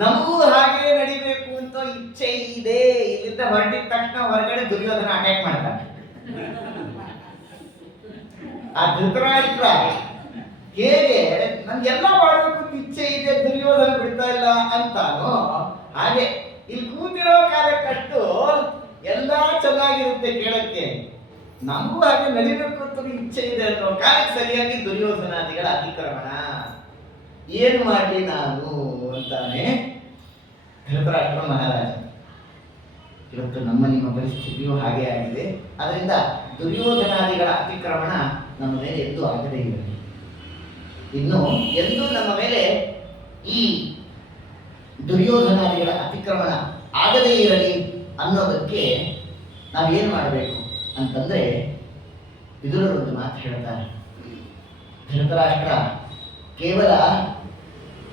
ನಮಗೂ ಹಾಗೆ ನಡಿಬೇಕು ಅಂತ ಇಚ್ಛೆ ಇದೆ. ಇಲ್ಲಿಂದ ಹೊರಟಿದ ತಕ್ಷಣ ಹೊರಗಡೆ ದುರ್ಯೋಧನ ಅಟ್ಯಾಕ್ ಮಾಡ್ತಾನೆ. ಆ ಧೃತರಾಷ್ಟ್ರ ಹೇಗೆ ನನ್ಗೆಲ್ಲ ಮಾಡಬೇಕು ಅಂತ ಇಚ್ಛೆ ಇದೆ, ದುರ್ಯೋಧನ ಬಿಡ್ತಾ ಇಲ್ಲ ಅಂತಾನೋ ಹಾಗೆ ಇಲ್ಲಿ ಕೂತಿರೋ ಕಾಲಕ್ಕಷ್ಟು ಎಲ್ಲಾ ಚೆನ್ನಾಗಿರುತ್ತೆ ಕೇಳಕ್ಕೆ, ನಮಗೂ ಹಾಗೆ ನಡಿಬೇಕು ಅಂತ ಇಚ್ಛೆ ಇದೆ ಅನ್ನೋ ಕಾಲಕ್ಕೆ ಸರಿಯಾಗಿ ದುರ್ಯೋಧನಾದಿಗಳ ಅತಿಕ್ರಮಣ. ಏನು ಮಾಡಲಿ ನಾನು ಅಂತಾನೆ ಧೃತರಾಷ್ಟ್ರ ಮಹಾರಾಜ. ಇವತ್ತು ನಿಮ್ಮ ಪರಿಸ್ಥಿತಿಯೂ ಹಾಗೆ ಆಗಿದೆ. ಅದರಿಂದ ದುರ್ಯೋಧನಾದಿಗಳ ಅತಿಕ್ರಮಣ ನಮ್ಮ ಮೇಲೆ ಎಂದೂ ಆಗದೇ ಇರಲಿ. ಇನ್ನು ಎಂದೂ ನಮ್ಮ ಮೇಲೆ ಈ ದುರ್ಯೋಧನಾದಿಗಳ ಅತಿಕ್ರಮಣ ಆಗದೇ ಇರಲಿ ಅನ್ನೋದಕ್ಕೆ ನಾವೇನು ಮಾಡಬೇಕು ಅಂತಂದ್ರೆ, ವಿದುರರು ಒಂದು ಮಾತು ಹೇಳ್ತಾರೆ. ಧೃತರಾಷ್ಟ್ರ, ಕೇವಲ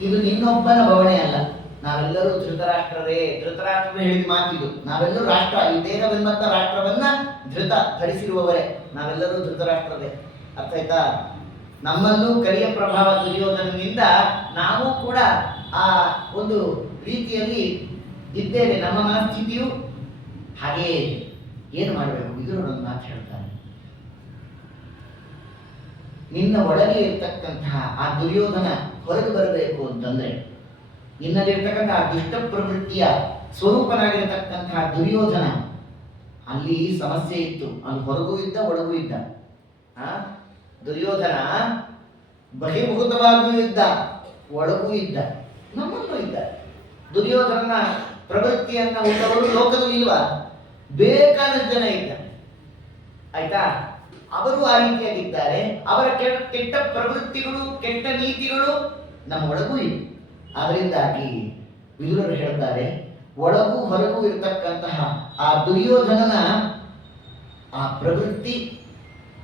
ಇದು ನಿನ್ನೊಬ್ಬನ ಭವಣೆ ಅಲ್ಲ, ನಾವೆಲ್ಲರೂ ಧೃತರಾಷ್ಟ್ರರೇ. ಧೃತರಾಷ್ಟ್ರರು ಹೇಳಿದ ಮಾತಿದು. ನಾವೆಲ್ಲರೂ ರಾಷ್ಟ್ರ, ಈ ದೇಹವೆಂಬಂತ ರಾಷ್ಟ್ರವನ್ನ ಧೃತ ಧರಿಸಿರುವವರೇ, ನಾವೆಲ್ಲರೂ ಧೃತರಾಷ್ಟ್ರರೇ. ಅರ್ಥ ಆಯ್ತಾ? ನಮ್ಮಲ್ಲೂ ಕರಿಯ ಪ್ರಭಾವ ದುರ್ಯೋಧನನಿಂದ ನಾವು ಕೂಡ ಆ ಒಂದು ರೀತಿಯಲ್ಲಿ ಇದ್ದೇವೆ. ನಮ್ಮ ಮನಸ್ಥಿತಿಯು ಹಾಗೆಯೇ. ಏನು ಮಾಡಬೇಕು? ವಿದುರರನ್ನು ಮಾತು ಹೇಳ್ತಾರೆ. ನಿನ್ನ ಒಳಗೆ ಇರ್ತಕ್ಕಂತಹ ಆ ದುರ್ಯೋಧನ ಹೊರಗೆ ಬರಬೇಕು ಅಂತಂದ್ರೆ, ನಿನ್ನಲ್ಲಿರ್ತಕ್ಕಂತಹ ದುಷ್ಟ ಪ್ರವೃತ್ತಿಯ ಸ್ವರೂಪನಾಗಿರತಕ್ಕಂತಹ ದುರ್ಯೋಧನ, ಅಲ್ಲಿ ಸಮಸ್ಯೆ ಇತ್ತು. ಅಲ್ಲಿ ಹೊರಗೂ ಇದ್ದ, ಒಳಗೂ ಇದ್ದ. ದುರ್ಯೋಧನ ಬಹಿರ್ಭೂತವಾಗಿಯೂ ಇದ್ದ, ಒಳಗೂ ಇದ್ದ, ನಮ್ಮಲ್ಲೂ ಇದ್ದ. ದುರ್ಯೋಧನನ ಪ್ರವೃತ್ತಿಯನ್ನ ಉಳ್ಳವರು ಲೋಕದಲ್ಲಿ ಇಲ್ವಾ? ಬೇಕಾದಷ್ಟು ಜನ ಇದ್ದಾರೆ, ಆಯ್ತಾ. ಅವರು ಆ ರೀತಿಯಾಗಿದ್ದಾರೆ. ಅವರ ಕೆಟ್ಟ ಪ್ರವೃತ್ತಿಗಳು, ಕೆಟ್ಟ ನೀತಿಗಳು ನಮ್ಮ ಒಳಗೂ ಇವೆ. ಅದರಿಂದಾಗಿ ವಿದುರರು ಹೇಳ್ತಾರೆ, ಒಳಗೂ ಹೊರಗೂ ಇರತಕ್ಕಂತಹ ಆ ದುರ್ಯೋಧನನ ಆ ಪ್ರವೃತ್ತಿ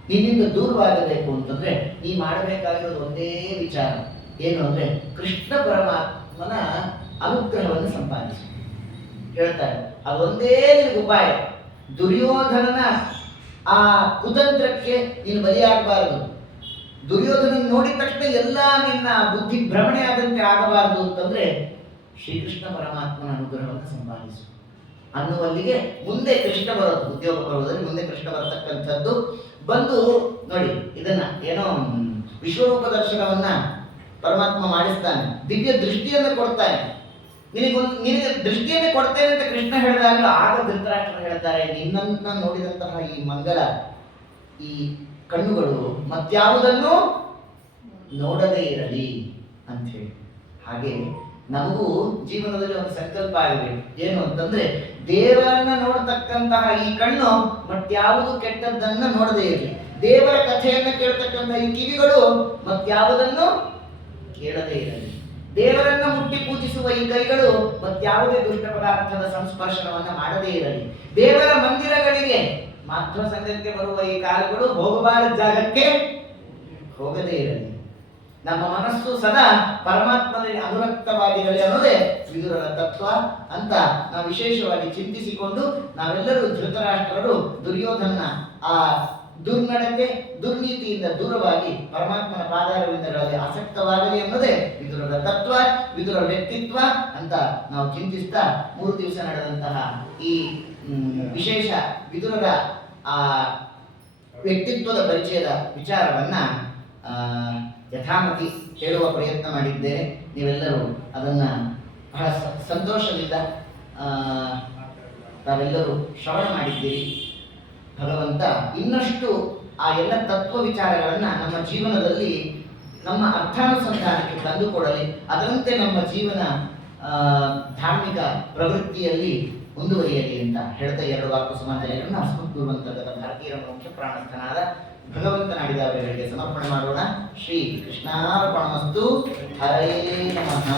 ನಿನ್ನಿಂದ ದೂರವಾಗಬೇಕು ಅಂತಂದ್ರೆ ನೀ ಮಾಡಬೇಕಾಗಿರೋದು ಒಂದೇ ವಿಚಾರ. ಏನು ಅಂದ್ರೆ, ಕೃಷ್ಣ ಪರಮಾತ್ಮನ ಅನುಗ್ರಹವನ್ನು ಸಂಪಾದಿಸಿ ಹೇಳ್ತಾರೆ. ಅದೊಂದೇ ನಿನಗೆ ಉಪಾಯ. ದುರ್ಯೋಧನನ ಆ ಕುತಂತ್ರಕ್ಕೆ ನೀನು ಬಲಿಯಾಗಬಾರದು. ದುರ್ಯೋಧನ ನೋಡಿದ ತಕ್ಷಣ ಎಲ್ಲ ನಿನ್ನ ಬುದ್ಧಿ ಭ್ರಮಣೆ ಆದಂತೆ ಆಗಬಾರದು ಅಂತಂದ್ರೆ ಶ್ರೀಕೃಷ್ಣ ಪರಮಾತ್ಮನ ಅನುಗ್ರಹವನ್ನು ಸಂಪಾದಿಸು ಅನ್ನುವಲ್ಲಿಗೆ ಮುಂದೆ ಕೃಷ್ಣ ಬರೋದು. ಉದ್ಯೋಗ ಪರ್ವದಲ್ಲಿ ಮುಂದೆ ಕೃಷ್ಣ ಬರತಕ್ಕಂಥದ್ದು ಬಂದು ನೋಡಿ, ಇದನ್ನ ಏನೋ ವಿಶ್ವರೂಪ ದರ್ಶನವನ್ನ ಪರಮಾತ್ಮ ಮಾಡಿಸ್ತಾನೆ, ದಿವ್ಯ ದೃಷ್ಟಿಯನ್ನು ಕೊಡ್ತಾನೆ. ನಿನಗೆ ದೃಷ್ಟಿಯನ್ನೇ ಕೊಡ್ತೇನೆ ಅಂತ ಕೃಷ್ಣ ಹೇಳಿದಾಗಲೂ ಆಗ ಧೃತರಾಷ್ಟ್ರ ಹೇಳ್ತಾರೆ, ನಿನ್ನನ್ನ ನೋಡಿದಂತಹ ಈ ಮಂಗಲ ಈ ಕಣ್ಣುಗಳು ಮತ್ಯಾವುದನ್ನು ನೋಡದೇ ಇರಲಿ ಅಂತ ಹೇಳಿ. ಹಾಗೆ ನಮಗೂ ಜೀವನದಲ್ಲಿ ಒಂದು ಸಂಕಲ್ಪ ಆಗಬೇಕು. ಏನು ಅಂತಂದ್ರೆ, ದೇವರನ್ನ ನೋಡ್ತಕ್ಕಂತಹ ಈ ಕಣ್ಣು ಮತ್ಯಾವುದು ಕೆಟ್ಟದ್ದನ್ನ ನೋಡದೇ ಇರಲಿ. ದೇವರ ಕಥೆಯನ್ನ ಕೇಳ್ತಕ್ಕಂತಹ ಈ ಕಿವಿಗಳು ಮತ್ಯಾವುದನ್ನು ಕೇಳದೇ ಇರಲಿ. ದೇವರನ್ನ ಮುಟ್ಟಿ ಪೂಜಿಸುವ ಈ ಕೈಗಳು ಮತ್ಯಾವುದೇ ದುಷ್ಟ ಪದಾರ್ಥದ ಸಂಸ್ಪರ್ಶನವನ್ನ ಮಾಡದೇ ಇರಲಿ. ದೇವರ ಮಂದಿರಗಳಿಗೆ ಮಾಧ್ವ ಸಂಘಕ್ಕೆ ಬರುವ ಈ ಕಾಲುಗಳು ಹೋಗಬಾರದ ಜಾಗಕ್ಕೆ ಹೋಗದೇ ಇರಲಿ. ನಮ್ಮ ಮನಸ್ಸು ಸದಾ ಪರಮಾತ್ಮನಲ್ಲಿ ಅನುರಕ್ತವಾಗಿರಲಿ ಅನ್ನೋದೇ ವಿದುರರ ತತ್ವ ಅಂತ ನಾವು ವಿಶೇಷವಾಗಿ ಚಿಂತಿಸಿಕೊಂಡು ನಾವೆಲ್ಲರೂ ಧೃತರಾಷ್ಟ್ರರು ದುರ್ಯೋಧನ ಆ ದುರ್ನಡತೆ ದುರ್ನೀತಿಯಿಂದ ದೂರವಾಗಿ ಪರಮಾತ್ಮನ ಪಾದಾರವಿಂದಗಳಲ್ಲಿ ಆಸಕ್ತವಾಗಲಿ ಅನ್ನೋದೇ ವಿದುರರ ತತ್ವ, ವಿದುರ ವ್ಯಕ್ತಿತ್ವ ಅಂತ ನಾವು ಚಿಂತಿಸ್ತಾ 3 ದಿವಸ ನಡೆದಂತಹ ಈ ವಿಶೇಷ ವಿದುರರ ಆ ವ್ಯಕ್ತಿತ್ವದ ಪರಿಚಯದ ವಿಚಾರವನ್ನ ಯಥಾಮತಿ ಹೇಳುವ ಪ್ರಯತ್ನ ಮಾಡಿದ್ದೇನೆ. ನೀವೆಲ್ಲರೂ ಅದನ್ನ ಬಹಳ ಸಂತೋಷದಿಂದ ತಾವೆಲ್ಲರೂ ಶ್ರವಣ ಮಾಡಿದ್ದೀರಿ. ಭಗವಂತ ಇನ್ನಷ್ಟು ಆ ಎಲ್ಲ ತತ್ವ ವಿಚಾರಗಳನ್ನ ನಮ್ಮ ಜೀವನದಲ್ಲಿ ನಮ್ಮ ಅರ್ಥಾನುಸಂಧಾನಕ್ಕೆ ತಂದುಕೊಡಲಿ. ಅದರಂತೆ ನಮ್ಮ ಜೀವನ ಧಾರ್ಮಿಕ ಪ್ರವೃತ್ತಿಯಲ್ಲಿ ಮುಂದುವರಿಯಲಿ ಅಂತ ಹೇಳ್ತಾ 2 ವಾಕ್ಯ ಸಮಾಚಾರಗಳನ್ನು ಅಸ್ಮದ್ಗುರುವಂತರ್ಗತ ಭಾರತೀಯರ ಮುಖ್ಯ ಪ್ರಾಣಸ್ಥನಾದ ಭಗವಂತನಾಡಿದವರಿಗೆ ಸಮರ್ಪಣೆ ಮಾಡೋಣ. ಶ್ರೀ ಕೃಷ್ಣಾರ್ಪಣಮಸ್ತು. ಹರೇ ನಮಃ.